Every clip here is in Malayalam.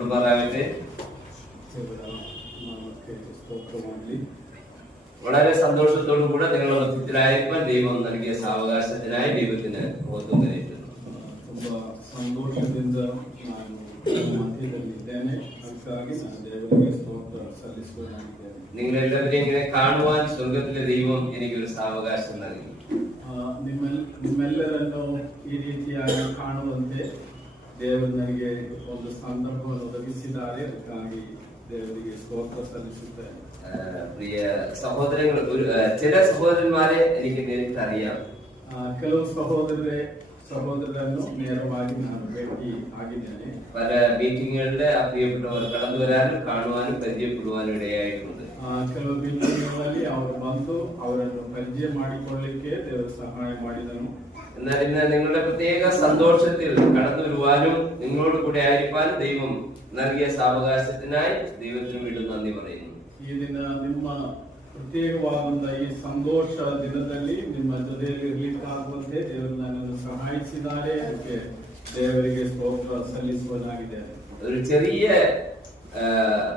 വാഴ്ത്തപ്പെടുമാറാകട്ടെ. വളരെ സന്തോഷത്തോടു കൂടെ നിങ്ങളുടെ മധ്യത്തിലായിരിക്കാൻ ദൈവം നൽകിയ സാവകാശത്തിനായി ദൈവത്തിന് ബോധം കരയിട്ടുന്നു. ತುಂಬಾ ಸಂತೋಷದಿಂದ ನಾನು ಮಧ್ಯದಲ್ಲಿದ್ದೇನೆ. ಅದಕ್ಕಾಗಿ ನಾನು ದೇವರಿಗೆ ಸ್ತೋತ್ರ ಸಲ್ಲಿಸುವುದಾಗಿದ್ದೇನೆ. നിങ്ങളെല്ലാവരെയും ഇങ്ങനെ കാണുവാൻ സ്വർഗത്തിലെ ദൈവം എനിക്കൊരു സാവകാശം നൽകി. ನಿಮ್ಮೆಲ್ಲರನ್ನು ಈ ರೀತಿಯಾಗಿ ಕಾಣುವಂತೆ ದೇವರು ನನಗೆ ಒಂದು ಸಂದರ್ಭವನ್ನು ಒದಗಿಸಿದ್ದಾರೆ. ಅದಕ್ಕಾಗಿ ದೇವರಿಗೆ ಸ್ತೋತ್ರ ಸಲ್ಲಿಸುತ್ತೇನೆ. പ്രിയ സഹോദരങ്ങൾ, ചില സഹോദരന്മാരെ എനിക്ക് നേരിട്ട് അറിയാം. ಕೆಲವು സഹോദരരನ್ನು ನೇರವಾಗಿ ನಾನು ಭೇಟಿ ಆಗಿದ್ದೇನೆ. പല മീറ്റിങ്ങുകളിലെ ആ പ്രിയപ്പെട്ടവർ കടന്നു വരാനും കാണുവാനും പരിചയപ്പെടുവാനും ഇടയായിട്ടുണ്ട്. ಕೆಲವು ಮೀಟಿಂಗ್ಗಳಲ್ಲಿ ಅವರು ಬಂದು ಅವರನ್ನು ಪರಿಚಯ ಮಾಡಿಕೊಳ್ಳಲಿಕ್ಕೆ ದೇವರು ಸಹಾಯ ಮಾಡಿದನು. എന്നാൽ ഇന്ന് നിങ്ങളുടെ പ്രത്യേക സന്തോഷത്തിൽ കടന്നു വരുവാനും നിങ്ങളോട് കൂടെ ആയിരിക്കാനും ദൈവം നൽകിയ സാവകാശത്തിനായി ദൈവത്തിന് വീണ്ടും നന്ദി പറയുന്നു. ಈ ದಿನ ನಿಮ್ಮ ಪ್ರತ್ಯೇಕವಾದಂತ ಈ ಸಂತೋಷ ದಿನದಲ್ಲಿ ನಿಮ್ಮ ಜೊತೆಯಲ್ಲಿ ಇರಲಿಕ್ಕಾಗುವಂತೆ ದೇವರು ನನ್ನನ್ನು ಸಹಾಯಿಸಿದ್ದಾರೆ. ಅದಕ್ಕೆ ದೇವರಿಗೆ ಸ್ತೋತ್ರ ಸಲ್ಲಿಸುವುದಾಗಿದೆ. ഒരു ചെറിയ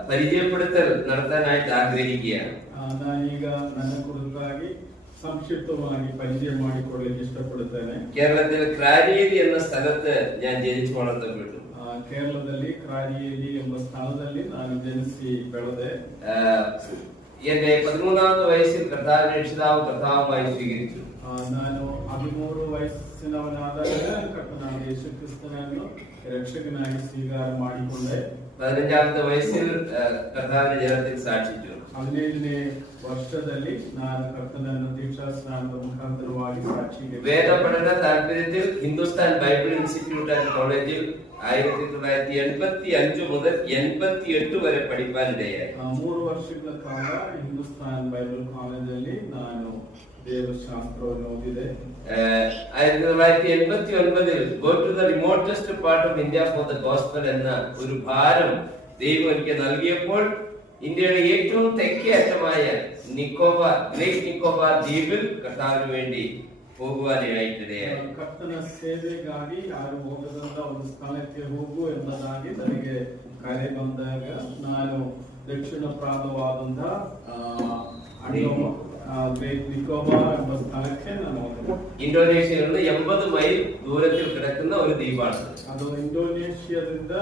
പരിചയപ്പെടുത്തൽ നടത്താനായിട്ട് ആഗ്രഹിക്കുകയാണ്. ನಾನೀಗ ನನ್ನ ಕುರಿತಾಗಿ സംക്ഷിപ്തമായി പരിചയം ಮಾಡಿಕೊಳ್ಳಲಿಕ್ಕೆ ഇഷ്ടപ്പെടുತ್ತೇನೆ. കേരളത്തിൽ ക്രാരിയേരി എന്ന സ്ഥലത്ത് ഞാൻ ജനിച്ചു വളർത്തപ്പെട്ടു. കേരളದಲ್ಲಿ ക്രാരിയേരി ಎಂಬ ಸ್ಥಳದಲ್ಲಿ ನಾನು ಜನಿಸಿ ಬೆಳೆದೆ. എന്റെ 13ാമത്തെ വയസ്സിൽ കർത്താവിനെ രക്ഷിതാവും കർത്താവുമായി സ്വീകരിച്ചു. ನಾನು 13 ವಯಸ್ಸಿನವನಾದಾಗ ಕರ್ತನಾದ ಯೇಸು ಕ್ರಿಸ್ತನನ್ನು രക്ഷകനായി സ്വീകാരം ಮಾಡಿಕೊಂಡೆ. 15ാമത്തെ വയസ്സിൽ കർത്താവിനെ ജലത്തിൽ സാക്ഷിച്ചു. 17ನೇ ವರ್ಷದಲ್ಲಿ ನಾನು കർത്തനನ್ನು ദീക്ഷാസ്നാനದ മുഖാന്തരವಾಗಿ സാക്ഷിಗೆ വേദപഠന താല്പര്യത്തിൽ ഹിന്ദുസ്ഥാൻ ബൈബിൾ ഇൻസ്റ്റിറ്റ്യൂട്ട് ആൻഡ് കോളേജിൽ 1985 മുതൽ 88 വരെ പഠിപ്പാനിടയായി. 3 ವರ್ಷಗಳ ಕಾಲ ಹಿಂದೂಸ್ತಾನ್ ಬೈಬಲ್ ಕಾಲೇಜಲ್ಲಿ ನಾನು ದೇವಶಾಸ್ತ್ರವನ್ನು ಓದಿದೆ. 1989 go to the remotest part of India for the gospel എന്ന ഒരു ഭാരം ദൈവം എനിക്ക് നൽകിയപ്പോൾ ഇന്ത്യയുടെ ഏറ്റവും തെക്കേ അറ്റമായ ഗ്രേറ്റ് നിക്കോബാർ ദ്വീപിൽ കർത്താവിന് വേണ്ടി പോകുവാനായിട്ടിടയായി. ಕರ್ತನ ಸೇವೆಗಾಗಿ ಯಾರು ಹೋಗದಂತ ಒಂದು ಸ್ಥಳಕ್ಕೆ ಹೋಗು ಎಂಬುದಾಗಿ ನನಗೆ ಕರೆ ಬಂದಾಗ ನಾನು ದಕ್ಷಿಣ ಪ್ರಾಂತವಾದಂತ ഗ്രേറ്റ് നിക്കോബാർ എന്ന സ്ഥലಕ್ಕೆ ನಾನು ಹೋದೆ. ഇന്തോനേഷ്യയിൽ നിന്ന് 80 മൈൽ ദൂരത്തിൽ കിടക്കുന്ന ഒരു ദ്വീപാണ്. ಅದು ಇಂಡೋನೇಷ್ಯಾದಿಂದ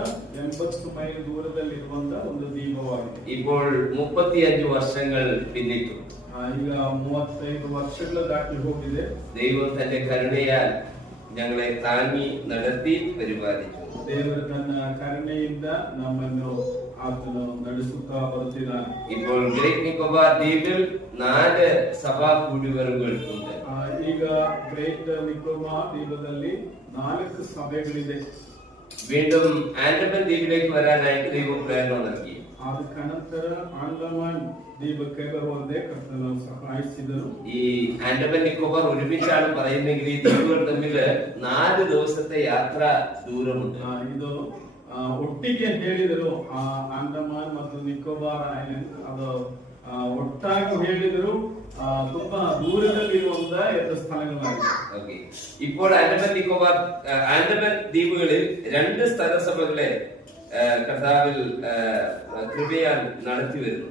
80 മൈൽ ദൂരದಲ್ಲಿರುವಂತ ಒಂದು ദ്വീപವಾಗಿದೆ. ഇപ്പോൾ 35 വർഷങ്ങൾ പിന്നിട്ടു. ಈಗ 35 ವರ್ಷಗಳು ದಾಟಿ ಹೋಗಿದೆ. ദൈവം തന്റെ കരുണയാൽ ഞങ്ങളെ താങ്ങി നടത്തി പരിപാലിച്ചു. ದೇವರು ತನ್ನ ಕರುಣೆಯಿಂದ ನಮ್ಮನ್ನು ಆತನು ನಡೆಸುತ್ತಾ ಬರುತ್ತಿದ್ದಾನೆ. ഇപ്പോൾ ഗ്രേറ്റ് നിക്കോബാർ ദ്വീപിൽ 4 സഭാ കൂടിവരവുകൾ ഉണ്ട്. ಈಗ ಗ್ರೇಟ್ ನಿಕೋಬಾರ್ ദ്വീപದಲ್ಲಿ 4 സഭകളിದೆ. വീണ്ടും ആൻഡമാൻ ദ്വീപിലേക്ക് വരാനായിട്ട് ദൈവം പ്രേരണ നൽകി. ಅದಕ್ಕೆ ನಂತರ ആൻഡമാൻ ദ്വീപಕ್ಕೆ ಬರುವಂತೆ ಕರ್ತನು ಸಹಾಯಿಸಿದರು. ഈ ആൻഡമാൻ നിക്കോബാർ ഒരുമിച്ചാണ് പറയുന്നെങ്കിൽ ഈ ദ്വീപുകൾ തമ്മിൽ 4 ദിവസത്തെ യാത്ര ദൂരമുണ്ട്. ಇದು ಒಟ್ಟಿಗೆ ಹೇಳಿದರು ಆಂಡಮಾನ್ ಮತ್ತು ನಿಕೋಬಾರ್ ಐಲ್ಯಾಂಡ್ ಅದು ಒಟ್ಟಾಗಿ ಹೇಳಿದರು ತುಂಬಾ ദൂരದಲ್ಲಿರುವಂತ 2 സ്ഥലങ്ങളാണ്. ഇപ്പോൾ ആൻഡമാൻ ദ്വീപുകളിൽ 2 സ്ഥലസഭകളെ കർത്താവിൽ കൃപയാൽ നടത്തി വരുന്നു.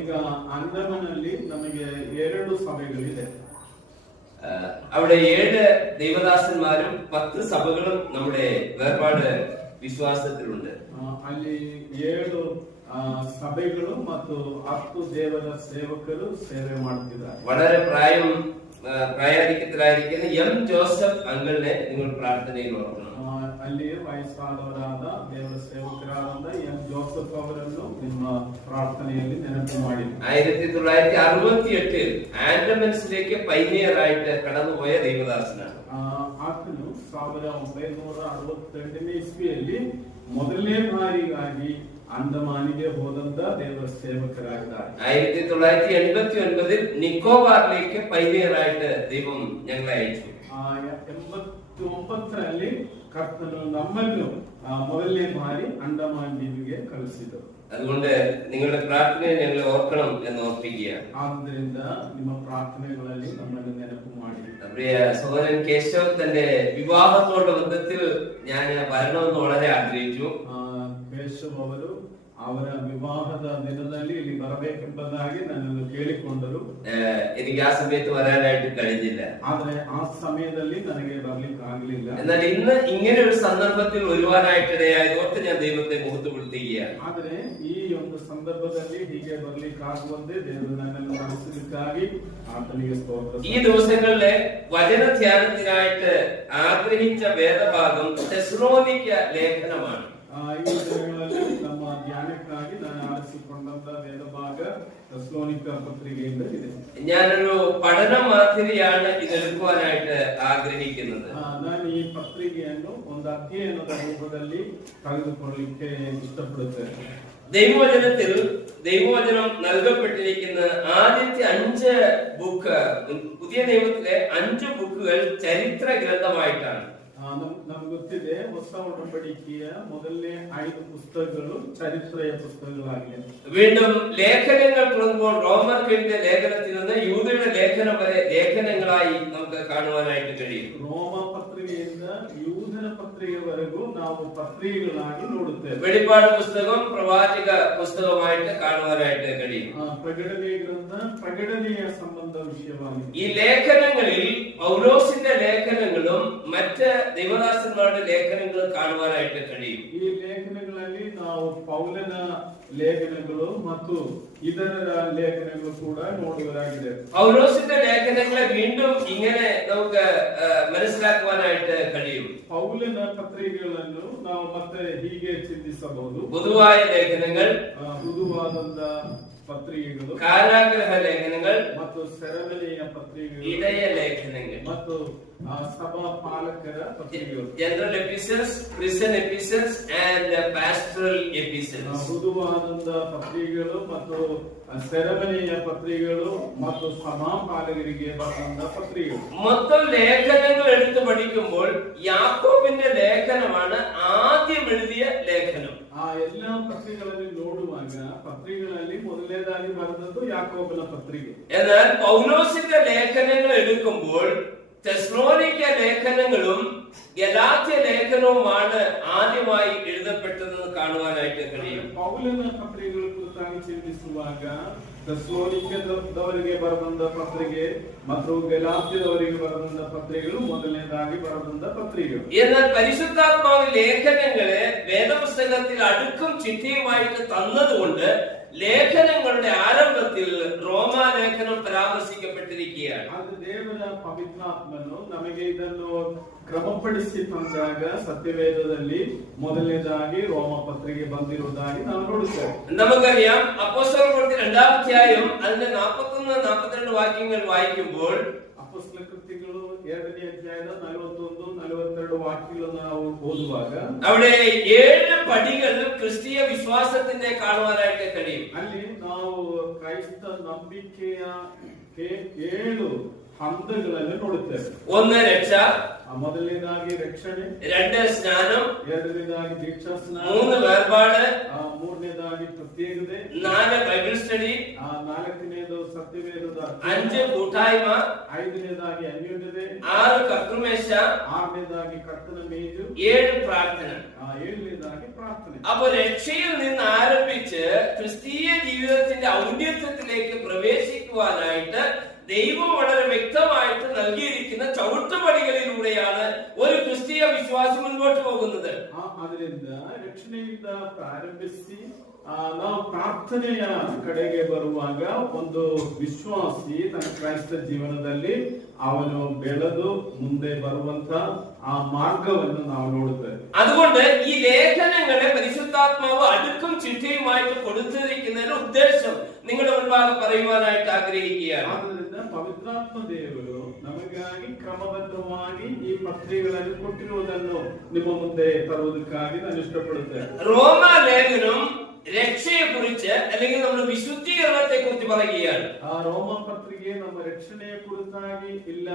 ಈಗ ആൻഡമാനിൽ ನಮಗೆ 2 സഭകളിದೆ. അവിടെ 7 ദൈവദാസന്മാരും 10 സഭകളും നമ്മുടെ വേർപാട് വിശ്വാസത്തിലുണ്ട്. ಅಲ್ಲಿ 7 സഭകളും ಮತ್ತು 10 ದೇವರ ಸೇವಕರು ಸೇವೆ ಮಾಡುತ್ತಿದ್ದಾರೆ. വളരെ പ്രായാധിക്യത്തിലായിരിക്കുന്ന ജോസഫ് അങ്കിളിനെ നിങ്ങൾ പ്രാർത്ഥനയിൽ ഓർക്കണം. ಅಲ್ಲಿ ವಯಸ್ಸಾದವರಾದ ದೇವರ ಸೇವಕರಾದ ജോസഫ് ಅವರನ್ನು ನಿಮ್ಮ ಪ್ರಾರ್ಥನೆಯಲ್ಲಿ ನೆನಪು ಮಾಡಿ. 1968 ആൻഡമാൻസിലേക്ക് പൈനിയറായിട്ട് കടന്നുപോയ ദൈവദാസനാണ്. ಆತನು 1962ನೇ ಇಸ್ವಿಯಲ್ಲಿ ಮೊದಲನೇ ಬಾರಿಗಾಗಿ ಅಂಡಮಾನಿಗೆ ಹೋದಂತ ದೇವರ ಸೇವಕರಾಗಿದ್ದಾರೆ. 1989 നിക്കോബാറിലേക്ക് പൈനിയറായിട്ട് ദൈവം ഞങ്ങളെ അയച്ചു. 89ರಲ್ಲಿ ಕರ್ತನು ನಮ್ಮನ್ನು ಮೊದಲನೇ ಬಾರಿ ಅಂಡಮಾನ್ ദ്വീപിಗೆ ಕಳಿಸಿದರು. അതുകൊണ്ട് നിങ്ങളുടെ പ്രാർത്ഥനയെ ഞങ്ങൾ ഓർക്കണം എന്ന് ഓർപ്പിക്കുകയാണ്. ಆದ್ದರಿಂದ ನಿಮ್ಮ പ്രാർത്ഥನೆಗಳಲ್ಲಿ ನಮ್ಮನ್ನು ನೆನಪು ಮಾಡಿ. പ്രിയ സഹോദരൻ കേശവ് തന്റെ വിവാഹത്തോടുള്ള ബന്ധത്തിൽ ഞാൻ വരണമെന്ന് വളരെ ആഗ്രഹിച്ചു. ಕೇಶವ್ ಅವರು ಅವರ ವಿವಾಹದ ದಿನದಲ್ಲಿ ಇಲ್ಲಿ ಬರಬೇಕೆಂಬುದಾಗಿ ನನ್ನನ್ನು ಕೇಳಿಕೊಂಡರು. എനിക്ക് ആ സമയത്ത് വരാനായിട്ട് കഴിഞ്ഞില്ല. ಆದ್ರೆ ಆ ಸಮಯದಲ್ಲಿ ನನಗೆ ಬರ್ಲಿಕ್ಕೆ ಆಗಲಿಲ್ಲ. എന്നാൽ ഇന്ന് ഇങ്ങനെ ഒരു സന്ദർഭത്തിൽ വരുവാനായിട്ടിടയായതോർത്ത് ഞാൻ ദൈവത്തെ മുഖത്തുകൊടുക്കുകയാണ്. ಆದ್ರೆ ಈ ಒಂದು ಸಂದರ್ಭದಲ್ಲಿ ಹೀಗೆ ಬರ್ಲಿಕ್ಕೆ ಆಗುವಂತೆ ದೇವರು ನನ್ನನ್ನು ನಡೆಸಲಿಕ್ಕಾಗಿ ಆತನಿಗೆ ಸ್ತೋತ್ರ. ഈ ദിവസങ്ങളിലെ വചന ധ്യാനത്തിനായിട്ട് ആഗ്രഹിച്ച വേദഭാഗം തെസ്സലോനിക്ക ലേഖനമാണ്. ಈ ದಿನಗಳಲ್ಲಿ ನಮ್ಮ ಧ್ಯಾನಕ್ಕಾಗಿ ನಾನು ಆರಿಸಿಕೊಂಡಂತ ವೇದ ಭಾಗ തെസ്സലോനിക്ക പത്രികಯಿಂದ ಇದೆ. ഞാനൊരു പഠന മാതിരിയാണ് ഇതെടുക്കുവാനായിട്ട് ആഗ്രഹിക്കുന്നത്. ನಾನು ಈ പത്രികಯನ್ನು ಒಂದು ಅಧ್ಯಯನದ ರೂಪದಲ್ಲಿ ತೆಗೆದುಕೊಳ್ಳಲಿಕ್ಕೆ ಇಷ್ಟಪಡುತ್ತೇನೆ. ദൈവവചനം നൽകപ്പെട്ടിരിക്കുന്ന ആദ്യത്തെ 5 ബുക്ക്, പുതിയ നിയമത്തിലെ 5 ബുക്കുകൾ ചരിത്ര ഗ്രന്ഥമായിട്ടാണ്. ನಮ್ಗೆ ಗೊತ್ತಿದೆ, ಹೊಸ ಒಡಂಬಡಿಕೆಯ ಮೊದಲನೇ 5 പുസ്തകಗಳು ചരിത്രീಯ പുസ്തകങ്ങളാಗಿವೆ. വീണ്ടും ലേഖനങ്ങൾ തുടങ്ങുമ്പോൾ റോമർക്കെഴുതിയ ലേഖനത്തിൽ നിന്ന് യൂദയുടെ ലേഖനം വരെ ലേഖനങ്ങളായി നമുക്ക് കാണുവാനായിട്ട് കഴിയും. ರೋಮ ಪತ್ರಿಕೆಯಿಂದ ಯೂದನ പത്രികവರೆಗೂ ನಾವು പത്രികകളാಗಿ ನೋಡುತ್ತೇವೆ. വെളിപ്പാട് പുസ്തകം പ്രവാചക പുസ്തകമായിട്ട് കാണുവാനായിട്ട് കഴിയും. പ്രകടനീയ ഗ്രന്ഥ പ്രകടനീയ സംബന്ധ വിഷയമാണ്. ഈ ലേഖനങ്ങളിൽ പൗലോസിന്റെ ലേഖനങ്ങളും മറ്റ് ദൈവദാസന്മാരുടെ ലേഖനങ്ങളും കാണുവാനായിട്ട് കഴിയും. ಈ ಲೇಖನಗಳಲ್ಲಿ ನಾವು ಪೌಲನ ലേഖനಗಳು ಮತ್ತು ഇതര ലേഖനಗಳು ಕೂಡ ನೋಡುವುದಾಗಿದೆ. പൗലോസിന്റെ ലേഖനങ്ങളെ വീണ്ടും ഇങ്ങനെ നമുക്ക് മനസ്സിലാക്കുവാനായിട്ട് കഴിയും. പൗലന പത്രികಗಳನ್ನು ನಾವು ಮತ್ತೆ ಹೀಗೆ ಚಿಂತಿಸಬಹುದು. പൊതുവായ ലേഖനങ്ങൾ, പൊതുവാದಂತ പത്രികಗಳು, കാരാഗ്രഹ ലേഖനങ്ങൾ ಮತ್ತು ಸೆರೆಮನೆಯ ಪತ್ರಿಕೆಗಳು, ഇടയ ലേഖനങ്ങൾ, ಮತ್ತು ಸಭಾ ಪಾಲಕರ ಪತ್ರಿಕೆಗಳು, ಜನರಲ್ ಎಪಿಸಲ್ಸ್, ಪ್ರಿಸನ್ ಎಪಿಸಲ್ಸ್ ಅಂಡ್ ಪಾಸ್ಟರಲ್ ಎಪಿಸಲ್ಸ್. പൊതുവാದಂತ ಪತ್ರಿಕೆಗಳು ಮತ್ತು ಸೆರೆಮನೆಯ പത്രികಗಳು ಮತ್ತು സഭാ പാലകರಿಗೆ ಬರೆದಂತ പത്രികಗಳು. മൊത്തം ലേഖനങ്ങൾ എടുത്ത് പഠിക്കുമ്പോൾ യാക്കോബിന്റെ ലേഖനമാണ് ആദ്യം എഴുതിയ ലേഖനം. ಆ ಎಲ್ಲಾ ಪತ್ರಿಕೆಗಳಲ್ಲಿ ನೋಡುವಾಗ പത്രികಗಳಲ್ಲಿ ಮೊದಲನೇದಾಗಿ ಬರೆದದ್ದು ಯಾಕೋಬನ പത്രിಕೆ. എന്നാൽ പൗലോസിന്റെ ലേഖനങ്ങൾ എടുക്കുമ്പോൾ തെസ്സലോനിക്ക ലേഖനങ്ങളും ഗലാത്യ ലേഖനവുമാണ് ആദ്യമായി എഴുതപ്പെട്ടതെന്ന് കാണുവാനായിട്ട് കഴിയും. പൗലನ പത്രികಗಳ ಕುರಿತಾಗಿ ಚಿಂತಿಸುವಾಗ തെസ്സലോനിക്കದವರಿಗೆ ಬರೆದಂತ ಪತ್ರಿಕೆ ಮತ್ತು ഗലാത്യದವರಿಗೆ ಬರೆದಂತ പത്രികಗಳು ಮೊದಲನೇದಾಗಿ ಬರೆದಂತ പത്രികಗಳು. എന്നാൽ പരിശുദ്ധാത്മാവ് ലേഖനങ്ങളെ വേദപുസ്തകത്തിൽ അടുക്കും ചിട്ടയുമായിട്ട് തന്നതുകൊണ്ട് ലേഖനങ്ങളുടെ ആരംഭത്തിൽ റോമാലേഖനം പരാമർശിക്കപ്പെട്ടിരിക്കുകയാണ്. ಅದು ದೇವರ ಪವಿತ್ರಾತ್ಮನು ನಮಗೆ ಇದನ್ನು ಕ್ರಮಪಡಿಸಿ ತಂದಾಗ ಸತ್ಯವೇದದಲ್ಲಿ ಮೊದಲನೇದಾಗಿ ರೋಮ ಪತ್ರಿಕೆ ಬಂದಿರುವುದಾಗಿ ನಾವು ನೋಡುತ್ತೇವೆ. നമുക്കറിയാം, അപ്പോസ്തലപ്രവൃത്തി 2-ാം അധ്യായം അതിന്റെ 41-42 വാക്യങ്ങൾ വായിക്കുമ്പോൾ ಅಪೊಸ್ತಲ ಕೃತ್ಯಗಳು 2ನೇ ಅಧ್ಯಾಯದ 41-42 ವಾಕ್ಯಗಳನ್ನು ನಾವು ಓದುವಾಗ അവിടെ 7 പടികൾ ക്രിസ്തീയ വിശ്വാസത്തിന്റെ കാണുവാനായിട്ട് കഴിയും. ಅಲ್ಲಿ ನಾವು ಕ್ರೈಸ್ತ ನಂಬಿಕೆಯ 7 ಹಂತಗಳನ್ನು ನೋಡುತ್ತೇವೆ. 1 രക്ഷ, ಮೊದಲನೇದಾಗಿ ರಕ್ಷಣೆ, 2 ಸ್ನಾനം, 2ನೇದಾಗಿ ದೀಕ್ಷಾ ಸ್ನಾನ, 3 വേർപാട്, 3ನೇದಾಗಿ ಪ್ರತ್ಯೇಕತೆ, 4 ബൈബിൾ സ്റ്റഡി, 4ನೇದು ಸತ್ಯವೇದದ, 5 കൂട്ടായ്മ, 5ನೇದಾಗಿ ಅನ್ಯೋನ್ಯತೆ, 6 കർത്തൃമേശ, 6ನೇದಾಗಿ ಕರ್ತನ ಮೇಜು, 7 പ്രാർത്ഥന, 7ನೇದಾಗಿ ಪ್ರಾರ್ಥನೆ. അപ്പൊ രക്ഷയിൽ നിന്ന് ആരംഭിച്ച് ക്രിസ്തീയ ജീവിതത്തിന്റെ ഔന്നത്യത്തിലേക്ക് പ്രവേശിക്കുവാനായിട്ട് ദൈവം വളരെ വ്യക്തമായിട്ട് നൽകിയിരിക്കുന്ന ചവിട്ടുപടികളിലൂടെയാണ് ഒരു ക്രിസ്തീയ വിശ്വാസി മുൻപോട്ട് പോകുന്നത്. ಅದರಿಂದ ರಕ್ಷಣೆಯಿಂದ ಪ್ರಾರಂಭಿಸಿ ನಾವು ಪ್ರಾರ್ಥನೆಯ ಕಡೆಗೆ ಬರುವಾಗ ಒಂದು ವಿಶ್ವಾಸಿ ತನ್ನ ಕ್ರೈಸ್ತ ಜೀವನದಲ್ಲಿ ಅವನು ಬೆಳೆದು ಮುಂದೆ ಬರುವಂತ ആ മാർഗವನ್ನು ನಾವು ನೋಡುತ್ತೇವೆ. അതുകൊണ്ട് ഈ ലേഖനങ്ങളെ പരിശുദ്ധാത്മാവ് അടുക്കും ചിട്ടയുമായിട്ട് കൊടുത്തിരിക്കുന്നതിന്റെ ഉദ്ദേശം നിങ്ങളുടെ മുൻപാകെ പറയുവാനായിട്ട് ആഗ്രഹിക്കുകയാണ്. ಆದ್ದರಿಂದ ಪವಿತ್ರಾತ್ಮ ದೇವರು ನಮಗಾಗಿ ಕ್ರಮಬದ್ಧವಾಗಿ ಈ ಪತ್ರಿಕೆಗಳನ್ನು ಕೊಟ್ಟಿರುವುದನ್ನು ನಿಮ್ಮ ಮುಂದೆ ತರುವುದಕ್ಕಾಗಿ ನಾನು ಇಷ್ಟಪಡುತ್ತೇನೆ. റോമ ലേഖനം രക്ഷയെ കുറിച്ച് അല്ലെങ്കിൽ നമ്മുടെ വിശുദ്ധീകരണത്തെ കുറിച്ച് പറയുകയാണ്. ಆ ರೋಮ ಪತ್ರಿಕೆ ನಮ್ಮ ರಕ್ಷಣೆಯ ಕುರಿತಾಗಿ ಇಲ್ಲ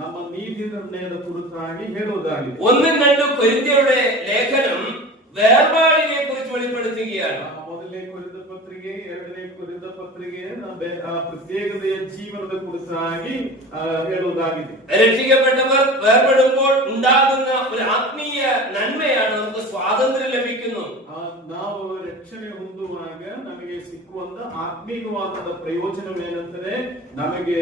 ನಮ್ಮ ನೀತಿ ನಿರ್ಣಯದ ಕುರಿತಾಗಿ ಹೇಳುವುದಾಗಿದೆ. 1-2 കൊരിന്ത്യരുടെ ലേഖനം വേർപാടിനെ കുറിച്ച് വെളിപ്പെടുത്തുകയാണ്. ಮೊದಲನೇ ಕೊರಿಂಥ ಪತ್ರಿಕೆ, 2ನೇ ಕೊರಿಂಥ ಪತ್ರಿಕೆ പ്രത്യേകതയ ಜೀವನದ ಕುರಿತಾಗಿ ಹೇಳುವುದಾಗಿದೆ. രക്ഷിക്കപ്പെട്ടവർ വേർപെടുമ്പോൾ ഉണ്ടാകുന്ന ഒരു ആത്മീയ നന്മയാണ്, നമുക്ക് സ്വാതന്ത്ര്യം ലഭിക്കുന്നു. ನಾವು ರಕ್ಷಣೆ ಹೊಂದುವಾಗ ನಮಗೆ ಸಿಕ್ಕುವಂತ ಆತ್ಮೀಯವಾದ ಪ್ರಯೋಜನವೇನೆಂದರೆ ನಮಗೆ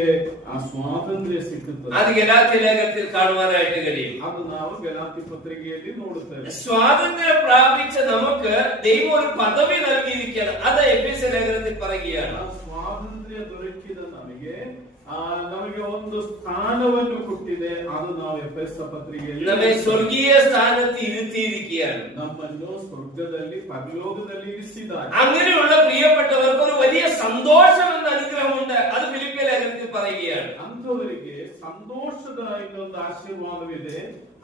ಆ ಸ್ವಾತಂತ್ರ್ಯ ಸಿಕ್ಕುತ್ತದೆ. അത് ഗലാത്യ ലേഖനത്തിൽ കാണുവാനായിട്ട് കഴിയും. ಅದು ನಾವು ಗಲಾತ್ಯ ಪತ್ರಿಕೆಯಲ್ಲಿ ನೋಡುತ್ತೇವೆ. സ്വാതന്ത്ര്യം പ്രാപിച്ച നമുക്ക് ദൈവം ഒരു പദവി നൽകിയിരിക്കുകയാണ്. അത് എഫേസ്യ ലേഖനത്തിൽ പറയുകയാണ്. ಸ್ವಾತಂತ್ರ್ಯ ದೊರಕಿದ ನಮಗೆ ಒಂದು ಸ್ಥಾನವನ್ನು ಕೊಟ್ಟಿದೆ. ಅದು ನಾವು ಎಫೆಸ ಪತ್ರಿಕೆಯಲ್ಲಿ നമ്മെ സ്വർഗീയ സ്ഥാനത്ത് ഇരുത്തിയിരിക്കുകയാണ്. ನಮ್ಮನ್ನು ಸ್ವರ್ಗದಲ್ಲಿ ಪರಲೋಕದಲ್ಲಿ ಇರಿಸಿದ್ದಾರೆ. അങ്ങനെയുള്ള പ്രിയപ്പെട്ടവർക്ക് ഒരു വലിയ സന്തോഷം എന്ന അനുഗ്രഹമുണ്ട്. അത് ഫിലിപ്പിയ ലേഖനത്തിൽ പറയുകയാണ്. ಅಂಥವರಿಗೆ ಸಂತೋಷದ ಇನ್ನೊಂದು ಆಶೀರ್ವಾದವಿದೆ.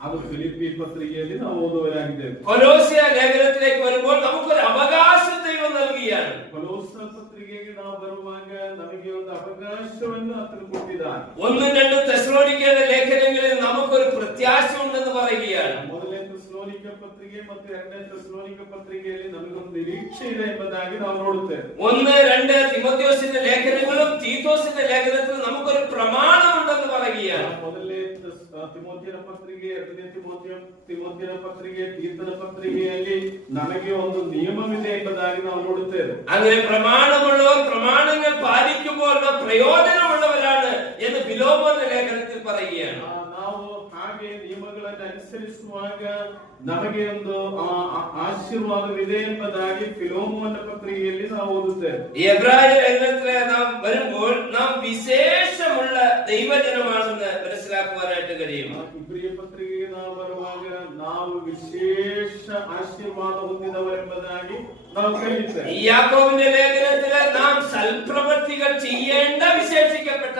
ಅದು ಫಿಲಿಪ್ಪಿ ಪತ್ರಿಕೆಯಲ್ಲಿ ನಾವು ಓದುವರಾಗಿದ್ದೇವೆ. കൊലോസ്യ ലേഖനത്തിലേക്ക് വരുമ്പോൾ നമുക്കൊരു അവകാശം ദൈവം നൽകിയാണ്. ಕೊಲೋಸ ಪತ್ರಿಕೆಗೆ ನಾವು ಬರುವಾಗ ನಮಗೆ ಒಂದು ಅವಕಾಶವನ್ನು ಆತನು ಕೊಟ್ಟಿದ್ದಾನೆ. 1-2 തെസ്സലോനിക്കയുടെ ലേഖനങ്ങളിൽ നമുക്കൊരു പ്രത്യാശ ഉണ്ടെന്ന് പറയുകയാണ്. ಮೊದಲನೇ ತೆಸಲೋನಿಕ ಪತ್ರಿಕೆ ಮತ್ತು ಎರಡನೇ ತೆಸಲೋನಿಕ ಪತ್ರಿಕೆಯಲ್ಲಿ ನಮಗೊಂದು ನಿರೀಕ್ಷೆ ಇದೆ ಎಂಬುದಾಗಿ ನಾವು ನೋಡುತ್ತೇವೆ. 1-2 തിമോഥെയോസിന്റെ ലേഖനങ്ങളും തീത്തോസിന്റെ ലേഖനത്തിലും നമുക്കൊരു പ്രമാണം ഉണ്ടെന്ന് പറയുകയാണ്. ಮೊದಲನೇ ತಿಮೋಥೆಯನ ಪತ್ರಿಕೆ, ಎರಡನೇ ತಿಮೋಥೆಯನ ಪತ್ರಿಕೆ, ತೀತನ ಪತ್ರಿಕೆಯಲ್ಲಿ ನಮಗೆ ಒಂದು ನಿಯಮವಿದೆ ಎಂಬುದಾಗಿ ನಾವು ನೋಡುತ್ತೇವೆ. അങ്ങനെ പ്രമാണമുള്ളവർ പ്രമാണങ്ങൾ പാലിക്കുമ്പോൾ പ്രയോജനമുള്ളവരാണ് എന്ന് ഫിലോമോന്റെ ലേഖനത്തിൽ പറയുകയാണ്. ನಾವು ಹಾಗೆ ನಿಯಮಗಳನ್ನು ಅನುಸರಿಸುವಾಗ ನಮಗೆ ಒಂದು ಆಶೀರ್ವಾದವಿದೆ ಎಂಬುದಾಗಿ ಫಿಲೋಮೋನ ಪತ್ರಿಕೆಯಲ್ಲಿ ನಾವು ಓದುತ್ತೇವೆ. എബ്രായ ലേഖനത്തിൽ നാം വരുമ്പോൾ നാം വിശേഷമുള്ള ദൈവജനമാണെന്ന് മനസ്സിലാക്കുവാനായിട്ട് കഴിയും. ಇಬ್ರಿಯ ಪತ್ರಿಕೆಗೆ ನಾವು ಬರುವಾಗ ನಾವು ವಿಶೇಷ ಆಶೀರ್ವಾದ ಹೊಂದಿದವರೆಂಬುದಾಗಿ ನಾವು ಕಲಿಯುತ್ತೇವೆ. യാക്കോബിന്റെ ലേഖനത്തിൽ നാം സൽപ്രവൃത്തികൾ ചെയ്യേണ്ട വിശേഷിക്കപ്പെട്ട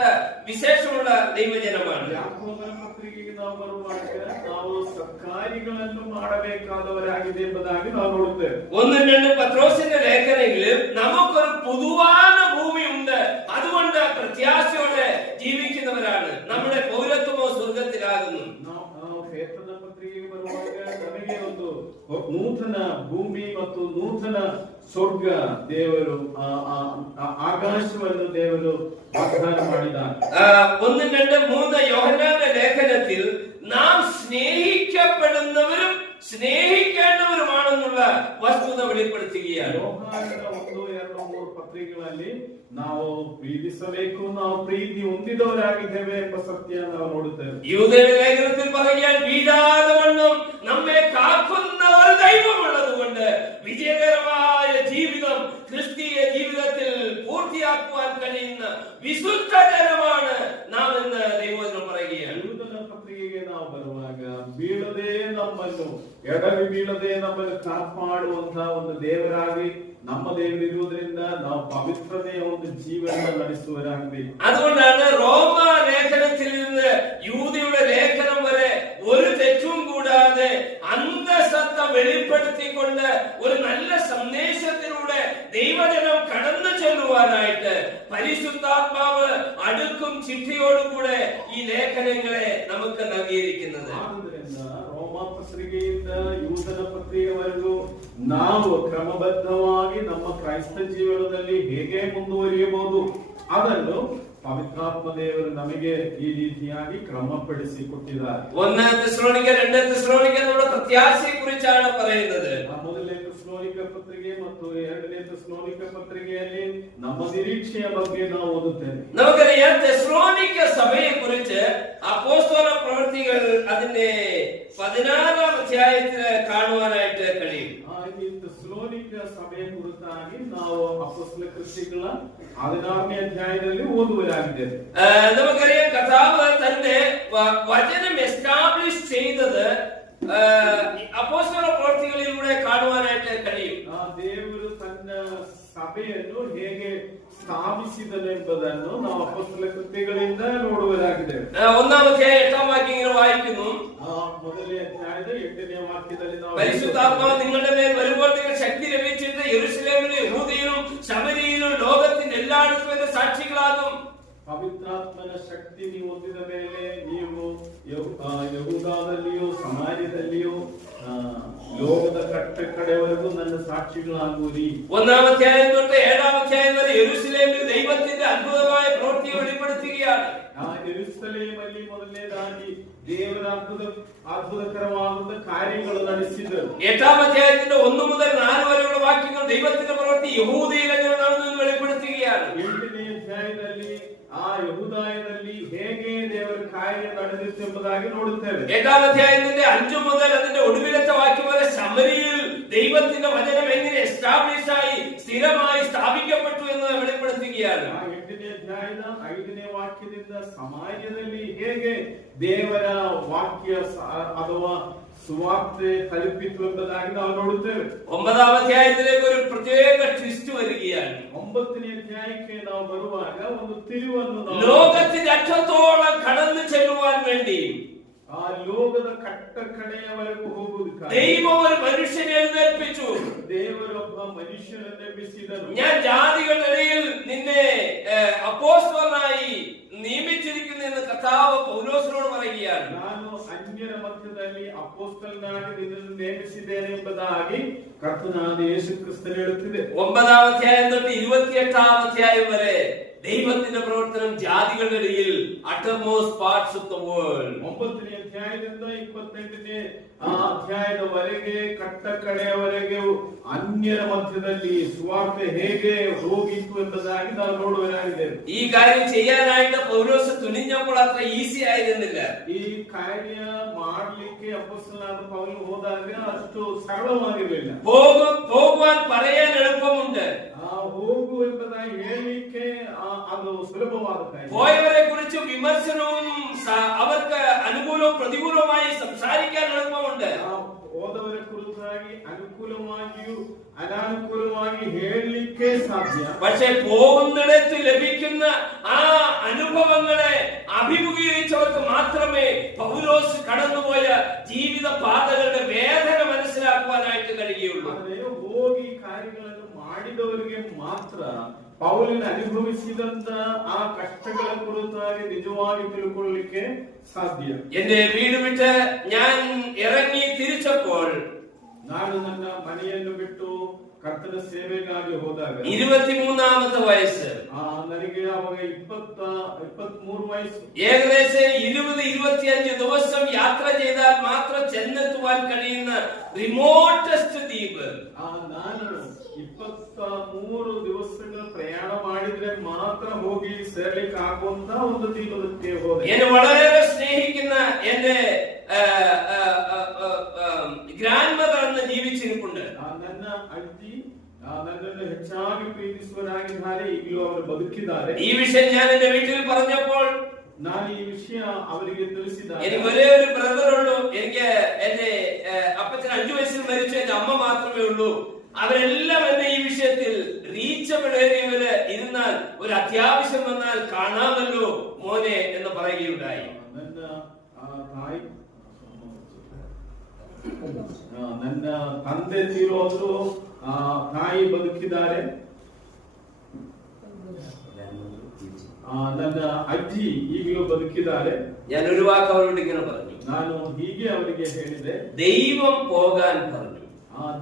വിശേഷമുള്ള ദൈവജനമാണ്. ಯಾಕೋಬನ ಪತ್ರಿಕೆಗೆ ನಾವು ಬರುವಾಗ ನಾವು ಸತ್ಕಾರ್ಯಗಳನ್ನು ಮಾಡಬೇಕಾದವರಾಗಿದೆ ಎಂಬುದಾಗಿ ನಾವು ನೋಡುತ್ತೇವೆ. 1-2 പത്രോസിന്റെ ലേഖനങ്ങളിൽ നമുക്കൊരു പൊതുവാன ഭൂമിയുണ്ട്. അതുകൊണ്ട് പ്രത്യാശയോടെ ജീവിക്കുന്നവരാണ്. നമ്മുടെ പൗരത്വമോ സ്വർഗത്തിലാകുന്നു. ನಾವು ಪೇತ್ರನ ಪತ್ರಿಕೆಗೆ ಬರುವಾಗ ನಮಗೆ ಒಂದು ನೂತನ ಭೂಮಿ ಮತ್ತು ನೂತನ ಸ್ವರ್ಗ ದೇವರು ಆಕಾಶವನ್ನು ದೇವರು ವಾಗ್ದಾನ ಮಾಡಿದ್ದಾನೆ. 1-2-3 യോഹന്നാന്റെ ലേഖനത്തിൽ നാം സ്നേഹിക്കപ്പെടുന്നവരും സ്നേഹിക്കേണ്ടവരുമാണെന്നുള്ള വസ്തുത വെളിപ്പെടുത്തുകയാണ്. ಯೋಹಾನನ 1, 2, 3 ಪತ್ರಿಕೆಗಳಲ್ಲಿ ನಾವು ಪ್ರೀತಿಸಬೇಕು, ನಾವು ಪ್ರೀತಿ ಹೊಂದಿದವರಾಗಿದ್ದೇವೆ ಎಂಬ ಸತ್ಯ ನಾವು ನೋಡುತ್ತೇವೆ. യൂദയുടെ ലേഖനത്തിൽ പറയുകയാണ്, വീഴാതെ വണ്ണം നമ്മെ കാക്കുന്ന ഒരു ദൈവമുള്ളതുകൊണ്ട് വിജയകരമായ ജീവിതം ക്രിസ്തീയ ജീവിതത്തിൽ പൂർത്തിയാക്കുവാൻ കഴിയുന്ന വിശുദ്ധ ജനമാണ് നാം എന്ന് ദൈവവചനം പറയുകയാണ്. ಯೂದನ ಪತ್ರಿಕೆಗೆ ನಾವು ಬರುವಾಗ ಬೀಳದೆ ನಮ್ಮನ್ನು ಎಡವಿ ಬೀಳದೆ ನಮ್ಮನ್ನು ಕಾಪಾಡುವಂತಹ ಒಂದು ದೇವರಾಗಿ ನಮ್ಮ ದೇವರಿರುವುದರಿಂದ ನಾವು ಪವಿತ್ರತೆಯ ಒಂದು ಜೀವನ ನಡೆಸುವರಾಗಬೇಕು. അതുകൊണ്ടാണ് റോമ ലേഖനത്തിൽ നിന്ന് യൂദയുടെ ലേഖനം വരെ ഒരു തെറ്റും കൂടാതെ അന്തസത്ത വെളിപ്പെടുത്തിക്കൊണ്ട് ഒരു നല്ല സന്ദേശത്തിലൂടെ ദൈവജനം കടന്നു ചെല്ലുവാനായിട്ട് പരിശുദ്ധാത്മാവ് അടുക്കും ചിട്ടയോടുകൂടെ ഈ ലേഖനങ്ങളെ നമുക്ക് നൽകിയിരിക്കുന്നത്. ರೋಮ ಪತ್ರಿಕೆಯಿಂದ ಯೂದನ ಪತ್ರಿಕೆವರೆಗೂ ನಾವು ಕ್ರಮಬದ್ಧವಾಗಿ ನಮ್ಮ ಕ್ರೈಸ್ತ ಜೀವನದಲ್ಲಿ ಹೇಗೆ ಮುಂದುವರಿಯಬಹುದು ಅದನ್ನು പവിത്രാത്മ ദേവൻ നಮಗೆ ഈ രീതിയായി ക്രമപ്പെടുത്തിക്കൊണ്ടിದ್ದಾರೆ. 1 തെസ്സലോനിക്ക 2 തെസ്സലോനിക്ക നമ്മുടെ പ്രത്യാശയെ കുറിച്ചാണ് പറയുന്നത്. ಮೊದಲನೇ ತೆಸಲೋನಿಕ ಪತ್ರಿಕೆ ಮತ್ತು ಎರಡನೇ ತೆಸಲೋನಿಕ പത്രികಯಲ್ಲಿ ನಮ್ಮ ನಿರೀಕ್ಷೆಯ ಬಗ್ಗೆ ನಾವು ಓದುತ್ತೇವೆ. നമുക്കറിയാം തെസ്സലോനിക്ക സഭയെ കുറിച്ച് അപ്പോസ്തല പ്രവൃത്തികൾ അതിന്റെ 16-ാം അധ്യായത്തിൽ കാണുവാനായിട്ട് കഴിയും. ಈ ತೆಸಲೋನಿಕ ಸಭೆಯ ಕುರಿತಾಗಿ ನಾವು ಅಪೊಸ್ತಲ ಕೃತ್ಯಗಳ 16ನೇ അധ്യായದಲ್ಲಿ ഓതുവരാಗಿದ್ದೇವೆ. നമുക്കറിയാം കർത്താവ് തന്റെ വചനം എസ്റ്റാബ്ലിഷ് ചെയ്തത് അപ്പോസ്തല പ്രവൃത്തികളിലൂടെ കാണുവാനായിട്ട് കഴിയും. ದೇವರು ತನ್ನ ಸಭೆಯನ್ನು ಹೇಗೆ സ്ഥാപിಸಿದನೆಂಬುದನ್ನು ನಾವು ಅಪೊಸ್ತಲ ಕೃತ್ಯಗಳಿಂದ ನೋಡುವರಾಗಿದ್ದೇವೆ. 1-ാം അധ്യായം 8-ാം വാക്യം ഇങ്ങനെ വായിക്കുന്നു. ಮೊದಲನೇ ಅಧ್ಯಾಯದ 8ನೇ ವಾಕ್ಯದಲ್ಲಿ ನಾವು പരിശുദ്ധാത്മാവ് നിങ്ങളുടെ മേൽ വരുമ്പോൾ നിങ്ങൾ ശക്തി ലഭിച്ചിട്ട് യെരൂശലേമിലും യഹൂദയിലും ശമരിയിലും ലോകത്തിന്റെ എല്ലായിടത്തും എന്റെ സാക്ഷികളാകും. ಪವಿತ್ರಾತ್ಮನ ಶಕ್ತಿ ನೀವು ಹೊಂದಿದ ಮೇಲೆ ನೀವು ಯಹೂದದಲ್ಲಿಯೂ ಸಮಾರ್ಯದಲ್ಲಿಯೂ ലോകದ കടവരെയും ನನ್ನ സാക്ഷികളാകുവിರಿ. 1-ാം അധ്യായം തൊട്ട് 7-ാം അധ്യായം വരെ യെരൂശലേമിൽ ദൈവത്തിന്റെ അത്ഭുതമായ പ്രവൃത്തി വെളിപ്പെടുത്തുകയാണ്. യെരൂശലേമിൽ ಮೊದಲನೇದಾಗಿ ದೇವರ അത്ഭുതകരമാകുന്ന കാര്യങ്ങൾ ನಡೆಸಿದರು. 8-ാം അധ്യായത്തിന്റെ 1 മുതൽ 4 വരെയുള്ള വാക്യങ്ങൾ ദൈവത്തിന്റെ പ്രവൃത്തി യഹൂദയിൽ എങ്ങനെ നടന്നു വെളിപ്പെടുത്തുകയാണ്. 8ನೇ അധ്യായದಲ್ಲಿ ಆ യഹൂദായದಲ್ಲಿ ಹೇಗೆ ದೇವರ ಕಾರ್ಯ ನಡೆದಿತ್ತು ಎಂಬುದಾಗಿ ನೋಡುತ್ತೇವೆ. 8-ാം അധ്യായത്തിന്റെ 5 മുതൽ അതിന്റെ ഒടുവിലത്തെ വാക്യം വരെ ശമരിയിൽ ദൈവത്തിന്റെ വചനം എങ്ങനെ എസ്റ്റാബ്ലിഷ് ആയി സ്ഥിരമായി സ്ഥാപിക്കപ്പെട്ടു എന്ന് വെളിപ്പെടുത്തുകയാണ്. 8ನೇ ಅಧ್ಯಾಯದ 5ನೇ ವಾಕ್ಯದಿಂದ ಸಮಾಜದಲ್ಲಿ ಹೇಗೆ ದೇವರ ವಾಕ್ಯ ಅಥವಾ സുവാർത്തെ തലപ്പിച്ചു എന്നതായി നാം നോടുತ್ತೇವೆ. 9-ാം അധ്യായത്തിലേക്ക് ഒരു പ്രത്യേക ട്വിസ്റ്റ് വരികയാണ്. 9ನೇ അധ്യായಕ್ಕೆ ನಾವು ಬರುವಾಗ ಒಂದು ತಿರುವನ್ನು ലോകത്തിന്റെ അറ്റത്തോളം കടന്നു ചെല്ലുവാൻ വേണ്ടി ആ ലോകದ കട്ടക്കಡೆಯವರೆಗೂ ಹೋಗುವುದಕ್ಕೆ ദൈവം ഒരു മനുഷ്യനെ എഴുന്നേൽപ്പിച്ചു. ದೇವರೊಬ್ಬ ಮನುಷ್ಯನನ್ನು ಎಬ್ಬಿಸಿದನು. ഞാൻ ജാതികളുടെ ഇടയിൽ നിന്നെ അപ്പോസ്തലനായി നിയമിച്ചിരിക്കുന്നെന്ന് കർത്താവ് പൗലോസിനോട് പറയുകയാണ്. ನಾನು ಅನ್ಯರ ಮಧ್ಯದಲ್ಲಿ ಅಪೊಸ್ತಲನಾಗಿ ನಿನ್ನನ್ನು ನೇಮಿಸಿದ್ದೇನೆ ಎಂಬುದಾಗಿ ಕರ್ತನಾದ ಯೇಸು ಕ್ರಿಸ್ತನು ಹೇಳುತ್ತಿದೆ. 9-ാം അധ്യായം തൊട്ട് 28-ാം അധ്യായം വരെ ദൈവത്തിന്റെ പ്രവർത്തനം ജാതികളുടെ ഇടയിൽ uttermost parts of the world. 9ನೇ ಅಧ್ಯಾಯದಿಂದ 28ನೇ ಅಧ್ಯಾಯದವರೆಗೆ ಕಟ್ಟಕಡೆಯವರೆಗೆ ಅನ್ಯರ ಮಧ್ಯದಲ್ಲಿ ಸುವಾರ್ತೆ ಹೇಗೆ ಹೋಗಿತ್ತು ಎಂಬುದಾಗಿ ನಾವು ನೋಡುವರಾಗಿದ್ದೇವೆ. ഈ കാര്യം ചെയ്യാനായിട്ട് പൗലോസ് തുനിഞ്ഞപ്പോൾ അത്ര ഈസി ആയിരുന്നില്ല. ಈ ಕಾರ್ಯ ಮಾಡಲಿಕ್ಕೆ ಅಪೊಸ್ತಲನಾದ ಪೌಲನು ಹೋದಾಗ ಅಷ್ಟು ಸರಳವಾಗಿರಲಿಲ್ಲ. പോകുവാൻ പറയാൻ എളുപ്പമുണ്ട്. ಹೋಗು ಎಂಬುದಾಗಿ ಹೇಳಲಿಕ್ಕೆ ಅದು ಸುಲಭವಾದ ಕಾರ್ಯ. പോയവരെ കുറിച്ച് വിമർശനവും അവർക്ക് അനുകൂലവും പ്രതികൂലവുമായി സംസാരിക്കാൻ എളുപ്പമുണ്ട്. ಹೋದವರ ಕುರಿತಾಗಿ ಅನುಕೂಲವಾಗಿಯೂ ಅನಾನುಕೂಲವಾಗಿ ಹೇಳಲಿಕ್ಕೆ സാധ്യ. പക്ഷേ പോകുന്നിടത്ത് ലഭിക്കുന്ന ആ അനുഭവങ്ങളെ അഭിമുഖീകരിച്ചവർക്ക് മാത്രമേ പൗലോസ് കടന്നുപോയ ജീവിത പാതകളുടെ വേദന മനസ്സിലാക്കുവാനായിട്ട് കഴിയുള്ളൂ. ಹೋಗಿ ಕಾರ್ಯಗಳನ್ನು ಮಾಡಿದವರಿಗೆ ಮಾತ್ರ ಪೌಲನು ಅನುಭವಿಸಿದಂತ ಆ ಕಷ್ಟಗಳ ಕುರಿತಾಗಿ ನಿಜವಾಗಿ ತಿಳ್ಕೊಳ್ಳಲಿಕ್ಕೆ ಸಾಧ್ಯ. എന്റെ വീട് വിട്ട് ഞാൻ ഇറങ്ങി തിരിച്ചപ്പോൾ ನಾನು ನನ್ನ ಮನೆಯನ್ನು ಬಿಟ್ಟು ಕರ್ತನ ಸೇವೆಗಾಗಿ ಹೋದಾಗ 23-ാമത്തെ വയസ്സ്, ನನಗೆ ಅವಾಗ 23 ವಯಸ್ಸು. ഏകദേശം 20-25 ദിവസം യാത്ര ചെയ്താൽ മാത്രം ചെന്നെത്തുവാൻ കഴിയുന്ന റിമോട്ടസ്റ്റ് ദ്വീപ്. ನಾನು 23 ದಿವಸಗಳ ಪ್ರಯಾಣ ಮಾಡಿದ್ರೆ ಮಾತ್ರ ಹೋಗಿ ಸೇರ್ಲಿಕ್ಕೆ ಆಗುವಂತ ಒಂದು ದ್ವೀಪಕ್ಕೆ ಹೋದೆ. എന്നെ വളരെ സ്നേഹിക്കുന്ന എന്റെ ഗ്രാൻഡ് മദർ അന്ന് ജീവിച്ചിരിപ്പുണ്ട്. ನನ್ನ ಅಜ್ಜಿ ನನ್ನನ್ನು ಹೆಚ್ಚಾಗಿ ಪ್ರೀತಿಸುವರಾಗಿದ್ದಾರೆ. ಈಗಲೂ ಅವರು ಬದುಕಿದ್ದಾರೆ. ഈ വിഷയം ഞാൻ എന്റെ വീട്ടിൽ പറഞ്ഞപ്പോൾ ನಾನು ಈ ವಿಷಯ ಅವರಿಗೆ ತಿಳಿಸಿದಾಗ എനിക്ക് ഒരേ ഒരു ബ്രദർ ഉള്ളൂ. എനിക്ക് എന്റെ അപ്പച്ചൻ 5 വയസ്സിൽ മരിച്ചു. എന്റെ അമ്മ മാത്രമേ ഉള്ളൂ. അവരെല്ലാം എന്നെ ഈ വിഷയത്തിൽ റീച്ചബിൾ ഏരിയയില് ഇരുന്നാൽ ഒരു അത്യാവശ്യം വന്നാൽ കാണാമല്ലോ മോനെ എന്ന് പറയുകയുണ്ടായി. ನನ್ನ ತಾಯಿ ನನ್ನ ತಂದೆ ತೀರೋದ್ರು, ತಾಯಿ ಬದುಕಿದ್ದಾರೆ. ನನ್ನ ಅಜ್ಜಿ ಈಗಲೂ ಬದುಕಿದ್ದಾರೆ. ഞാൻ ഒരു വാക്ക് അവരോട് ഇങ്ങനെ പറഞ്ഞു. ನಾನು ಹೀಗೆ ಅವರಿಗೆ ಹೇಳಿದೆ, ദൈവം പോകാൻ പറഞ്ഞു.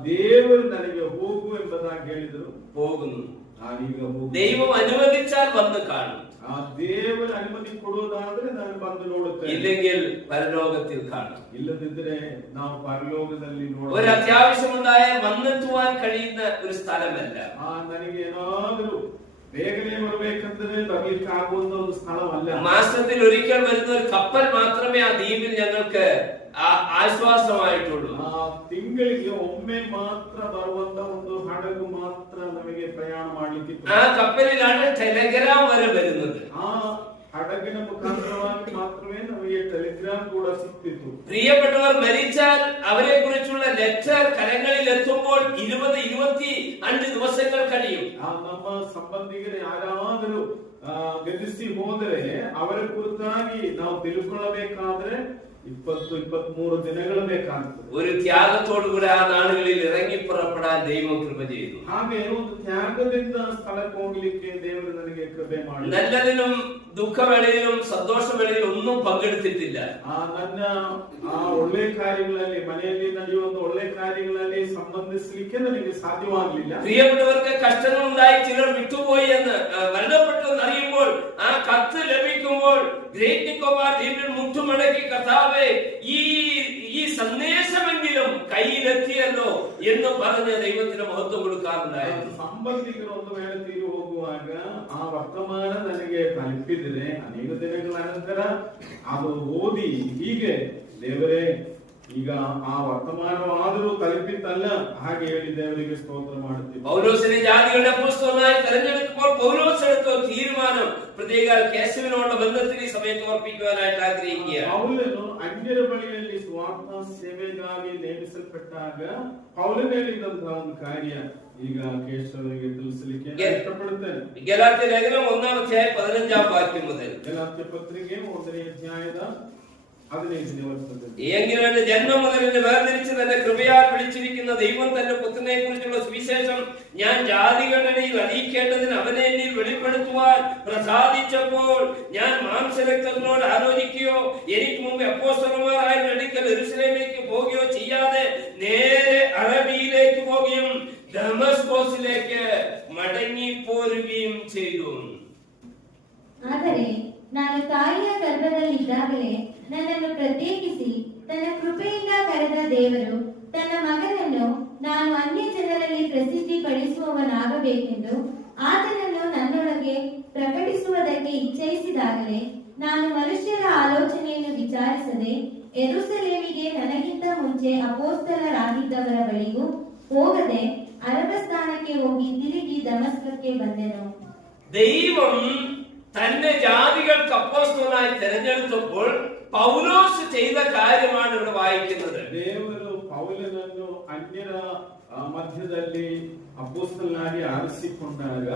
ದೇವರು ನನಗೆ ಹೋಗು ಎಂಬುದಾಗಿ ಹೇಳಿದರು. പോകുന്നു. ನಾನೀಗ ദൈവം അനുവദിച്ചാൽ വന്ന് കാണും. ದೇವರ ಅನುಮತಿ ಕೊಡುವುದಾದ್ರೆ ನಾನು ಬಂದು ನೋಡುತ್ತೇನೆ. ഇല്ലെങ്കിൽ പരലോകത്തിൽ കാണും. ಇಲ್ಲದಿದ್ದರೆ ನಾವು ಪರಲೋಕದಲ್ಲಿ ನೋಡುತ್ತೇವೆ. ഒരു അത്യാവശ്യമുണ്ടായാൽ വന്നെത്തുവാൻ കഴിയുന്ന ഒരു സ്ഥലമല്ല. ನನಗೆ ಏನಾದರೂ ಬೇಗನೆ ಬರಬೇಕಂದ್ರೆ ಬರಲಿಕ್ಕೆ ಆಗುವಂತ ಒಂದು ಸ್ಥಳವಲ್ಲ. മാസത്തിൽ ഒരിക്കൽ വരുന്ന ഒരു കപ്പൽ മാത്രമേ ആ ദ്വീപിൽ ഞങ്ങൾക്ക് ആശ്വാസമായിട്ടുള്ളൂ. ತಿಂಗಳಿಗೆ ಒಮ್ಮೆ ಮಾತ್ರ ಬರುವಂತ ಒಂದು ಹಡಗು ಮಾತ್ರ ನಮಗೆ ಪ್ರಯಾಣ ಮಾಡಲಿಕ್ಕೆ. ആ കപ്പലിലാണ് ടെലഗ്രാം വരെ വരുന്നത്. ಆ ಹಡಗಿನ ಮುಖಾಂತರವಾಗಿ ಮಾತ್ರವೇ ನಮಗೆ ಟೆಲಿಗ್ರಾಮ್ ಕೂಡ ಸಿಕ್ತಿತ್ತು. പ്രിയപ്പെട്ടവർ മരിച്ചാൽ അവരെ കുറിച്ചുള്ള ലെറ്റർ കരങ്ങളിൽ എത്തുമ്പോൾ 20-25 ദിവസങ്ങൾ കഴിയും. ನಮ್ಮ ಸಂಬಂಧಿಗರು ಯಾರಾದರೂ ಗತಿಸಿ ಹೋದರೆ ಅವರ ಕುರಿತಾಗಿ ನಾವು ತಿಳ್ಕೊಳ್ಳಬೇಕಾದ್ರೆ 20-23 ದಿನಗಳು ಬೇಕಾಗ್ತದೆ. ഒരു ത്യാഗത്തോടുകൂടി ആ നാടുകളിൽ ഇറങ്ങി പുറപ്പെടാൻ ദൈവം കൃപ ചെയ്തു. ಹಾಗೆ ಒಂದು ತ್ಯಾಗದಿಂದ ಸ್ಥಳಕ್ಕೆ ಹೋಗ್ಲಿಕ್ಕೆ ದೇವರು ನನಗೆ ಕೃಪೆ ಮಾಡಿ. നല്ലതിനും ദുഃഖവേളയിലും സന്തോഷവേളയിലും ഒന്നും പങ്കെടുത്തിട്ടില്ല. ನನ್ನ ಒಳ್ಳೆ ಕಾರ್ಯಗಳಲ್ಲಿ, മನೆಯಲ್ಲಿ ನಡೆಯುವಂತ ಒಳ್ಳೆ ಕಾರ್ಯಗಳಲ್ಲಿ സംബന്ധിಸಲಿಕ್ಕೆ ನನಗೆ സാധ്യമാಗಲಿಲ್ಲ. പ്രിയപ്പെട്ടവർക്ക് കഷ്ടങ്ങൾ ഉണ്ടായി ചിലർ വിട്ടുപോയി എന്ന് മരണപ്പെട്ടെന്ന് അറിയുമ്പോൾ ആ കത്ത് ലഭിക്കുമ്പോൾ ഗ്രേറ്റ് നിക്കോബാർ ദ്വീപിൽ മുട്ടുമടക്കി കർത്താവ് കർത്താവേ ഈ സന്ദേശമെങ്കിലും കയ്യിലെത്തിയല്ലോ എന്ന് പറഞ്ഞ് ദൈവത്തിന് മഹത്വം കൊടുക്കാറുണ്ടായിരുന്നു. ಸಂಬಂಧಿಕರು ಒಂದು ವೇಳೆ ತೀರಿ ಹೋಗುವಾಗ ಆ ವರ್ತಮಾನ ನನಗೆ ತಲುಪಿದರೆ ಅನೇಕ ದಿನಗಳ ನಂತರ ಅದು ಓದಿ ಹೀಗೆ ದೇವರೇ ಈಗ ಆ വർത്തമാനമാದರೂ തലപ്പിത്തല്ല ಹಾಗೆ ಹೇಳಿ ದೇವರಿಗೆ ಸ್ತೋತ್ರ ಮಾಡುತ್ತೀವಿ. പൗലോസിനെ ജാതികളുടെ അപ്പോസ്തലനായി തെരഞ്ഞെടുക്കുമ്പോൾ പൗലോസ് എടുത്ത തീരുമാനം പ്രത്യേക കേശവനോടുള്ള ബന്ധത്തിൽ ഈ സമയത്ത് ഓർപ്പിക്കുവാനായിട്ട് ആഗ്രഹിക്കുക. പൗലನು ಅನ್ಯರ ಬಳಿಯಲ್ಲಿ ಸ್ವಾರ್ಥ ಸೇವೆಗಾಗಿ ನೇಮಿಸಲ್ಪಟ್ಟಾಗ ಪೌಲನು ಹೇಳಿದಂತಹ ಒಂದು ಕಾರ್ಯ ಈಗ ಕೇಶವನಿಗೆ ತಿಳಿಸಲಿಕ್ಕೆ ಇಷ್ಟಪಡುತ್ತೇನೆ. ഗലാത്യ ലേഖനം 1-ാം അധ്യായം 15-ാം വാക്യം മുതൽ. ಗಲಾತ್ಯ ಪತ್ರಿಕೆ 1-ನೇ ಅಧ್ಯಾಯದ 15-ನೇ ವಚನದಲ್ಲಿ, എങ്കിലും എന്റെ ജന്മം മുതൽ എന്നെ വേർതിരിച്ച് തന്റെ കൃപയാൽ വിളിച്ചിരിക്കുന്ന ദൈവം തന്റെ പുത്രനെ കുറിച്ചുള്ള സുവിശേഷം ഞാൻ ജാതികളുടെ ഇടയിൽ അറിയിക്കേണ്ടതിന് അവനെ എന്നിൽ വെളിപ്പെടുത്തുവാൻ പ്രസാദിച്ചപ്പോൾ ഞാൻ മാംസരക്തങ്ങളോട് ആലോചിക്കുകയോ എനിക്ക് മുമ്പ് അപ്പോസ്തലന്മാരായ അടുക്കൽ യെരൂശലേമിലേക്ക് പോവുകയോ ചെയ്യാതെ നേരെ അറബിയിലേക്ക് പോവുകയും ദമസ്കോസിലേക്ക് മടങ്ങി പോരുകയും ചെയ്തു. ಆದರೆ ನಾನು ತಾಯಿಯ ಗರ್ಭದಲ್ಲಿದ್ದಾಗಲೇ ನನ್ನನ್ನು ಪ್ರತ್ಯೇಕಿಸಿ ತನ್ನ ಕೃಪೆಯಿಂದ ಕರೆದ ದೇವರು ತನ್ನ ಮಗನನ್ನು ನಾನು ಅನ್ಯ ಜನರಲ್ಲಿ ಪ್ರಸಿದ್ಧಿಪಡಿಸುವವನಾಗಬೇಕೆಂದು ಆತನನ್ನು ನನ್ನೊಳಗೆ ಪ್ರಕಟಿಸುವುದಕ್ಕೆ ಇಚ್ಛಿಸಿದಾಗಲೇ ನಾನು ಮನುಷ್ಯರ ಆಲೋಚನೆಯನ್ನು ವಿಚಾರಿಸದೆ ಯೆರೂಸಲೇಮಿಗೆ ನನಗಿಂತ ಮುಂಚೆ ಅಪೊಸ್ತಲರಾಗಿದ್ದವರ ಬಳಿಗೂ ಹೋಗದೆ അരബസ്ഥാനಕ್ಕೆ ಹೋಗಿ തിരികെ ദമസ്കಕ್ಕೆ ಬಂದೆನು. ദൈവം തന്റെ ജാതികൾക്ക് അപ്പോസ്തലനായി തെരഞ്ഞെടുത്തപ്പോൾ പൗലോസ് ചെയ്ത കാര്യമാണ് ഇവിടെ വായിക്കുന്നത്. ದೇವರು ಪೌಲನನ್ನು ಅನ್ಯರ ಮಧ್ಯದಲ್ಲಿ ಅಪೊಸ್ತಲನಾಗಿ ಆರಿಸಿಕೊಂಡಾಗ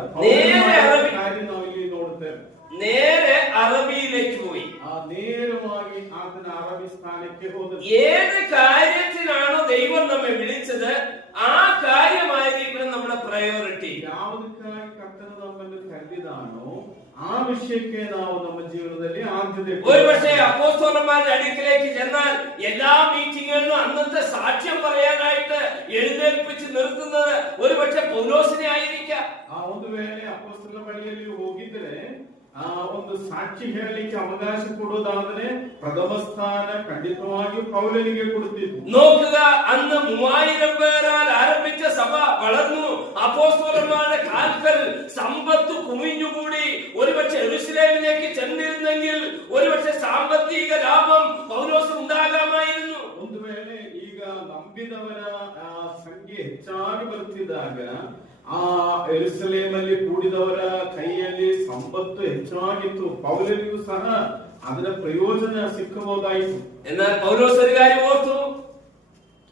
ಕಾರ್ಯ ನಾವು ಇಲ್ಲಿ ನೋಡುತ್ತೇವೆ. നേരെ അറബിയിലേക്ക് പോയി. നേരമായി ആതന അറബി സ്ഥാനಕ್ಕೆ ಹೋದರು. ഏത് കാര്യത്തിനാണോ ദൈവം നമ്മെ വിളിച്ചത് ആ കാര്യമായിരിക്കണം നമ്മുടെ പ്രയോറിറ്റി. ಯಾವುದಕ್ಕಾಗಿ ಕರ್ತನು ನಮ್ಮನ್ನು ಕರೆದಿದ್ದಾನೋ ആ വിഷയಕ್ಕೆ ನಾವು ನಮ್ಮ ಜೀವನದಲ್ಲಿ ಆದ್ಯತೆ. ഒരുപക്ഷേ അപ്പോസ്തലന്മാരുടെ അടുക്കലേക്ക് ചെന്നാൽ എല്ലാ മീറ്റിങ്ങുകളിലും അന്നത്തെ സാക്ഷ്യം പറയാനായിട്ട് എഴുന്നേൽപ്പിച്ച് നിർത്തുന്നത് ഒരുപക്ഷെ പൗലോസിനെ ആയിരിക്കാം. ಒಂದು ವೇಳೆ ಅಪೊಸ್ತಲರ ಬಳಿಯಲ್ಲಿ ಹೋಗಿದ್ರೆ ಆ ಒಂದು ಸಾಕ್ಷಿ ಹೇಳಲಿಕ್ಕೆ ಅವಕಾಶ ಕೊಡೋದಾದ್ರೆ ಪ್ರಥಮ ಸ್ಥಾನ ಖಂಡಿತವಾಗಿಯೂ ಪೌಲನಿಗೆ ಕೊಡುತ್ತಿತ್ತು. നോക്കുക, അന്ന് 3000 പേരാൽ ആരംഭിച്ച സഭ വളർന്നു. അപ്പോസ്തലന്മാരുടെ കാൽക്കൽ സമ്പത്ത് കുമിഞ്ഞുകൂടി. ഒരുപക്ഷെ യെരൂശലേമിലേക്ക് ചെന്നിരുന്നെങ്കിൽ ഒരുപക്ഷെ സാമ്പത്തിക ലാഭം പൗലോസ് ഉണ്ടാകാമായിരുന്നു. ಒಂದು ವೇಳೆ ಈಗ ನಂಬಿದವರ ಸಂಖ್ಯೆ ಹೆಚ್ಚಾಗಿ ಬರುತ್ತಿದ್ದಾಗ ಆ ಯೆರೂಸಲೇಮಲ್ಲಿ ಕೂಡಿದವರ ಕೈಯಲ್ಲಿ ಸಂಪತ್ತು ಹೆಚ್ಚಾಗಿತ್ತು. ಪೌಲನಿಗೂ ಸಹ ಅದರ ಪ್ರಯೋಜನ ಸಿಕ್ಕಬಹುದಾಯಿತು. എന്നാൽ പൗലോസ് ഒരു കാര്യം ഓർത്തു.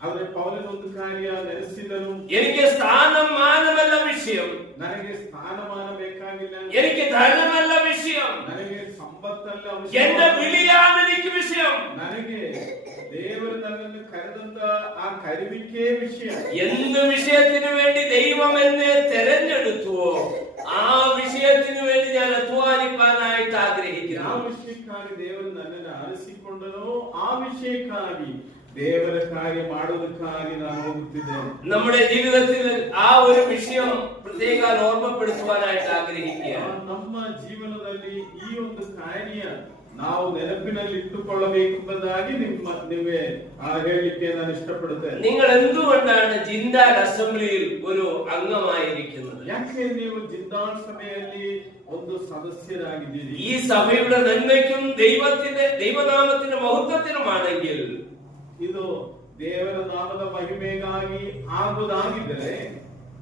ಆದರೆ ಪೌಲನ ಒಂದು ಕಾರ್ಯ ನೆನೆಸಿದನು. എനിക്ക് സ്ഥാനം മാനമല്ല വിഷയം, ನನಗೆ ಸ್ಥಾನಮಾನ ಬೇಕಾಗಿಲ್ಲ, എനിക്ക് ധനമല്ല വിഷയം, ನನಗೆ ಸಂಪತ್ತಲ್ಲ എന്റെ ವಿಷಯ, വിളിയാണ് എനിക്ക് വിഷയം. ನನಗೆ ದೇವರು ನನ್ನನ್ನು ಕರೆದಂತ ಆ ಕರೆವಿಕೆ ವಿಷಯ. എന്ത് വിഷയത്തിനു വേണ്ടി ദൈവം എന്നെ തെരഞ്ഞെടുത്തുവോ ആ വിഷയത്തിനു വേണ്ടി ഞാൻ അധ്വാനിക്കാനായിട്ട് ആഗ്രഹിക്കുന്നു. ಯಾವ ವಿಷಯಕ್ಕಾಗಿ ದೇವರು ನನ್ನನ್ನು ಆರಿಸಿಕೊಂಡನೋ ಆ ವಿಷಯಕ್ಕಾಗಿ ದೇವರ ಕಾರ್ಯ ಮಾಡುವುದಕ್ಕಾಗಿ ನಾನು ಹೋಗುತ್ತಿದ್ದೇನೆ. നമ്മുടെ ജീവിതത്തിൽ ആ ഒരു വിഷയം പ്രത്യേക ഓർമ്മപ്പെടുത്തുവാനായിട്ട് ആഗ്രഹിക്കുക. ನಮ್ಮ ಜೀವನದಲ್ಲಿ ಈ ಒಂದು ಕಾರ್ಯ ನಾವು ನೆನಪಿನಲ್ಲಿ ಇಟ್ಟುಕೊಳ್ಳಬೇಕೆಂಬುದಾಗಿ ನಿಮಗೆ ಹೇಳಲಿಕ್ಕೆ ನಾನು ಇಷ್ಟಪಡುತ್ತೇನೆ. നിങ്ങൾ എന്തുകൊണ്ടാണ് ജിൻഡാൽ അസംബ്ലിയിൽ ഒരു അംഗമായിരിക്കുന്നത്? ಯಾಕೆ ನೀವು ಜಿಂದಾಲ್ ಸಭೆಯಲ್ಲಿ ಒಂದು ಸದಸ್ಯರಾಗಿದ್ದೀರಿ? ഈ സഭയുടെ നന്മയ്ക്കും ദൈവനാമത്തിന്റെ മഹത്വത്തിനുമാണെങ്കിൽ, ಇದು ದೇವರ ನಾಮದ ಮಹಿಮೆಗಾಗಿ ಆಗುವುದಾಗಿದ್ದರೆ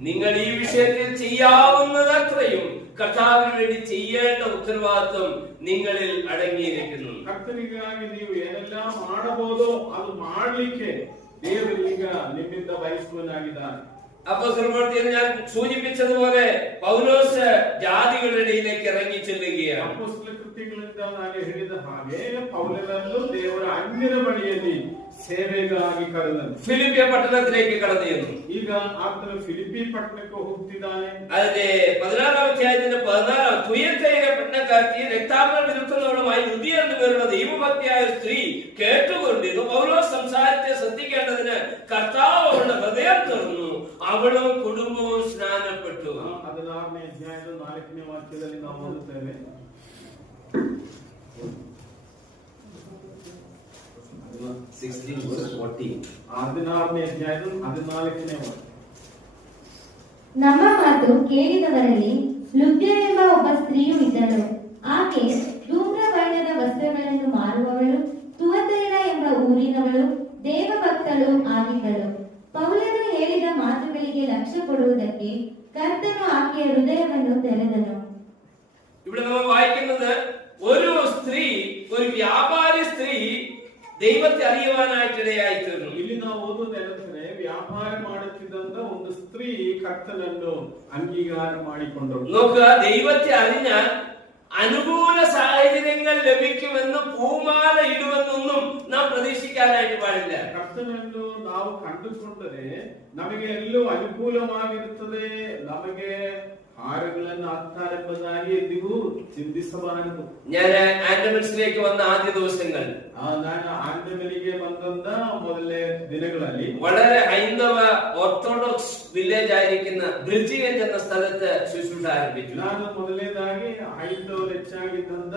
നിങ്ങൾ ഈ വിഷയത്തിൽ ചെയ്യാവുന്നതത്രയും കർത്താവിന് വേണ്ടി ചെയ്യേണ്ട ഉത്തരവാദിത്വം നിങ്ങളിൽ അടങ്ങിയിരിക്കുന്നു. ಕರ್ತನಿಗಾಗಿ ನೀವು ಏನೆಲ್ಲ ಮಾಡಬಹುದೋ ಅದು ಮಾಡಲಿಕ್ಕೆ ದೇವರೀಗ ನಿಮ್ಮಿಂದ ಬಯಸುವನಾಗಿದ್ದಾನೆ. അപ്പോസ്തലപ്രവൃത്തിയിൽ ഞാൻ സൂചിപ്പിച്ചതുപോലെ പൗലോസ് ജാതികളുടെ ഇടയിലേക്ക് ഇറങ്ങി ചെല്ലുകയാണ്. ಅಪೊಸ್ತಲ ಕೃತ್ಯಗಳಿಂದ ನಾನು ಹೇಳಿದ ಹಾಗೆ ಪೌಲನನ್ನು ದೇವರ ಅನ್ಯರ ಬಳಿಯಲ್ಲಿ ಸೇವೆಗಾಗಿ ಕರೆದನು. ഫിലിപ്പിയ പട്ടണത്തിലേക്ക് കടന്നു ചെന്നു. ಈಗ ಆತನು ಫಿಲಿಪ್ಪಿ ಪಟ್ಟಣಕ್ಕೆ ಹೋಗ್ತಿದ್ದಾನೆ. അതിന്റെ 16-ാം അധ്യായത്തിന്റെ 14 തുയത്തയിലെ പട്ടണക്കാർത്തി രക്താംബര വിരുദ്ധങ്ങളുമായി ലുദിയ എന്നുപേരുള്ള ദൈവഭക്തിയായ സ്ത്രീ കേട്ടുകൊണ്ടിരുന്നു. പൗലോസ് സംസാരത്തെ ശ്രദ്ധിക്കേണ്ടതിന് കർത്താവ് അവളുടെ ഹൃദയം തുറന്നു. അവളും കുടുംബവും സ്നാനപ്പെട്ടു. 16ನೇ ಅಧ್ಯಾಯದ 4ನೇ ವಾಕ್ಯದಲ್ಲಿ ನಾವು ಓದುತ್ತೇವೆ. 16 verse 14. 16ನೇ ಅಧ್ಯಾಯದ 14ನೇ ವಾಕ್ಯ. ನಮ್ಮ ಮಾತು ಕೇಳಿದವರಲ್ಲಿ ಲುದ್ಯ ಎಂಬ ಒಬ್ಬ ಸ್ತ್ರೀಯು ಇದ್ದಳು. ಆಕೆ ಧೂಮ್ರವರ್ಣದ ವಸ್ತ್ರಗಳನ್ನು ಮಾರುವವಳು, ತುವತೈರ ಎಂಬ ಊರಿನವಳು, ದೇವಭಕ್ತಳು ಆಗಿದ್ದಳು. ಪೌಲನು ಹೇಳಿದ ಮಾತುಗಳಿಗೆ ಲಕ್ಷ್ಯ ಕೊಡುವುದಕ್ಕೆ ಕರ್ತನು ಆಕೆಯ ಹೃದಯವನ್ನು ತೆರೆದನು. ഇവിടെ നമ്മൾ വായിക്കുന്നത് ഒരു സ്ത്രീ, ഒരു വ്യാപാരി സ്ത്രീ ദൈവത്തെ അറിയുവാനായിട്ടിടയായി തീർന്നു. ಇಲ್ಲಿ ನಾವು ಓದುವುದೇನೆಂದರೆ ವ್ಯಾಪಾರ ಮಾಡುತ್ತಿದ್ದಂತ ಒಂದು ಸ್ತ್ರೀ ಕರ್ತನನ್ನು ಅಂಗೀಕಾರ ಮಾಡಿಕೊಂಡಳು. നോക്കുക, ദൈവത്തെ അറിഞ്ഞാൽ അനുകൂല സാഹചര്യങ്ങൾ ലഭിക്കുമെന്ന് പൂമാല ഇടുമെന്നൊന്നും നാം പ്രതീക്ഷിക്കാനായിട്ട് പാടില്ല. ಕರ್ತನನ್ನು ನಾವು ಕಂಡುಕೊಂಡರೆ ನಮಗೆ ಎಲ್ಲೂ ಅನುಕೂಲವಾಗಿರುತ್ತದೆ, ನಮಗೆ ಹಾರಗಳನ್ನು ಹಾಕ್ತಾರೆಂಬುದಾಗಿ ಎಂದಿಗೂ ಚಿಂತಿಸಬಾರದು. ഞാൻ ആൻഡമൻസിലേക്ക് വന്ന ആദ്യ ദിവസങ്ങൾ, ನಾನು ಆಂಡಮನಿಗೆ ಬಂದಂತ ಮೊದಲನೇ ದಿನಗಳಲ್ಲಿ വളരെ ഹൈന്ദവ ഓർത്തഡോക്സ് വില്ലേജ് ആയിരിക്കുന്ന ബ്രിജിഗഞ്ച് എന്ന സ്ഥലത്ത് ശുശ്രൂഷ ആരംഭിച്ചു. ನಾನು ಮೊದಲನೇದಾಗಿ ಹೈಂದವರು ಹೆಚ್ಚಾಗಿದ್ದಂತ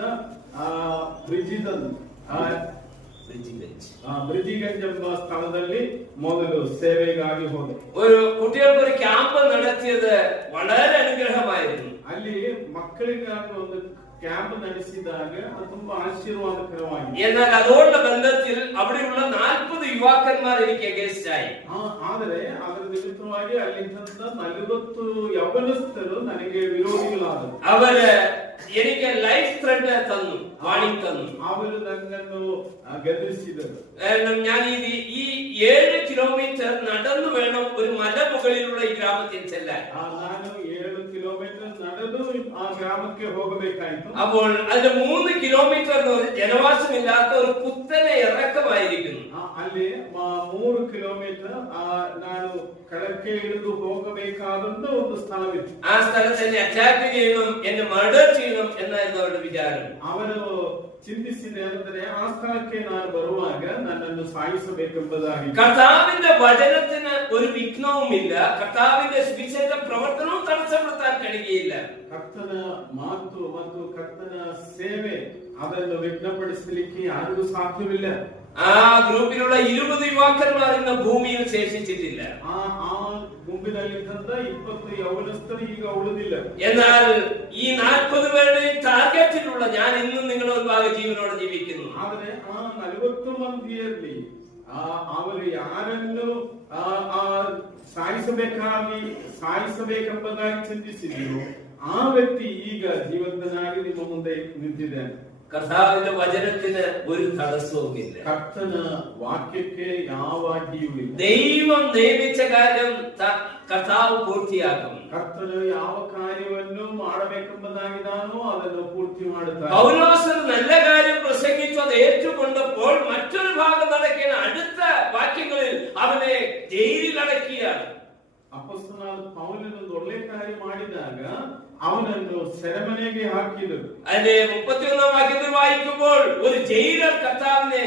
ಬ್ರಿಜಿಗಂಜ್ ಎಂಬ ಸ್ಥಳದಲ್ಲಿ ಮೊದಲು ಸೇವೆಗಾಗಿ ಹೋದೆ. ഒരു കുട്ടികൾക്ക് ഒരു ക്യാമ്പ് നടത്തിയത് വളരെ അനുഗ്രഹമായിരുന്നു. ಅಲ್ಲಿ ಮಕ್ಕಳಿಗಾಗಿ ಒಂದು ಕ್ಯಾಂಪ್ ನಡೆಸಿದಾಗ ಅದು ತುಂಬಾ ಆಶೀರ್ವಾದಕರವಾಗಿದೆ. എന്നാൽ അതോടുള്ള ബന്ധത്തിൽ അവിടെയുള്ള 40 യുവാക്കന്മാർ എനിക്ക് അഗേൻസ്റ്റ് ആയി. ಆದರೆ ಅದರ ನಿಮಿತ್ತವಾಗಿ ಅಲ್ಲಿದ್ದಂತ 40 ಯೌವನಸ್ಥರು ನನಗೆ ವಿರೋಧಿಗಳಾದರು. അവര് എനിക്ക് ലൈഫ് ത്രെഡ് തന്നു, വാണിംഗ് തന്നു. ಅವರು ನನ್ನನ್ನು ಗದರಿಸಿದರು. ഞാൻ ഈ 7 കിലോമീറ്റർ നടന്നു വേണം ഒരു മലമുകളിലുള്ള ഈ ഗ്രാമത്തിൽ ചെല്ലാൻ. ನಾನು 7 കിലോമീറ്റർ നടന്നു ആ ഗ്രാമಕ್ಕೆ ಹೋಗಬೇಕಾಯಿತು. അപ്പോൾ അതിന്റെ 3 കിലോമീറ്റർ ജനവാസമില്ലാത്ത ഒരു കുത്തനെ ഇറക്കമായിരിക്കുന്നു. ಅಲ್ಲಿ 3 കിലോമീറ്റർ ನಾನು ಕೆಳಕ್ಕೆ ಇಳಿದು ಹೋಗಬೇಕಾದಂತ ಒಂದು ಸ್ಥಳವಿತ್ತು. ആ സ്ഥലത്ത് എന്നെ അറ്റാക്ക് ചെയ്യണം, എന്നെ മർഡർ ചെയ്യണം എന്നായിരുന്നു അവരുടെ വിചാരം. ಅವರು ಚಿಂತಿಸಿದೆ ಅಂದರೆ ಆ ಸ್ಥಳಕ್ಕೆ ನಾನು ಬರುವಾಗ ನನ್ನನ್ನು ಸಾಯಿಸಬೇಕೆಂಬುದಾಗಿ. കർത്താവിന്റെ വചനത്തിന് ഒരു വിഘ്നവുമില്ല, കർത്താവിന്റെ സുവിശേഷ പ്രവർത്തനവും തടസ്സപ്പെടുത്താൻ കഴിയുകയില്ല. ಕರ್ತನ ಮಾತು ಮತ್ತು ಕರ್ತನ ಸೇವೆ ಅದನ್ನು ವಿಘ್ನಪಡಿಸಲಿಕ್ಕೆ ಯಾರಿಗೂ ಸಾಧ್ಯವಿಲ್ಲ. ആ ഗ്രൂപ്പിലുള്ള 20 യുവാക്കന്മാർ ഇന്ന് ഭൂമിയിൽ ശേഷിച്ചിട്ടില്ല. ಆ ಗುಂಪಿನಲ್ಲಿದ್ದಂತ 20 ಯೌವನಸ್ಥರು ಈಗ ಉಳಿದಿಲ್ಲ. എന്നാൽ ഈ 40 പേരുടെ ടാർഗറ്റിലുള്ള ഞാൻ ഇന്നും നിങ്ങളുടെ മുൻപാകെ ജീവനോടെ ജീവിക്കുന്നു. ಆದರೆ ಆ 40 ಮಂದಿಯಲ್ಲಿ ಅವರು ಯಾರನ್ನು ಸಾಯಿಸಬೇಕೆಂಬುದಾಗಿ ಚಿಂತಿಸಿದ್ರು, ಆ ವ್ಯಕ್ತಿ ಈಗ ಜೀವಂತನಾಗಿ ನಿಮ್ಮ ಮುಂದೆ ನಿಂತಿದ್ದಾನೆ. കർത്താവിന്റെ വചനത്തിന് ഒരു തടസ്സവുമില്ല. ಕರ್ತನ ವಾಕ್ಯಕ್ಕೆ ಯಾವ ಅಡ್ಡಿಯುമിಲ್ಲ. ദൈവം നിയമിച്ച കാര്യം കർത്താവ് പൂർത്തിയാക്കും. ಕರ್ತನು ಯಾವ ಕಾರ್ಯವನ್ನು ಮಾಡಬೇಕೆಂಬುದಾಗಿದ್ದಾನೋ ಅದನ್ನು ಪೂರ್ತಿ ಮಾಡುತ್ತಾನೆ. പൗലോസ് നല്ല കാര്യം പ്രസംഗിച്ചു, അത് ഏറ്റുകൊണ്ടപ്പോൾ മറ്റൊരു ഭാഗം നടക്കുന്ന അടുത്ത വാക്യങ്ങളിൽ അവനെ ജയിലിൽ അടക്കുകയാണ്. ಅಪೊಸ್ತಲನಾದ ಪೌಲನು ಒಳ್ಳೆ ಕಾರ್ಯ ಮಾಡಿದಾಗ അവനನ್ನು ಸೆರೆಮನೆಗೆ ಹಾಕಿದರು. അതിന്റെ 31ാം വാക്യത്തിൽ വായിക്കുമ്പോൾ ഒരു ജയിലർ കർത്താവിനെ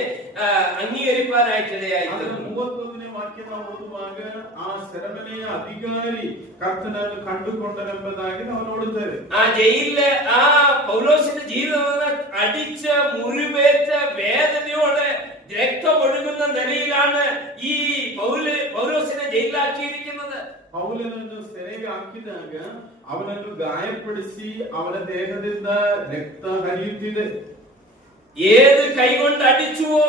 അംഗീകരിക്കാനായിട്ടിടയായി. 31ನೇ ವಾಕ್ಯ ನಾವು ಓದುವಾಗ ಆ ಸೆರೆಮನೆಯ ಅಧಿಕಾರಿ ಕರ್ತನನ್ನು ಕಂಡುಕೊಂಡರೆಂಬುದಾಗಿ ನಾವು ನೋಡುತ್ತೇವೆ. ആ ജയിലില് ആ പൗലോസിന്റെ ജീവിതം അടിച്ച മുറിവേറ്റ വേദനയോടെ രക്തം ഒഴുകുന്ന നിലയിലാണ് ഈ പൗലോസിനെ ജയിലിലാക്കിയിരിക്കുന്നത്. ಪೌಲನನ್ನು ಸೆರೆಗೆ ಹಾಕಿದಾಗ ಅವನನ್ನು ಗಾಯಪಡಿಸಿ ಅವನ ದೇಹದಿಂದ ರಕ್ತ ಹರಿಯುತ್ತಿದೆ. ഏത് കൈകൊണ്ട് അടിച്ചുവോ,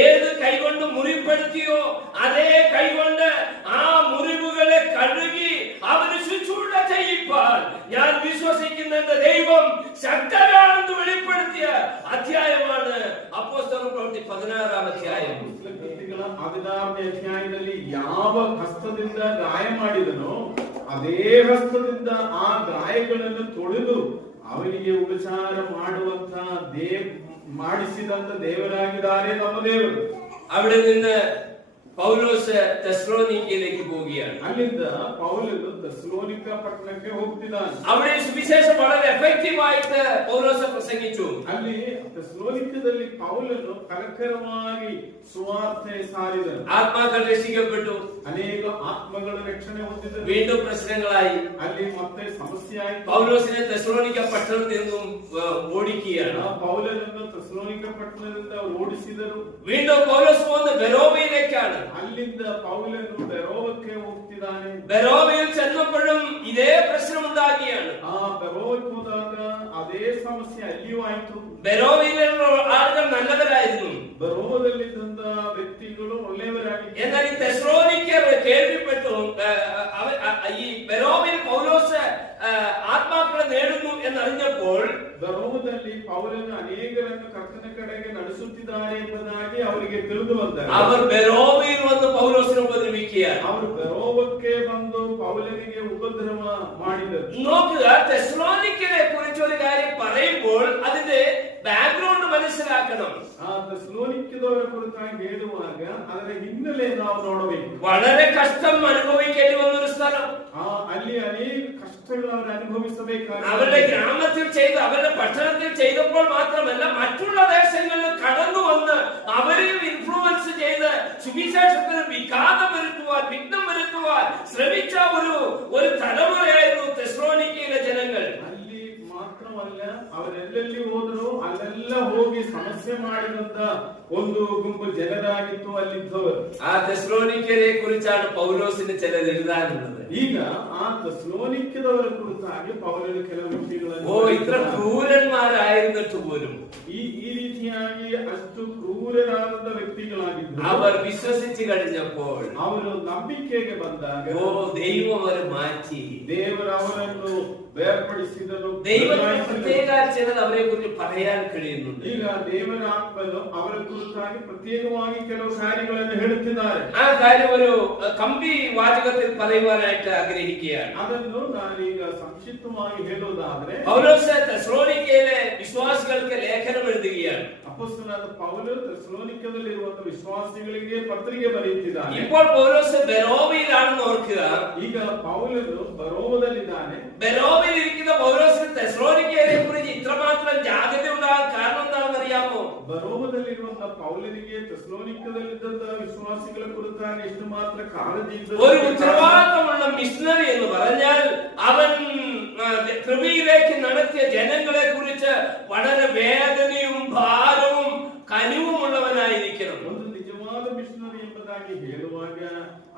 ഏത് കൈകൊണ്ട് മുറിപ്പെടുത്തിയോ അതേ കൈകൊണ്ട് ആ മുറിവുകളെ കഴുകി അവന് ശുശ്രൂഷ ചെയ്യിപ്പാൻ ഞാൻ വിശ്വസിക്കുന്ന ദൈവം ശക്തനാണെന്ന് വെളിപ്പെടുത്തിയ അധ്യായമാണ് അപ്പോസ്തല പ്രവൃത്തി 16ാം അധ്യായം. 16ನೇ ಅಧ್ಯಾಯದಲ್ಲಿ ಯಾವ ಹಸ್ತದಿಂದ ಗಾಯ ಮಾಡಿದನೋ ಅದೇ ಹಸ್ತದಿಂದ ಆ ಗಾಯಗಳನ್ನು ತೊಳೆದು ಅವನಿಗೆ ಉಪಚಾರ ಮಾಡುವಂತ ಮಾಡಿಸಿದಂತ ದೇವರಾಗಿದ್ದಾರೆ ನಮ್ಮ ದೇವರು. അവിടെ നിന്ന് പൗലോസ് തെസ്സലോനിക്കയിലേക്ക് പോവുകയാണ്. അಲ್ಲಿಂದ ಪೌಲನು ತೆಸಲೋನಿಕ തെസ്സലോനിക പട്ടಣಕ್ಕೆ ಹೋಗ್ತಿದ್ದಾನೆ. അവിടെ സുവിശേഷം വളരെ എഫക്റ്റീവ് ആയിട്ട് പൗലോസ് പ്രസംഗിച്ചു. ಅಲ್ಲಿ തെസ്സലോനിಕದಲ್ಲಿ ಪೌಲನು ಕರಕರವಾಗಿ ಸುವಾರ್ತೆ ಸಾರಿದನು. ആത്മാക്കൾ രക്ഷിക്കപ്പെട്ടു, ಅನೇಕ ಆತ್ಮಗಳು ರಕ್ಷಣೆ ಹೊಂದಿದರು. വീണ്ടും പ്രശ്നങ്ങളായി. ಅಲ್ಲಿ ಮತ್ತೆ ಸಮಸ್ಯೆಯಾಯಿತು. പൗലോസിനെ തെസ്സലോനിക്ക പട്ടണത്തിൽ നിന്നും ഓടിക്കുകയാണ്. പൗലനನ್ನು തെസ്സലോനിക പട്ടണದಿಂದ ಅವರು ಓಡಿಸಿದರು. വീണ്ടും പൗലോസ് പോകുന്നത് ബെരോവയിലേക്കാണ്. ಅಲ್ಲಿಂದ പൗലನು ബെരോവಕ್ಕೆ ಹೋಗ್ತಿದ್ದಾನೆ. ബെരോവയിൽ ചെന്നപ്പോഴും ഇതേ പ്രശ്നം ഉണ്ടാകുകയാണ്. ಆ ബെരോവಕ್ಕೆ ಹೋದಾಗ ಅದೇ ಸಮಸ್ಯೆ ಅಲ್ಲಿಯೂ ಆಯಿತು. ബെരോവയിലുള്ള ആളുകൾ നല്ലവരായിരുന്നു. ബെരോവದಲ್ಲಿದ್ದಂತ വ്യക്തിಗಳು ಒಳ್ಳೆಯವರಾಗಿದ್ದರು. എന്നാൽ ഈ തെസ്സലോനിക്കർ കേൾവിപ്പെട്ടു ഈ ബെരോവയിൽ പൗലോസ് ആത്മാക്കളെ നേടുന്നു എന്നറിഞ്ഞപ്പോൾ ബെരോവದಲ್ಲಿ പൗലನು ಅನೇಕರನ್ನು ಕರ್ತನ ಕಡೆಗೆ ನಡೆಸುತ್ತಿದ್ದಾರೆ ಎಂಬುದಾಗಿ ಅವರಿಗೆ ತಿಳಿದು ಬಂದರು. അവർ ബെരോവയിൽ വന്ന് പൗലോസിനെ ഉപദ്രവിക്കുകയാണ്. ಅವರು ബെരോവಕ್ಕೆ ಬಂದು പൗലನಿಗೆ ಉಪദ്ರವ ಮಾಡಿದರು. നോക്കുക, തെസ്സലോനിക്കരെ കുറിച്ച് ഒരു കാര്യം പറയുമ്പോൾ അതിന്റെ ബാക്ക്ഗ്രൗണ്ട് മനസ്സിലാക്കണം. ಆ തെസ്സലോനിಕದವರ ಕುರಿತಾಗಿ ಹೇಳುವಾಗ ಅದರ ಹಿನ್ನೆಲೆ ನಾವು ನೋಡಬೇಕು. വളരെ കഷ്ടം അനുഭവിക്കേണ്ടി വന്ന ഒരു സ്ഥലം. ಅಲ್ಲಿ ಅನೇಕ കഷ്ടങ്ങൾ അവർ അനുഭവിಸಬೇಕಾಗಿದೆ. അവരുടെ ഗ്രാമത്തിൽ ചെയ്ത് അവരുടെ പട്ടണത്തിൽ ചെയ്തപ്പോൾ മാത്രമല്ല, മറ്റുള്ള ദേശങ്ങളിൽ കടന്നു വന്ന് അവരെയും ഇൻഫ്ലുവൻസ് ചെയ്ത് സുവിശേഷത്തിന് വിഘാതം വരുത്തുവാൻ, വിഘ്നം വരുത്തുവാൻ ശ്രമിച്ച ഒരു തലമുറയായിരുന്നു തെസ്സലോനിക്കയിലെ ജനങ്ങൾ. ಅಲ್ಲಿ ಮಾತ್ರವಲ್ಲ, ಅವರೆಲ್ಲೆಲ್ಲಿ ಹೋದ್ರು ಅಲ್ಲೆಲ್ಲ ಹೋಗಿ ಸಮಸ್ಯೆ ಮಾಡಿದಂತ ಒಂದು ಗುಂಪು ಜನರಾಗಿತ್ತು ಅಲ್ಲಿದ್ದವರು. ആ തെസ്സലോനിക്കരെ കുറിച്ചാണ് പൗലോസിന് ചിലത് എഴുതാനുള്ളത്. ಈಗ ಆ തെസ്സലോനിಕದವರ ಕುರಿತಾಗಿ ಪೌಲನು ಕೆಲವು ವಿಷಯಗಳನ್ನು ഇത്ര ക്രൂരന്മാരായിരുന്നിട്ട് പോലും ಈ ರೀತಿಯಾಗಿ ಅಷ್ಟು ಕ್ರೂರರಾದ ವ್ಯಕ್ತಿಗಳಾಗಿದ್ದರು. അവർ വിശ്വസിച്ചു കഴിഞ്ഞപ്പോൾ ಅವರು ನಂಬಿಕೆಗೆ ಬಂದಾಗ ദൈവം അവരെ മാറ്റി. ದೇವರು ಅವರನ್ನು ಬೇರ್ಪಡಿಸಿದರು. ദൈവത്തിന് പ്രത്യേക ചിലത് അവരെ കുറിച്ച് പറയാൻ കഴിയുന്നുണ്ട്. ಈಗ ದೇವರ ಆತ್ಮನು ಅವರ ಕುರಿತಾಗಿ ಪ್ರತ್ಯೇಕವಾಗಿ ಕೆಲವು ಕಾರ್ಯಗಳನ್ನು ಹೇಳುತ್ತಿದ್ದಾರೆ. ആ കാര്യം ഒരു കമ്പി വാചകത്തിൽ പറയുവാനായിട്ട് ആഗ്രഹിക്കുകയാണ്. ಅದನ್ನು ನಾನೀಗ ಸಂಕ್ಷಿಪ್ತವಾಗಿ ಹೇಳುವುದಾದ್ರೆ, പൗലോസ് തെസ്സലോനിക്കയിലെ വിശ്വാസികൾക്ക് ലേഖനം എഴുതുകയാണ്. ಅಪೊಸ್ತಲನಾದ ಪೌಲನು തെസ്സലോനിಕದಲ್ಲಿರುವಂತ ವಿಶ್ವಾಸಿಗಳಿಗೆ ಪತ್ರಿಕೆ ಬರೆಯುತ್ತಿದ್ದಾನೆ. ഇപ്പോൾ പൗലോസ് ബെരോവയിലാണെന്ന് ഓർക്കുക. ಈಗ പൗലನು ബെരോവದಲ್ಲಿದ್ದಾನೆ. ബെരോവയിൽ ഇരിക്കുന്ന പൗലോസിന് തെസ്സലോനിക്കയെ കുറിച്ച് ഇത്രമാത്രം ജാഗ്രത ഉണ്ടാകാൻ കാരണം എന്താണെന്ന് അറിയാമോ? ബെരോവದಲ್ಲಿರುವಂತ പൗലನಿಗೆ തെസ്സലോനിಕದಲ್ಲಿದ್ದಂತ വിശ്വാസിಗಳ ಕುರಿತಾಗಿ ಎಷ್ಟು ಮಾತ್ರ ಕಾಳಜಿ ಇತ್ತು. ഒരു ഉത്തരവാദിത്തമുള്ള മിഷണറി എന്ന് പറഞ്ഞാൽ അവൻ കൃപയിലേക്ക് നടത്തിയ ജനങ്ങളെ കുറിച്ച് വളരെ വേദനയും ഭാരവും കനിവുമുള്ളവനായിരിക്കണം. ಒಂದು ನಿಜವಾದ ಮಿಷನರಿ ಎಂಬುದಾಗಿ ಹೇಳುವಾಗ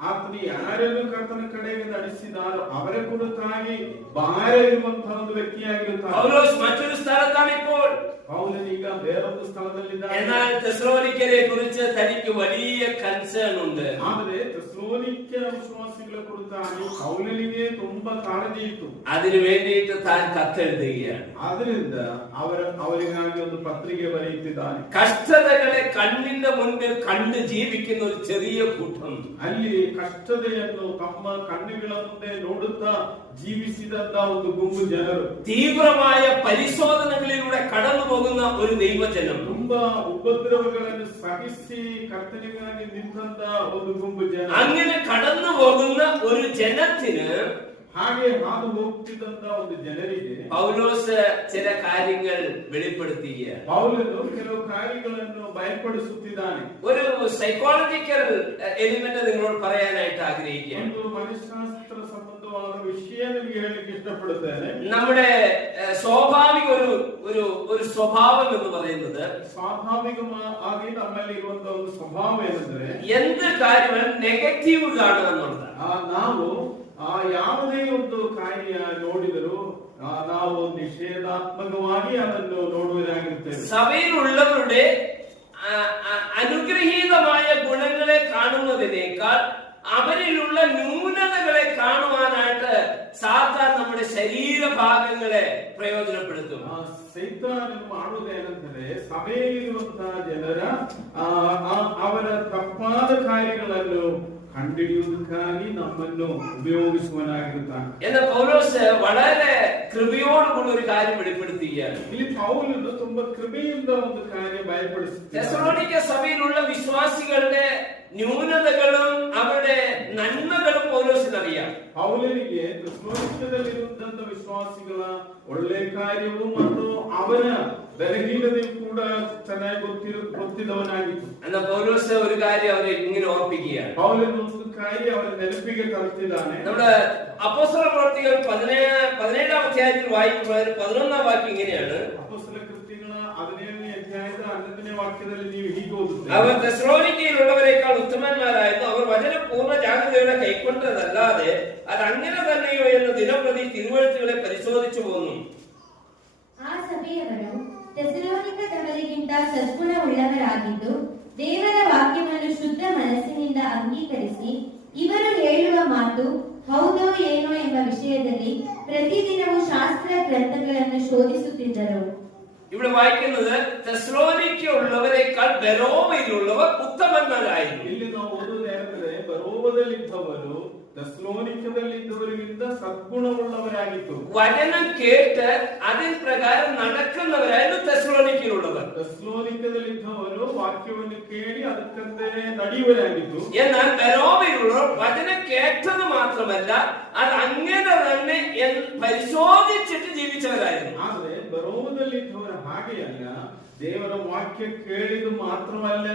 ಆತನು ಯಾರನ್ನು ಕರ್ತನ ಕಡೆಗೆ ನಡೆಸಿದಾರೋ ಅವರ ಕುರಿತಾಗಿ ಭಾರ ಇರುವಂತಹ ಒಂದು ವ್ಯಕ್ತಿಯಾಗಿರುತ್ತಾನೆ. പൗലോസ് മറ്റൊരു സ്ഥലത്താണ് ഇപ്പോൾ. പൗലനീಗ ಬೇರೊಂದು ಸ್ಥಳದಲ್ಲಿದ್ದಾನೆ. എന്നാൽ തെസ്സലോനിക്കരെ കുറിച്ച് തനിക്ക് വലിയ കൺസേൺ ഉണ്ട്. ಆದರೆ തെസ്സലോനിಕ വിശ്വാസികളെ കുറിച്ചാണ് പൗലನಿಗೆ ತುಂಬಾ ಕಾಳಜಿ ಇತ್ತು. അതിനു വേണ്ടിയിട്ട് താൻ കത്തെഴുതുകയാണ്. ಆದ್ದರಿಂದ ಅವರಿಗಾಗಿ ಒಂದು ಪತ್ರಿಕೆ ಬರೆಯುತ್ತಿದ್ದಾನೆ. കഷ്ടതകളെ കണ്ണിന്റെ മുൻപിൽ കണ്ട് ജീവിക്കുന്ന ഒരു ചെറിയ കൂട്ടം. ಅಲ್ಲಿ ಕಷ್ಟತೆಯನ್ನು ತಮ್ಮ ಕಣ್ಣುಗಳ ಮುಂದೆ ನೋಡುತ್ತಾ ಜೀವಿಸಿದಂತ ಒಂದು ಗುಂಪು ಜನರು. തീവ്രമായ പരിശോധനകളിലൂടെ കടന്നു പോകുന്ന ഒരു ദൈവജനം. ತುಂಬಾ ಉಪದ್ರವಗಳನ್ನು ಸಹಿಸಿ ಕರ್ತನಿಗಾಗಿ ನಿಂತ ಒಂದು ಗುಂಪು ಜನ. അങ്ങനെ കടന്നു പോകുന്ന ഒരു ജനത്തിന് ಹಾಗೆ ಹಾದು ಹೋಗ್ತಿದ್ದಂತ ಒಂದು ಜನರಿಗೆ പൗലോസ് ചില കാര്യങ്ങൾ വെളിപ്പെടുത്തുകയാണ്. ಪೌಲನು ಕೆಲವು ಕಾರ್ಯಗಳನ್ನು ಭಯಪಡಿಸುತ್ತಿದ್ದಾನೆ. ഒരു സൈക്കോളജിക്കൽ എലിമെന്റ് നിങ്ങളോട് പറയാനായിട്ട് ആഗ്രഹിക്കുകയാണ്. ಒಂದು ಮನಃಶಾಸ್ತ್ರ ಸಂಬಂಧವಾದ ವಿಷಯ ನಿಮಗೆ ಹೇಳಲಿಕ್ಕೆ ಇಷ್ಟಪಡುತ್ತೇನೆ. നമ്മുടെ സ്വാഭാവിക ഒരു സ്വഭാവം എന്ന് പറയുന്നത് ಸ್ವಾಭಾವಿಕವಾಗಿ ನಮ್ಮಲ್ಲಿ ಇರುವಂತಹ ಒಂದು ಸ್ವಭಾವ ಏನಂದ್ರೆ എന്ത് കാര്യവും നെഗറ്റീവ് കാണുക എന്നുള്ളതാണ്. ನಾವು ಯಾವುದೇ ಒಂದು ಕಾರ್ಯ ನೋಡಿದರೂ ನಾವು ನಿಷೇಧಾತ್ಮಕವಾಗಿ ಅದನ್ನು ನೋಡುವುದಾಗಿರುತ್ತೇವೆ. സഭയിലുള്ളവരുടെ അനുഗ്രഹീതമായ ഗുണങ്ങളെ കാണുന്നതിനേക്കാൾ അവരിലുള്ള ന്യൂനതകളെ കാണുവാനായിട്ട് സാത്താൻ നമ്മുടെ ശരീരഭാഗങ്ങളെ പ്രയോജനപ്പെടുത്തും. ಸೈತಾನನು ಮಾಡುವುದೇನೆಂದರೆ ಸಭೆಯಲ್ಲಿರುವಂತಹ ಜನರ ಅವರ ತಪ್ಪಾದ ಕಾರ್ಯಗಳನ್ನು ಕಂಡುಹಿಡಿಯುವುದಕ್ಕಾಗಿ ನಮ್ಮನ್ನು ಉಪಯೋಗಿಸುವನಾಗಿರುತ್ತಾನೆ. എന്നാൽ പൗലോസ് വളരെ കൃപയോടുകൂടി ഒരു കാര്യം വെളിപ്പെടുത്തുകയാണ്. ಇಲ್ಲಿ ಪೌಲನು ತುಂಬಾ ಕೃಪೆಯಿಂದ ಒಂದು ಕಾರ್ಯ ಬಯಪಡಿಸುತ್ತಾನೆ. തെസ്സലോനിക്ക സഭയിലുള്ള വിശ്വാസികളുടെ ന്യൂനതകളും അവരുടെ നന്മകളും പൗലോസിന് അറിയാം. ಪೌಲನಿಗೆ ತೆಸಲೋನಿಕದಲ್ಲಿರುವಂತ ವಿಶ್ವಾಸಿಗಳ ಒಳ್ಳೆ ಕಾರ್ಯವೂ ಮತ್ತು ಅವರ ബലഹീനതയും ಕೂಡ ಚೆನ್ನಾಗಿ ಗೊತ್ತಿದ್ದವನಾಗಿತ್ತು. എന്നാൽ പൗലോസ് ഒരു കാര്യം അവരെ ഇങ്ങനെ ഓർപ്പിക്കുകയാണ്. പൗലൻ ಒಂದು ಕಾರ್ಯ ಅವರ ನೆನಪಿಗೆ ತರುತ್ತಿದ್ದಾನೆ. നമ്മുടെ അപ്പോസ്തല പ്രവൃത്തികൾ 17-ാം അധ്യായത്തിൽ വായിക്കുമ്പോൾ 11-ാം വാക്യം ഇങ്ങനെയാണ്. അപ്പോസ്തല കൃത്യങ്ങൾ 17-ನೇ അധ്യായത്തിൽ 11-ನೇ വാക്യದಲ್ಲಿ ನೀವು ಹೀಗೆ ಓದುತ್ತೀರಿ. അവർ തെസ്സലോനിക്കയിലുള്ളവരെക്കാൾ ഉത്തമന്മാരായിരുന്നു. അവർ വചനം പൂർണ്ണ ജാഗ്രതയോടെ കൈക്കൊണ്ടതല്ലാതെ അത് അങ്ങനെ തന്നെയോ എന്ന് ദിനപ്രതി തിരുവെഴുത്തുകളെ പരിശോധിച്ചു പോന്നു. ಆ ಸಭೆಯವರು ತೆಸಲೋನಿಕದವರಿಗಿಂತ ಸದ್ಗುಣವುಳ್ಳವರಾಗಿದ್ದು ದೇವರ ವಾಕ್ಯವನ್ನು ಶುದ್ಧ ಮನಸ್ಸಿನಿಂದ ಅಂಗೀಕರಿಸಿ ಇವರು ಹೇಳುವ ಮಾತು ಹೌದೋ ಏನೋ ಎಂಬ ವಿಷಯದಲ್ಲಿ ಪ್ರತಿದಿನವೂ ಶಾಸ್ತ್ರ ಗ್ರಂಥಗಳನ್ನು ಶೋಧಿಸುತ್ತಿದ್ದರು. ഇവിടെ വായിക്കുന്നത് തെസ്സലോനിക്ക ഉള്ളവരെക്കാൾ ബെരോവയിലുള്ളവർ ഉത്തമന്മാരായിരുന്നു. ಇಲ್ಲಿ ನಾವು ಓದುವುದೇನೆಂದರೆ ബെരോവದಲ್ಲಿದ್ದವರು തെസ്സലോനിക്കದಲ್ಲಿದ್ದവരിಗಿಂತ സദ്ഗുണമുള്ളവരാಗಿತ್ತು. വചനം കേട്ട് അതിൻ പ്രകാരം നടക്കുന്നവരായിരുന്നു തെസ്സലോനിക്കയിലുള്ളവർ. തെസ്സലോനിക്കದಲ್ಲಿದ್ದವರು വാക്യವನ್ನು ಕೇಳಿ ಅದಕ್ಕಂತೆ ನಡೆಯುವವರಾಗಿತ್ತು. എന്നാൽ ബെരോവയിലുള്ളവർ വചനം കേട്ടത് മാത്രമല്ല അത് അങ്ങനെ തന്നെ പരിശോധിച്ചിട്ട് ജീവിച്ചവരായിരുന്നു. ಆದರೆ ബെരോവದಲ್ಲಿದ್ದವರ ಹಾಗೆಯಲ್ಲ, ದೇವರ ವಾಕ್ಯ ಕೇಳಿದು ಮಾತ್ರವಲ್ಲ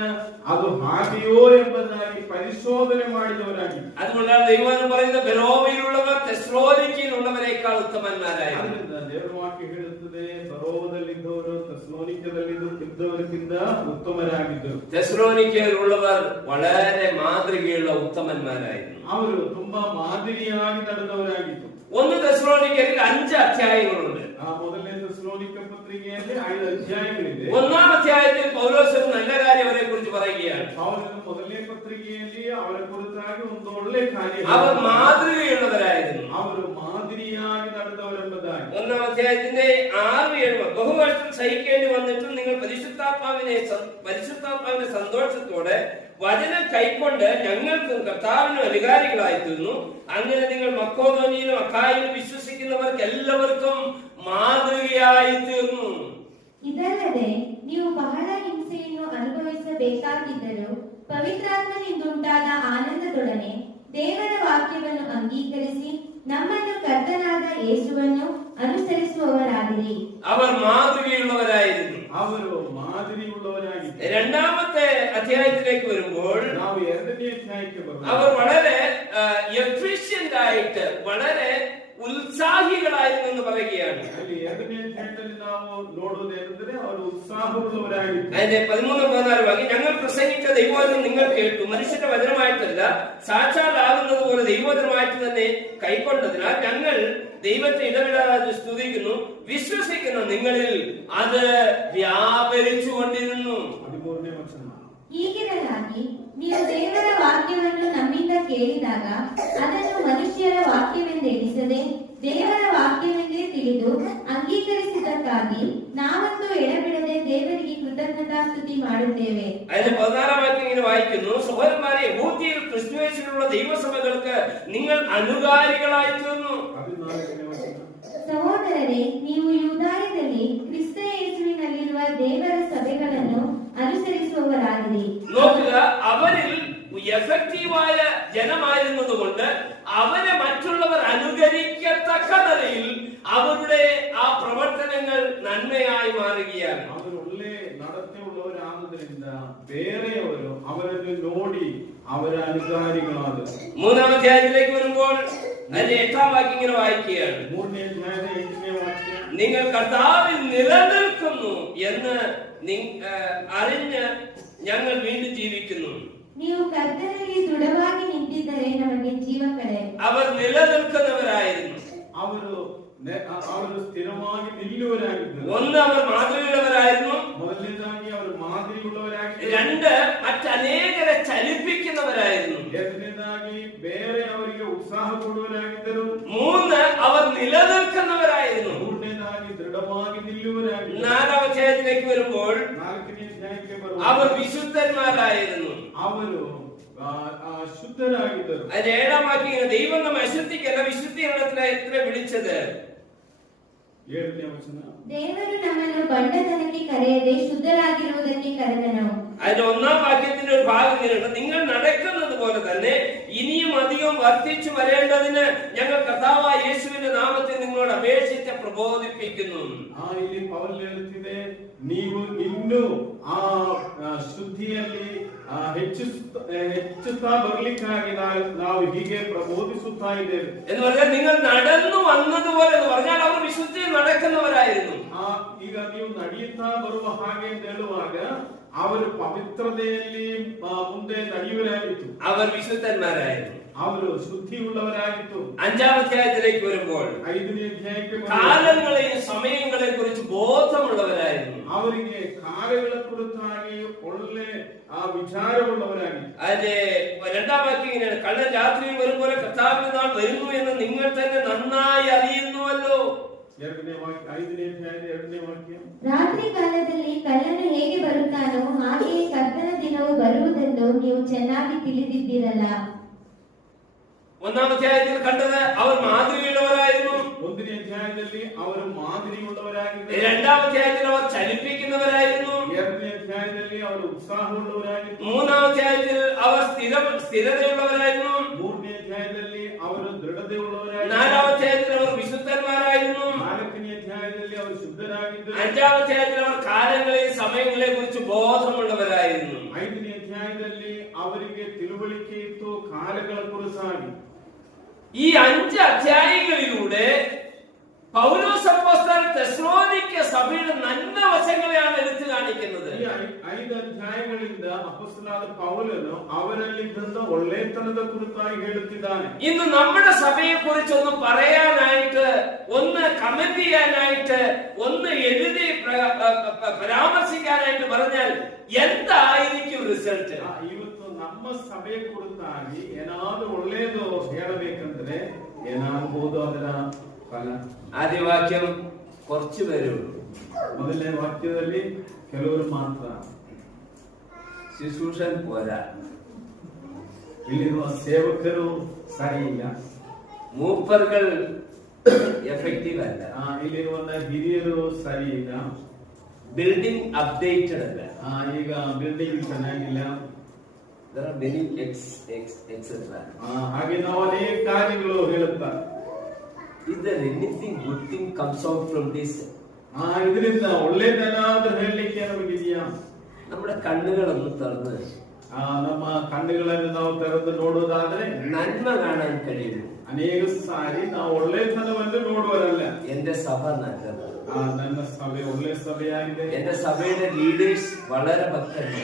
ಅದು ಹಾಗೆಯೋ ಎಂಬುದಾಗಿ ಪರಿಶೋಧನೆ ಮಾಡಿದವರಾಗಿತ್ತು. അതുകൊണ്ടാണ് ദൈവം പറയുന്നത് ബെരോവയിലുള്ളവർ തെസ്സലോനിക്കയിലുള്ളവരെക്കാൾ ഉത്തമന്മാരായിരുന്നു. ದೇವರ ವಾಕ್ಯ ಹೇಳುತ್ತದೆ ബെരോവದಲ್ಲಿದ್ದವರು തെസ്സലോനിക്കದಲ್ಲಿದ್ದವರಿಗಿಂತ ഉത്തമരാಗಿದ್ದರು. തെസ്സലോനിക്കയിലുള്ളവർ വളരെ മാതൃകയുള്ള ഉത്തമന്മാരായിരുന്നു. ಅವರು ತುಂಬಾ ಮಾದರಿಯಾಗಿ ನಡೆದವರಾಗಿತ್ತು. 1 തെസ്സലോനിക്കയിൽ 5 അധ്യായങ്ങളുണ്ട്. ಮೊದಲನೇ തെസ്സലോനിക്ക പത്രികಯಲ್ಲಿ 5 അധ്യായಗಳಿದೆ. 1-ാം അധ്യായത്തിൽ പൗലോസ് ഒരു നല്ല കാര്യം അവരെ കുറിച്ച് പറയുകയാണ്. പൗലോസ് ಮೊದಲನೇ പത്രികಯಲ್ಲಿ ಅವರ ಕುರಿತಾಗಿ ಒಂದು ಒಳ್ಳೆ ಕಾರ್ಯ, അവർ മാതൃകയുള്ളവരായിരുന്നു. ಅವರು മാതിരിയാಗಿ നടന്നവരെന്നതായി 1-ാം അധ്യായത്തിന്റെ 6-7 ബഹുവർഷം സഹിക്കേണ്ടി വന്നിട്ടും നിങ്ങൾ പരിശുദ്ധാത്മാവിനെ സന്തോഷത്തോടെ വചനം കൈക്കൊണ്ട് ഞങ്ങൾക്കും കർത്താവിനും അനുകാരികളായി തീർന്നു. അങ്ങനെ നിങ്ങൾ മക്കോദോനിയിലും അഖായിലും വിശ്വസിക്കുന്നവർക്ക് എല്ലാവർക്കും മാതൃകയായി തീർന്നു. ಇದಲ್ಲದೆ ನೀವು ಬಹಳ ಹಿಂಸೆಯನ್ನು ಅನುಭವಿಸಬೇಕಾಗಿದ್ದರೂ ಪವಿತ್ರಾತ್ಮನಿಂದುಂಟಾದ ಆನಂದದೊಡನೆ ದೇವರ ವಾಕ್ಯವನ್ನು ಅಂಗೀಕರಿಸಿ ನಮ್ಮನ್ನು ಕರ್ತನಾದ ಯೇಸುವನ್ನು ಅನುಸರಿಸುವವರಾಗಿರಿ. അവർ മാതൃകയുള്ളവരായിരുന്നു. ಅವರು മാതിരിയുള്ളവരായിരുന്നു. 2-ാമത്തെ അധ്യായത്തിലേക്ക് വരുമ്പോൾ ನಾವು 2ನೇ അധ്യായಕ್ಕೆ ಬರೋಣ. അവർ വളരെ എഫിഷ്യന്റ് ആയിട്ട് വളരെ ഉത്സാഹികളായിരുന്നു എന്ന് പറയുകയാണ്. ಅಲ್ಲಿ 2ನೇ അധ്യായത്തിൽ ನಾವು ನೋಡುವುದೇನೆಂದರೆ ಅವರು ഉത്സാഹമുള്ളവരായിരുന്നു. അതിന്റെ 13-14 വാക്യം, ഞങ്ങൾ പ്രസംഗിച്ച ദൈവവചനം നിങ്ങൾ കേട്ടു, മനുഷ്യന്റെ വചനമായിട്ടല്ല സാക്ഷാൽ ആകുന്നത് പോലെ ദൈവവചനമായിട്ട് തന്നെ കൈക്കൊണ്ടതിനാൽ ഞങ്ങൾ ദൈവത്തെ ഇടവിടാതെ സ്തുതിക്കുന്നു. വിശ്വസിക്കുന്ന നിങ്ങളിൽ അത് വ്യാപരിച്ചുകൊണ്ടിരുന്നു. 13ನೇ ವಚನ. ಹೀಗಿರಲಾಗಿ ನೀವು ದೇವರ ವಾಕ್ಯವನ್ನು ನಮ್ಮಿಂದ ಕೇಳಿದಾಗ ಅದನ್ನು ಮನುಷ್ಯರ ವಾಕ್ಯವೆಂದೆಣಿಸದೆ ದೇವರ ವಾಕ್ಯವೆಂದೇ ತಿಳಿದು ಅಂಗೀಕರಿಸಿದ್ದಕ್ಕಾಗಿ ನಾವಂತೂ ಎಡಬಿಡದೆ ದೇವರಿಗೆ കൃതജ്ഞതാസ്തുതി ಮಾಡುತ್ತೇವೆ. അതിന്റെ 14-ാം വാക്യം ഇങ്ങനെ വായിക്കുന്നു, സഹോദരന്മാരെ, യഹൂദിയിൽ ക്രിസ്തുയേശുവിലുള്ള ദൈവസഭകൾക്ക് നിങ്ങൾ അനുകാരികളായി തീർന്നു. 14ನೇ ವಚನ. ಸಹೋದರರೇ, ನೀವು ಯೂದಾಯದಲ್ಲಿ ಕ್ರಿಸ್ತ ಯೇಸುವಿನಲ್ಲಿರುವ ದೇವರ ಸಭೆಗಳನ್ನು അനുസരിಸುವವರಾಗಿರಿ. നോക്കുക, അവരിൽ എഫക്റ്റീവായ ജനമായിരുന്നതുകൊണ്ട് അവരെ മറ്റുള്ളവർ അനുകരിക്കത്തക്ക നിലയിൽ അവരുടെ ആ പ്രവർത്തനങ്ങൾ നന്മയായി മാറുകയാണ്. ಅವರು ಒಳ್ಳೆ ನಡತೆಯುಳ್ಳವರಾಗುವುದರಿಂದ ಬೇರೆಯವರು ಅವರನ್ನು ನೋಡಿ ಅವರ അനുകാരികളാകും. 3-ാം അധ്യായത്തിലേക്ക് വരുമ്പോൾ അതിന്റെ 8-ാം വാക്യം ഇങ്ങനെ വായിക്കുകയാണ്. 3ನೇ അധ്യായದ 8ನೇ ವಾಕ್ಯ. നിങ്ങൾ കർത്താവിൽ നിലനിൽക്കുന്നു എന്ന് അറിഞ്ഞ് ഞങ്ങൾ വീണ്ടും ജീവിക്കുന്നു. ನೀವು ಕರ್ತನಲ್ಲಿ ದೃಢವಾಗಿ ನಿಂತಿದ್ದರೆ ನಮಗೆ ಜೀವ ಕಡೆ. അവർ നിലനിൽക്കുന്നവരായിരുന്നു. ಅವರು സ്ഥിരವಾಗಿ ನಿಲ್ಲುವವರಾಗಿದ್ದರು. 1, അവർ മാതൃകയുള്ളവരായിരുന്നു. ಮೊದಲನೇದಾಗಿ ಅವರು ಮಾದರಿಯುಳ್ಳವರಾಗಿದ್ದರು. 2, മറ്റനേകരെ ചലിപ്പിക്കുന്നവരായിരുന്നു. ಎರಡನೇದಾಗಿ ಬೇರೆ ಅವರಿಗೆ ಉತ್ಸಾಹ ಕೊಡುವವರಾಗಿದ್ದರು. 3, അവർ നിലനിൽക്കുന്നവരായിരുന്നു. ಮೂರನೇದಾಗಿ ದೃಢವಾಗಿ ನಿಲ್ಲುವವರಾಗಿದ್ದರು. 4-ാം അധ്യായത്തിലേക്ക് വരുമ്പോൾ 4ನೇ ಅಧ್ಯಾಯಕ್ಕೆ ಬರುವಾಗ അവർ വിശുദ്ധന്മാരായിരുന്നു. ಅವರು ശുദ്ധരാಗಿದ್ದರು. അതിന്റെ 7-ാം വാക്യം ദൈവം നമ്മെ അശുദ്ധിക്കല്ല വിശുദ്ധീകരണത്തിനാ എത്ര വിളിച്ചത്. 7ನೇ ವಚನ ದೇವರು ನಮ್ಮನ್ನು ಬಂಡತನಕ್ಕೆ ಕರೆಯದೆ ಶುದ್ಧರಾಗಿರುವುದಕ್ಕೆ ಕರೆದನು. അതിന്റെ 1-ാം വാക്യത്തിന്റെ ഒരു ഭാഗം ഇങ്ങനെയുണ്ട്. നിങ്ങൾ നടക്കുന്നത് പോലെ തന്നെ ഇനിയും അധികം വർദ്ധിച്ചു വരേണ്ടതിന് ഞങ്ങൾ കർത്താവായ യേശുവിന്റെ നാമത്തിൽ നിങ്ങളോട് അപേക്ഷിച്ച് പ്രബോധിപ്പിക്കുന്നു. ಇಲ್ಲಿ ಪೌಲ್ ಹೇಳುತ್ತಿದೆ, ನೀವು ಇನ್ನೂ ಆ ಶುದ್ಧಿಯಲ್ಲಿ ಹೆಚ್ಚುತ್ತಾ ಬರ್ಲಿಕ್ಕಾಗಿ ನಾವು ಹೀಗೆ ಪ್ರಬೋಧಿಸುತ್ತಾ ಇದ್ದೇವೆ എന്ന് പറഞ്ഞാൽ നിങ്ങൾ നടന്നു വന്നതുപോലെ എന്ന് പറഞ്ഞാൽ അവർ വിശുദ്ധിയിൽ നടക്കുന്നവരായിരുന്നു. ಈಗ ನೀವು ನಡೆಯುತ್ತಾ ಬರುವ ಹಾಗೆ ಅಂತ ಹೇಳುವಾಗ ಅವರು ಪವಿತ್ರತೆಯಲ್ಲಿ ಮುಂದೆ ನಡೆಯುವರಾಗಿತ್ತು. അവർ വിശുദ്ധന്മാരായിരുന്നു. ಅವರು ശുദ്ധിയുള്ളവരാಗಿತ್ತು. 5-ാം അധ്യായത്തിലേക്ക് വരുമ്പോൾ 5ನೇ അധ്യായಕ್ಕೆ കാലങ്ങളെയും സമയങ്ങളെ കുറിച്ച് ബോധമുള്ളവരായിരുന്നു. ಅವರಿಗೆ ಕಾರ್ಯಗಳ ಕುರಿತಾಗಿ ಒಳ್ಳೆ വിചാരമുള്ളവരാಗಿತ್ತು. അതിന്റെ 2-ാം വാക്യം ഇങ്ങനെയാണ്, കള്ളൻ രാത്രിയിൽ വരുമ്പോൾ കർത്താവിന്റെ നാൾ വരുന്നു എന്ന് നിങ്ങൾ തന്നെ നന്നായി അറിയുന്നുവല്ലോ. 5ನೇ അധ്യായം 2ನೇ ವಾಕ್ಯ, ರಾತ್ರಿ ಕಾಲದಲ್ಲಿ ಕಳ್ಳನು ಹೇಗೆ ಬರುತ್ತಾನೋ ಹಾಗೆಯೇ ಕರ್ತನ ದಿನವು ಬರುವುದೆಂದು ನೀವು ಚೆನ್ನಾಗಿ ತಿಳಿದಿದ್ದೀರಲ್ಲ. 1-ാം അധ്യായത്തിൽ കണ്ടത് അവർ മാതൃകയുള്ളവരായിരുന്നു. 1ನೇ അധ്യായದಲ್ಲಿ ಅವರು ಮಾದರಿಯುಳ್ಳವರಾಗಿದ್ದರು. 2-ാം അധ്യായത്തിൽ അവർ ചലിപ്പിക്കുന്നവരായിരുന്നു. 2ನೇ അധ്യായದಲ್ಲಿ ಅವರು ಉತ್ಸಾಹವುಳ್ಳವರಾಗಿದ್ದರು. 3-ാം അധ്യായത്തിൽ അവർ സ്ഥിരതയുള്ളവരായിരുന്നു. 3ನೇ അധ്യായದಲ್ಲಿ ಅವರು ದೃಢತೆಯುಳ್ಳವರಾಗಿದ್ದರು. 4-ാം അധ്യായത്തിൽ അവർ വിശുദ്ധന്മാരായിരുന്നു. 4ನೇ അധ്യായದಲ್ಲಿ ಅವರು ಶುದ್ಧರಾಗಿದ್ದರು. 5-ാം അധ്യായത്തിൽ അവർ കാലങ്ങളെയും സമയങ്ങളെ കുറിച്ച് ബോധമുള്ളവരായിരുന്നു. 5ನೇ അധ്യായದಲ್ಲಿ ಅವರಿಗೆ ತಿಳುವಳಿಕೆ ಇತ್ತು ಕಾಲಗಳ ಕುರಿತಾಗಿ. ഈ 5 അധ്യായങ്ങളിലൂടെ പൗലോസ് അപ്പോസ്തലൻ തെസ്സലോനിക്ക സഭയുടെ നന്മ വശങ്ങളെയാണ് എടുത്തു കാണിക്കുന്നത്. ಈ 5 ಅಧ್ಯಾಯಗಳಿಂದ ಅಪೊಸ್ತಲನಾದ ಪೌಲನು ಅವರಲ್ಲಿದ್ದ ಒಳ್ಳೆತನದ ಕುರಿತಾಗಿ ಹೇಳುತ್ತಿದ್ದಾನೆ. ഇന്ന് നമ്മുടെ സഭയെ കുറിച്ച് ഒന്ന് പറയാനായിട്ട്, ഒന്ന് കമന്റ് ചെയ്യാനായിട്ട്, ഒന്ന് എഴുതി പരാമർശിക്കാനായിട്ട് പറഞ്ഞാൽ എന്തായിരിക്കും റിസൾട്ട്? ಇವತ್ತು ನಮ್ಮ ಸಭೆಯ ಕುರಿತಾಗಿ ಏನಾದರೂ ಒಳ್ಳೆಯದು ಹೇಳಬೇಕಂದ್ರೆ ಏನಾಗಬಹುದು ಅದರ ಫಲ. ആദ്യ വാക്യം കുറച്ചു പേരുള്ളൂ. ಮೊದಲನೇ ವಾಕ್ಯದಲ್ಲಿ ಕೆಲವರು ಮಾತ್ರ. ശുശ്രൂഷൻ പോരാ, ಇಲ್ಲಿರುವ ಸೇವಕರು ಸರಿ ಇಲ್ಲ, മൂപ്പറുകൾ എഫക്റ്റീവ് അല്ല, ಇಲ್ಲಿರುವ ಹಿರಿಯರು ಸರಿ ಇಲ್ಲ, ബിൽഡിംഗ് അപ്ഡേറ്റഡ് അല്ല, ಈಗ ಬಿಲ್ಡಿಂಗ್ ಚೆನ್ನಾಗಿಲ್ಲ. There are many etc. ಹಾಗೆ ನಾವು ಅನೇಕ ಕಾರ್ಯಗಳು ಹೇಳುತ್ತಾರೆ. Is there anything good thing comes out from this? ಇದರಿಂದ ಒಳ್ಳೆಯದೇನಾದ್ರೂ ಹೇಳಲಿಕ್ಕೆ ನಮಗಿದೆಯಾ? നമ്മുടെ കണ്ണുകളൊന്ന് തുറന്ന് ನಮ್ಮ ಕಣ್ಣುಗಳನ್ನು ನಾವು ತೆರೆದು ನೋಡುವುದಾದ್ರೆ നന്മ കാണാൻ കഴിയും. ಅನೇಕ ಸಾರಿ ನಾವು ಒಳ್ಳೆತನವನ್ನು ನೋಡುವರಲ್ಲ. എന്റെ സഭ നല്ലത്, ನನ್ನ ಸಭೆ ಒಳ್ಳೆ ಸಭೆಯಾಗಿದೆ, എന്റെ സഭയുടെ ലീഡേഴ്സ് വളരെ ഭക്തരാണ്,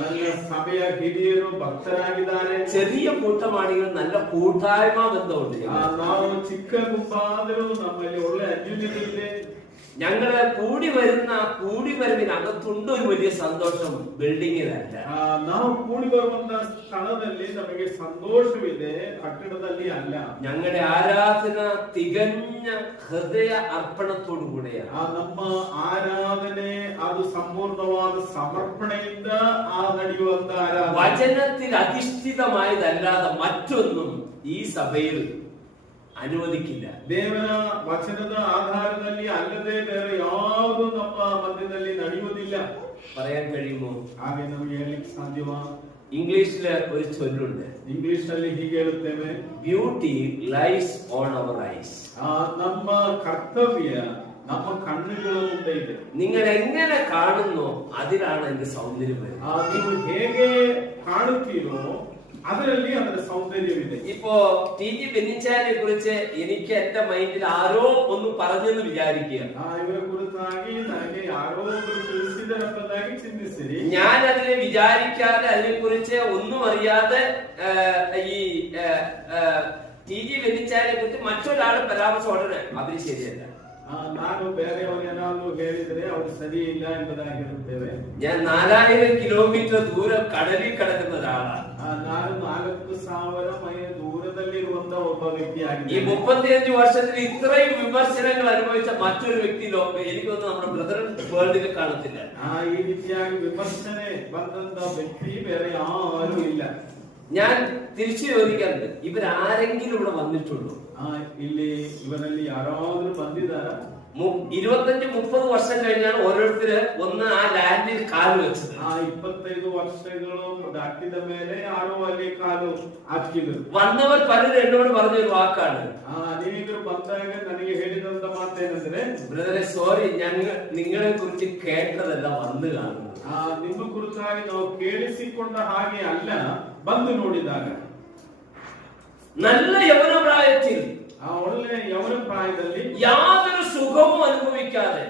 ನನ್ನ സഭೆಯ ಹಿರಿಯರು ಭಕ್ತರಾಗಿದ್ದಾರೆ, ചെറിയ കൂട്ടമാണെങ്കിൽ നല്ല കൂട്ടായ്മ ബന്ധമുണ്ട്, ನಾವು ಚಿಕ್ಕ ಗುಂಪಾದರೂ ನಮ್ಮಲ್ಲಿ ಒಳ್ಳೆ ಅನ್ಯೋನ್ಯತೆ ಇದೆ. ഞങ്ങള് കൂടി വരവിനകത്തുണ്ട് ഒരു വലിയ സന്തോഷം, ബിൽഡിങ്ങിലല്ല. ನಾವು ಕೂಡಿ ಬರುವಂತ ಸ್ಥಳದಲ್ಲಿ ನಮಗೆ ಸಂತೋಷವಿದೆ, ಕಟ್ಟಡದಲ್ಲಿ ಅಲ್ಲ. ഞങ്ങളുടെ ആരാധന തികഞ്ഞ ഹൃദയ അർപ്പണത്തോടു കൂടെയാണ്. ನಮ್ಮ ಆರಾಧನೆ ಅದು ಸಂಪೂರ್ಣವಾದ ಸಮರ್ಪಣೆಯಿಂದ ನಡೆಯುವಂತ ಆರಾಧನೆ. വചനത്തിൽ അധിഷ്ഠിതമായതല്ലാതെ മറ്റൊന്നും ഈ സഭയിൽ അനുവദിക്കില്ല. ದೇವರ ವಚನದ ಆಧಾರದಲ್ಲಿ ಅಲ್ಲದೆ ಬೇರೆ ಯಾವುದು ನಮ್ಮ ಮಧ್ಯದಲ್ಲಿ ನಡೆಯುವುದಿಲ್ಲ. പറയാൻ കഴിയുമോ? ಹಾಗೆ ನಮಗೆ ಹೇಳಲಿಕ್ಕೆ ಸಾಧ್ಯವಾ? ഇംഗ്ലീഷില് ഒരു ചൊല്ലുണ്ട്, ಇಂಗ್ಲಿಷ್ ನಲ್ಲಿ ಹೀಗೆ ಹೇಳುತ್ತೇವೆ, beauty lies on our eyes. ನಮ್ಮ ಕರ್ತವ್ಯ ನಮ್ಮ ಕಣ್ಣುಗಳ ಮುಂದೆ ಇದೆ. നിങ്ങൾ എങ്ങനെ കാണുന്നോ അതിലാണ് അതിന്റെ സൗന്ദര്യം വരുന്നത്. ನೀವು ಹೇಗೆ ಕಾಣುತ್ತೀರೋ ಅದರಲ್ಲಿ ಅದರ ಸೌಂದರ್ಯವಿದೆ. ഇപ്പോ ടി.ജി. ബെന്നിച്ചാനെ കുറിച്ച് എനിക്ക് എന്റെ മൈൻഡിൽ ആരോ ഒന്ന് പറഞ്ഞെന്ന് വിചാരിക്കുക. ಇವರ ಕುರಿತಾಗಿ ನನಗೆ ಯಾರೋ ಒಬ್ಬರು ತಿಳಿಸಿದರೆಂಬುದಾಗಿ ಚಿಂತಿಸಿರಿ. ഞാൻ അതിനെ വിചാരിക്കാതെ അതിനെ കുറിച്ച് ഒന്നും അറിയാതെ ഈ ടി.ജി. ബെന്നിച്ചാനെ കുറിച്ച് മറ്റൊരാൾ പരാമർശം ഉടനെ അവര് ശരിയല്ല. ನಾನು ಬೇರೆಯವರು ಏನಾದ್ರು ಹೇಳಿದ್ರೆ ಅವರು ಸರಿ ಇಲ್ಲ ಎಂಬುದಾಗಿರುತ್ತೇವೆ. ഞാൻ 4000 കിലോമീറ്റർ ദൂരം കടലിൽ കിടക്കുന്ന ഒരാളാണ്. ನಾನು 4000 ಮೈಲ್ ದೂರದ ದಿನದಲ್ಲಿರುವಂತಹ ಒಬ್ಬ ഈ ವ್ಯಕ್ತಿಯಾಗಿದೆ. 35 വർഷത്തിൽ ഇത്രയും വിമർശനങ്ങൾ അനുഭവിച്ച മറ്റൊരു വ്യക്തി എനിക്കൊന്നും നമ്മുടെ ബ്രദർ വേൾഡിൽ കാണത്തില്ല. ಈ ರೀತಿಯಾಗಿ ವಿಮರ್ಶನೆ ಬಂದಂತ ವ್ಯಕ್ತಿ ಬೇರೆ ಯಾರು ಇಲ್ಲ. ഞാൻ തിരിച്ചു ചോദിക്കാറുണ്ട്, ഇവരാരെങ്കിലും ഇവിടെ വന്നിട്ടുള്ളൂ? ಇಲ್ಲಿ ಇವರಲ್ಲಿ ಯಾರಾದ್ರೂ ಬಂದಿದ್ದಾರ? 25-30 വർഷം കഴിഞ്ഞാണ് ഓരോരുത്തര് ഒന്ന് ആ ലാൻഡിൽ കാല് വെച്ചത്. 25 ವರ್ಷಗಳು ದಾಟಿದ ಮೇಲೆ ಯಾರೋ ಅಲ್ಲಿ ಕಾಲು ಹಾಕಿದ್ರು. വന്നവർ പലരും എന്നോട് പറഞ്ഞൊരു വാക്കാണ്, ಅನೇಕರು ಬಂದಾಗ ನನಗೆ ಹೇಳಿದಂತ ಮಾತೇನೆಂದ್ರೆ, ബ്രദറെ സോറി, നിങ്ങളെ കുറിച്ച് കേട്ടതല്ല, വന്ന് കാണുന്നു. ನಿಮ್ಮ ಕುರಿತಾಗಿ ನಾವು ಕೇಳಿಸಿಕೊಂಡ ಹಾಗೆ ಅಲ್ಲ, ಬಂದು ನೋಡಿದಾಗ. നല്ല യൗവന പ്രായത്തിൽ, ಒಳ್ಳೆ യൗവന ಪ್ರಾಯದಲ್ಲಿ യാതൊരു സുഖവും അനുഭവിക്കാതെ,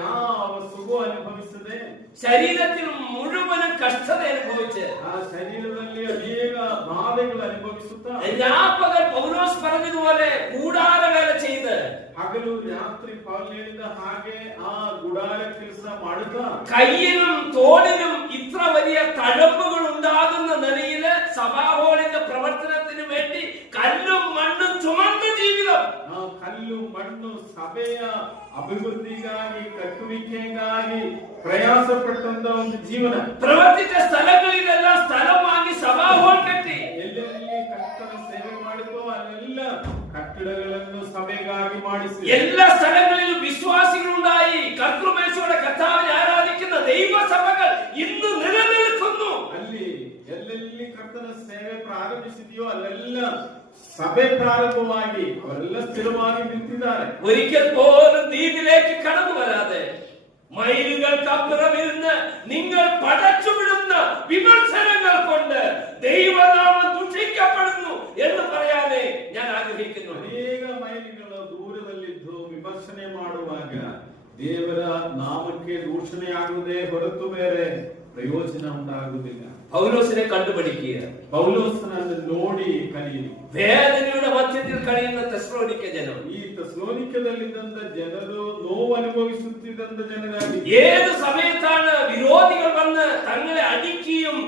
ಯಾವ ಸುಖ ಅನುಭವಿಸದೆ, ശരീരത്തിൽ മുഴുവനും കഷ്ടത അനുഭവിച്ച്, ശരീരದಲ್ಲಿ ಅನೇಕ ಬಾಧೆಗಳು ಅನುಭವಿಸುತ್ತಾ, രാപ്പകൽ പൗലോസ് പറഞ്ഞതുപോലെ കൂടാര വേല ചെയ്ത്, ಹಗಲು ರಾತ್ರಿ ಪೌಲ್ ಹೇಳಿದ ಹಾಗೆ ಆ ಗುಡಾರ ಕೆಲಸ ಮಾಡುತ್ತಾ, കയ്യിലും തോളിലും ഇത്ര വലിയ തഴമ്പുകൾ ഉണ്ടാകുന്ന നിലയിൽ സഭാഹോളിന്റെ പ്രവർത്തനത്തിന് വേണ്ടി കല്ലും മണ്ണും ചുമന്ന ജീവിതം, ಕಲ್ಲು ಮಣ್ಣು ಸಭೆಯ ಅಭಿವೃದ್ಧಿಗಾಗಿ ಕಟ್ಟುವಿಕೆಗಾಗಿ ಪ್ರಯಾಸ ಪಟ್ಟಂತ ಒಂದು ಜೀವನ. പ്രവർത്തിച്ച സ്ഥലങ്ങളിലെല്ലാം സ്ഥലം വാങ്ങി സഭാഹോൾ കെട്ടി, ಎಲ್ಲೆಲ್ಲಿ ಕರ್ತನ ಸೇವೆ ಮಾಡಿದೋ ಅಲ್ಲೆಲ್ಲ കട്ടിടಗಳನ್ನು സഭയ്ക്കായി ಮಾಡಿಸಿ, എല്ലാ സ്ഥലങ്ങളിലും വിശ്വാസികളുണ്ടായി. കർത്തൃമേശയുടെ കർത്താവിനെ ആരാധിക്കുന്ന ദൈവസഭകൾ ഇന്ന് നിലനിൽക്കുന്നു. ಅಲ್ಲಿ ಎಲ್ಲೆಲ್ಲಿ ಕರ್ತನ ಸೇವೆ ಪ್ರಾರಂಭಿಸಿದೆಯೋ ಅಲ್ಲೆಲ್ಲ സഭ പ്രാരംഭമായി അവരെല്ല സ്ഥിരമായി നിൽത്തിದ್ದಾರೆ. ഒരിക്കൽ പോലും ദ്വീപിലേക്ക് കടന്നു വരാതെ മൈലുകൾക്കപ്പുറം ഇരുന്ന് നിങ്ങൾ പടച്ചുവിടുന്ന വിമർശനങ്ങൾ കൊണ്ട് ദൈവനാമം ദുഷിക്കപ്പെടുന്നു എന്ന് പറയാനേ ഞാൻ ആഗ്രഹിക്കുന്നു. ಅನೇಕ ಮೈಲಿಗಳ ದೂರದಲ್ಲಿದ್ದು ವಿಮರ್ಶನೆ ಮಾಡುವಾಗ ದೇವರ ನಾಮಕ್ಕೆ ದೂಷಣೆಯಾಗುವುದೇ ಹೊರತು ಬೇರೆ ಪ್ರಯೋಜನ ಉಂಟಾಗುವುದಿಲ್ಲ. പൗലോസിനെ കണ്ടുപിടിക്കുക, പൗലോസിനെ ನೋಡಿ ಕಲಿಯಿರಿ. വേദനയുടെ മധ്യത്തിൽ കഴിയുന്ന തെസ്സലോനിക്ക ജനം, ಈ തെസ്സലോനിക്കದಲ್ಲಿದ್ದಂತ ಜನರು ನೋವು അനുഭവിಸುತ್ತಿದ್ದಂತ ಜನರಾಗಿ, ഏത് സമയത്താണ് വിരോധികൾ വന്ന് തങ്ങളെ അടിക്കുകയും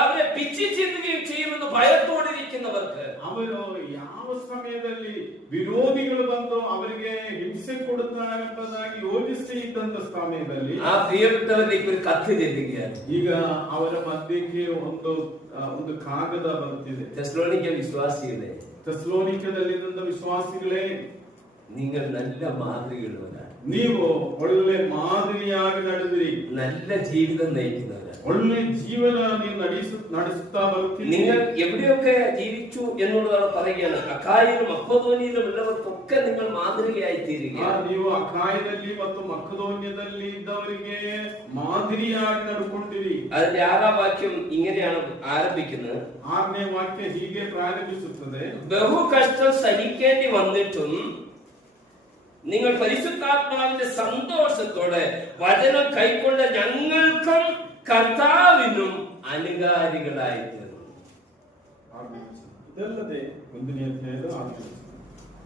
അവരെ പിച്ചി ചിന്തുകയും ചെയ്യുമെന്ന് ഭയത്തോടിരിക്കുന്നവർക്ക്, ಅವರು ಯಾವ ಸಮಯದಲ್ಲಿ ವಿರೋಧಿಗಳು ಬಂದು ಅವರಿಗೆ ಹಿಂಸೆ ಕೊಡುತ್ತಾರೆಂಬುದಾಗಿ ಯೋಚಿಸಿ ಇದ್ದಂತ ಸಮಯದಲ್ಲಿ ആ പ്രിയപ്പെട്ടവരിലേക്ക് ഒരു കത്ത് ചെല്ലുകയാണ്. ಈಗ ಅವರ ಮಧ್ಯಕ್ಕೆ ಒಂದು ಕಾಗದ ಬರುತ್ತಿದೆ. തെസ്സലോനിക്ക വിശ്വാസികളെ, തെസ്സലോനിಕದಲ್ಲಿದ್ದಂತ ವಿಶ್ವಾಸಿಗಳೇ, നിങ്ങൾ നല്ല മാതൃകയുള്ളവരാണ്. ನೀವು ಒಳ್ಳೆ ಮಾದರಿಯಾಗಿ ನಡೆದಿರಿ, നല്ല ജീവിതം നയിക്കുന്നവരാണ്. ಒಳ್ಳೆ ಜೀವನ ನೀವು ನಡೆಸುತ್ತಾ ಬರ್ತೀರಿ. നിങ്ങൾ എവിടെയൊക്കെ ജീവിച്ചു എന്നുള്ളതാണ് പറയുകയാണ്. അഖായിലും മക്കദോനിയിലും ഉള്ളവർക്കൊക്കെ നിങ്ങൾ മാതൃകയായി തീരുകയാണ്. ನೀವು ಅಖಾಯದಲ್ಲಿ ಮತ್ತು ಮಕ್ಕದೋನ್ಯದಲ್ಲಿ ಇದ್ದವರಿಗೆ ಮಾದರಿಯಾಗಿ ನಡ್ಕೊಂಡಿರಿ. അതിന്റെ 6ാം വാക്യം ഇങ്ങനെയാണ് ആരംഭിക്കുന്നത്. 6ನೇ ವಾಕ್ಯ ಹೀಗೆ ಪ್ರಾರಂಭಿಸುತ್ತದೆ, ബഹു കഷ്ടം സഹിക്കേണ്ടി വന്നിട്ടും നിങ്ങൾ പരിശുദ്ധാത്മാവിന്റെ സന്തോഷത്തോടെ വചനം കൈക്കൊണ്ട ഞങ്ങൾക്കും കർത്താവിനും അനുകാരികളായി തീർന്നു.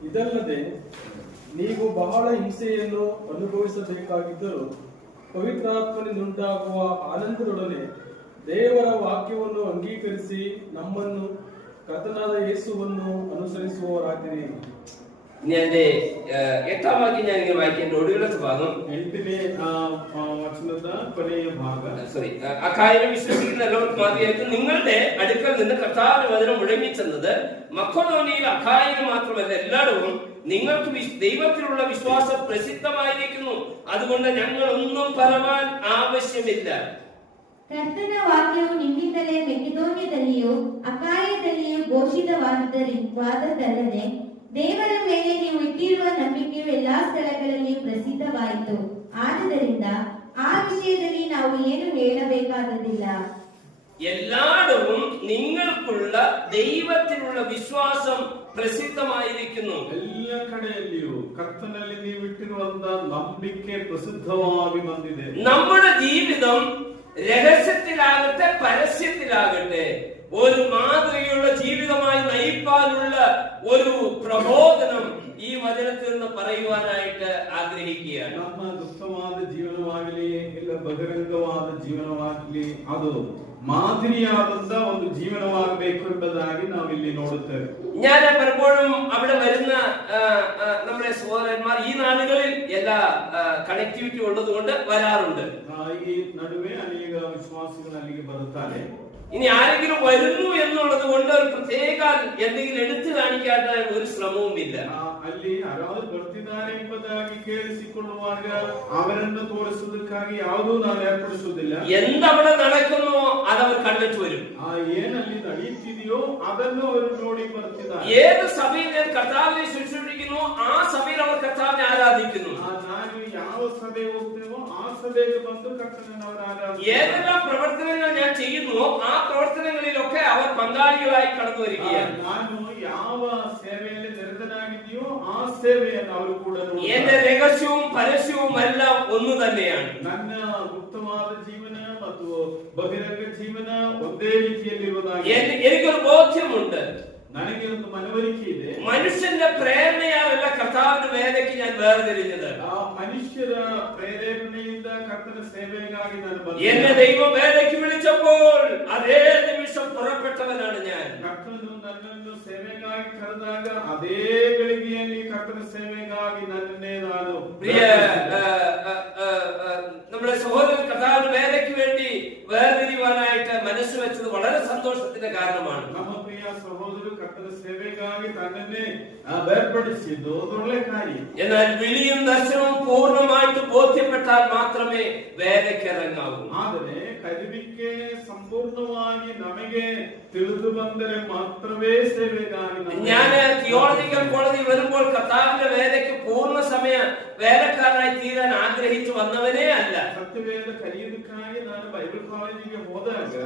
ಇದಲ್ಲದೆ ನೀವು ಬಹಳ ಹಿಂಸೆಯನ್ನು ಅನುಭವಿಸಬೇಕಾಗಿದ್ದರೂ ಪವಿತ್ರಾತ್ಮನಿಂದುಂಟಾಗುವ ಆನಂದದೊಡನೆ ದೇವರ ವಾಕ್ಯವನ್ನು ಅಂಗೀಕರಿಸಿ ನಮ್ಮನ್ನು ಕರ್ತನಾದ ಯೇಸುವನ್ನು ಅನುಸರಿಸುವವರಾಗಿರಿ. ഇനി എന്റെ 8ാം വാക്യം ഞാൻ ഇങ്ങനെ വായിക്കാൻ ഒടുവിലത്തെ ഭാഗം, 8ನೇ വചനದ ಕೊನೆಯ ಭಾಗ. അഖായിലും വിശ്വസിക്കുന്ന എല്ലാവർക്കും മാതിരിയായിട്ട് നിങ്ങളുടെ അടുക്കൽ നിന്ന് കർത്താവിന്റെ വചനം മുഴങ്ങിച്ചെന്നത് മക്കദോനിയിൽ അഖായിലും മാത്രമല്ല എല്ലായിടവും നിങ്ങൾക്ക് ദൈവത്തിലുള്ള വിശ്വാസം പ്രസിദ്ധമായിരിക്കുന്നു. അതുകൊണ്ട് ഞങ്ങൾ ഒന്നും പറവാൻ ആവശ്യമില്ല. ಕರ್ತನ ವಾಕ್ಯವು ನಿಮ್ಮಿಂದಲೇ ಮೆಕೆದೋನ್ಯದಲ್ಲಿಯೂ ಅಖಾಯದಲ್ಲಿಯೂ ಘೋಷಿತವಾದದ್ದಲ್ಲದೆ ದೇವರ ಮೇಲೆ ನೀವು ಇಟ್ಟಿರುವ ನಂಬಿಕೆಯು ಎಲ್ಲಾ ಸ್ಥಳಗಳಲ್ಲಿ ಪ್ರಸಿದ್ಧವಾಯಿತು. ಆದುದರಿಂದ ಆ ವಿಷಯದಲ್ಲಿ ನಾವು ಏನು ಹೇಳಬೇಕಾದದಿಲ್ಲ. എല്ലായിടവും നിങ്ങൾക്കുള്ള ദൈവത്തിലുള്ള വിശ്വാസം പ്രസിദ്ധമായിരിക്കുന്നു. എല്ലാ കടയಲ್ಲಿಯೂ ಕರ್ತನಲ್ಲಿ ನೀವು ಇಟ್ಟಿರುವಂತ ನಂಬಿಕೆ ಪ್ರಸಿದ್ಧವಾಗಿ ಬಂದಿದೆ. നമ്മുടെ ജീവിതം രഹസ്യത്തിലാകട്ടെ പരസ്യത്തിലാകട്ടെ ഒരു മാതൃകയുള്ള ജീവിതമായി നയിപ്പാനുള്ള ഒരു പ്രബോധനം ഈ വചനത്തിൽ നിന്ന് പറയുവാനായിട്ട് ആഗ്രഹിക്കുകയാണ്. ನಮ್ಮ ಗುಪ್ತವಾದ ಜೀವನವಾಗಲಿ ಇಲ್ಲ ಬಹಿರಂಗವಾದ ಜೀವನವಾಗಲಿ ಅದು മാതിരിയാದಂತ ಒಂದು ಜೀವನವಾಗಬೇಕು ಎಂಬುದಾಗಿ ನಾವು ಇಲ್ಲಿ ನೋಡುತ್ತೇವೆ. ഞാൻ പലപ്പോഴും അവിടെ വരുന്ന നമ്മുടെ സഹോദരന്മാർ ഈ നാടുകളിൽ എല്ലാ കണക്ടിവിറ്റി ഉള്ളതുകൊണ്ട് വരാറുണ്ട്. ಈ ನಡುವೆ ಅನೇಕ ವಿಶ್ವಾಸಿಗಳು ಅಲ್ಲಿಗೆ ಬರುತ್ತಾರೆ. ഇനി ആരെങ്കിലും വരുന്നു എന്നുള്ളത് കൊണ്ട് ഒരു പ്രത്യേക എന്തെങ്കിലും എടുത്തു കാണിക്കാത്ത ഒരു ശ്രമവുമില്ല. ಅಲ್ಲಿ ಯಾರಾದ್ರೂ ಬರ್ತಿದ್ದಾರೆ ಎಂಬುದಾಗಿ ಕೇಳಿಸಿಕೊಳ್ಳುವಾಗ ಅವರನ್ನು ತೋರಿಸುವುದಕ್ಕಾಗಿ ಯಾವುದೂ ನಾನು ಏರ್ಪಡಿಸುವುದಿಲ್ಲ. എന്തവിടെ നടക്കുന്നോ അതവർ കണ്ടിട്ട് വരും. ಏನಲ್ಲಿ ನಡೆಯುತ್ತಿದೆಯೋ ಅದನ್ನು ಅವರು ನೋಡಿ ಬರ್ತಿದ್ದಾರೆ. ഏത് സഭയിൽ ഞാൻ കർത്താവിനെ ശുശ്രൂഷിക്കുന്നു ആ സഭയിൽ അവർ കർത്താവിനെ ആരാധിക്കുന്നു. ನಾನು ಯಾವ ಸಭೆಗೆ ಹೋಗ್ತೇವೋ ಆ ಸಭೆಗೆ ಬಂದು ಕರ್ತನನ್ನು ಅವರು ಆರಾಧಿಸುತ್ತಾರೆ. ഏതെല്ലാം പ്രവർത്തനങ്ങൾ ഞാൻ ചെയ്യുന്നു ആ പ്രവർത്തനങ്ങളിലൊക്കെ അവർ പങ്കാളികളായി കടന്നു വരികയാണ്. ನಾನು ಯಾವ ಸೇವೆಯಲ್ಲಿ ನಿರತನಾಗಿದೆಯೋ ಆ ಸೇವೆಯನ್ನು ಅವರು ಕೂಡ എന്റെ രഹസ്യവും പരസ്യവും എല്ലാം ഒന്നു തന്നെയാണ്. ನನ್ನ ಗುಪ್ತವಾದ ಜೀವನ ಮತ್ತು ಬಹಿರಂಗ ಜೀವನ ಒಂದೇ ರೀತಿಯಲ್ಲಿರುವುದಾಗಿ എനിക്കൊരു ബോധ്യമുണ്ട്. ನನಗೆ ಒಂದು ಮನವರಿಕೆ ಇದೆ. മനുഷ്യന്റെ പ്രേരണയാലല്ല കർത്താവിന്റെ വേലയ്ക്ക് ഞാൻ വേർതിരിഞ്ഞത്. ಆ ಮನುಷ್ಯರ ಪ್ರೇರಣೆಯಿಂದ ಕರ್ತನ ಸೇವೆಗಾಗಿ ನಾನು ಬಂದೆ. എന്നെ ദൈവം വേലയ്ക്ക് വിളിച്ചപ്പോൾ അതേ നിമിഷം പുറപ്പെട്ടവനാണ് ഞാൻ. ಕರ್ತನು ನನ್ನನ್ನು ಸೇವೆಗಾಗಿ ಕರೆದಾಗ ಅದೇ ಗಳಿಗೆಯಲ್ಲಿ ಕರ್ತನ ಸೇವೆಗಾಗಿ ನನ್ನನ್ನೇ ನಾನು പ്രിയ നമ്മുടെ സഹോദരൻ കർത്താവിന്റെ വേലയ്ക്ക് വേണ്ടി വേർതിരിവാനായിട്ട് മനസ്സ് വെച്ചത് വളരെ സന്തോഷത്തിന്റെ കാരണമാണ്. ನಮ್ಮ ಪ್ರಿಯ ಸಹೋದರರು ಕರ್ತನ ಸೇವೆಗಾಗಿ ತನ್ನನ್ನೇ ಬೇರ್ಪಡಿಸಿದ್ದು ಒಳ್ಳೆ ಕಾರ್ಯ. എന്നാൽ വിളിയും ദർശനവും പൂർണ്ണമായിട്ട് ബോധ്യപ്പെട്ടാൽ മാത്രമേ വേലയ്ക്ക് ഇറങ്ങാവൂ. ಆದರೆ ಕರೆಯುವಿಕೆ ಸಂಪೂರ್ಣವಾಗಿ ನಮಗೆ ತಿಳಿದು ಬಂದರೆ ಮಾತ್ರವೇ ಸೇವೆಗಾಗಿ. ഞാൻ തിയോളജിക്കൽ കോളേജിൽ വരുമ്പോൾ കർത്താവിന്റെ വേലയ്ക്ക് പൂർണ്ണ സമയ വേലക്കാരനായി തീരാൻ ആഗ്രഹിച്ചു വന്നവനേ അല്ല. ಸತ್ಯವೇದ ಕಲಿಯುವುದಕ್ಕಾಗಿ ನಾನು ಬೈಬಲ್ ಕಾಲೇಜಿಗೆ ಹೋದಾಗ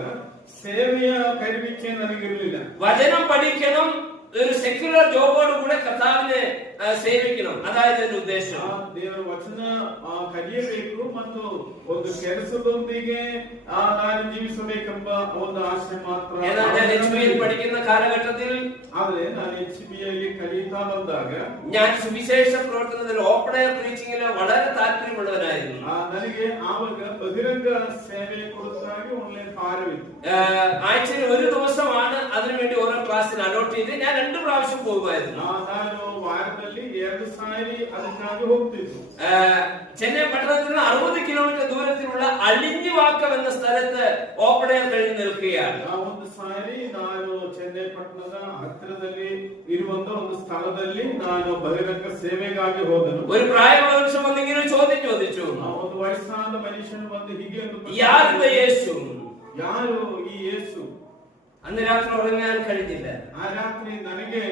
ಸೇವೆಯ ಕರೆಯುವಿಕೆ ನನಗಿರಲಿಲ್ಲ. വചനം പഠിക്കണം, ഒരു സെക്യുലർ ജോബോട് കൂടെ കർത്താവിനെ സേവിക്കണം, അതായത് എന്റെ ഉദ്ദേശം. ದೇವರ ವಚನ ಕಲಿಯಬೇಕು ಮತ್ತು ಒಂದು ಕೆಲಸದೊಂದಿಗೆ ನಾನು ಜೀವಿಸಬೇಕೆಂಬ ಒಂದು ಆಸೆ ಮಾತ್ರ. ഞാൻ HBയിൽ പഠിക്കുന്ന കാലഘട്ടത്തിൽ ಆದ್ರೆ ನಾನು HBಯಲ್ಲಿ ಕಲಿಯುತ್ತಾ ಬಂದಾಗ ഞാൻ സുവിശേഷ പ്രവർത്തനത്തിൽ ഓപ്പൺ എയർ പ്രീച്ചിങ്ങിൽ വളരെ താല്പര്യമുള്ളവനായിരുന്നു. ನನಗೆ ಆವಾಗ ಬಹಿರಂಗ ಸೇವೆ ಕುರಿತಾಗಿ ಒಳ್ಳೆ ಭಾರವಿತ್ತು. ആഴ്ചയിൽ ഒരു ദിവസമാണ് അതിനുവേണ്ടി ഓരോ ക്ലാസ്സിന് അലോട്ട് ചെയ്ത് ഞാൻ 2 പ്രാവശ്യം പോകുമായിരുന്നു. ನಾನು ವಾರದಲ್ಲಿ 2 ಸಾರಿ ಅದಕ್ಕಾಗಿ ಹೋಗ್ತಿದ್ದೆ. ചെന്നൈ പട്ടണത്തിൽ നിന്ന് 60 കിലോമീറ്റർ ദൂരത്തിലുള്ള അളിഞ്ഞുവാക്കം എന്ന സ്ഥലത്ത് ഓപ്പൺ എയർ കഴിഞ്ഞ് നിൽക്കുകയാണ്. ಒಂದು ಸಾರಿ ನಾನು ಚೆನ್ನೈ ಪಟ್ಟಣದ ಹತ್ತಿರದಲ್ಲಿ ಇರುವಂತ ಒಂದು ಸ್ಥಳದಲ್ಲಿ ನಾನು ಬಹಿರಂಗ ಸೇವೆಗಾಗಿ ಹೋದನು. ഒരു പ്രായമുള്ള മനുഷ്യൻ വന്ന് ഇങ്ങനെ ചോദ്യം ചോദിച്ചു. ಒಂದು ವಯಸ್ಸಾದ ಮನುಷ್ಯನು ಬಂದು ಹೀಗೆ ಒಂದು ಯಾರು യേശു? ಯಾರು ಈ ಯೇಸು? അന്ന് രാത്രി ഉറങ്ങാൻ കഴിഞ്ഞില്ല. ಆ ರಾತ್ರಿ ನನಗೆ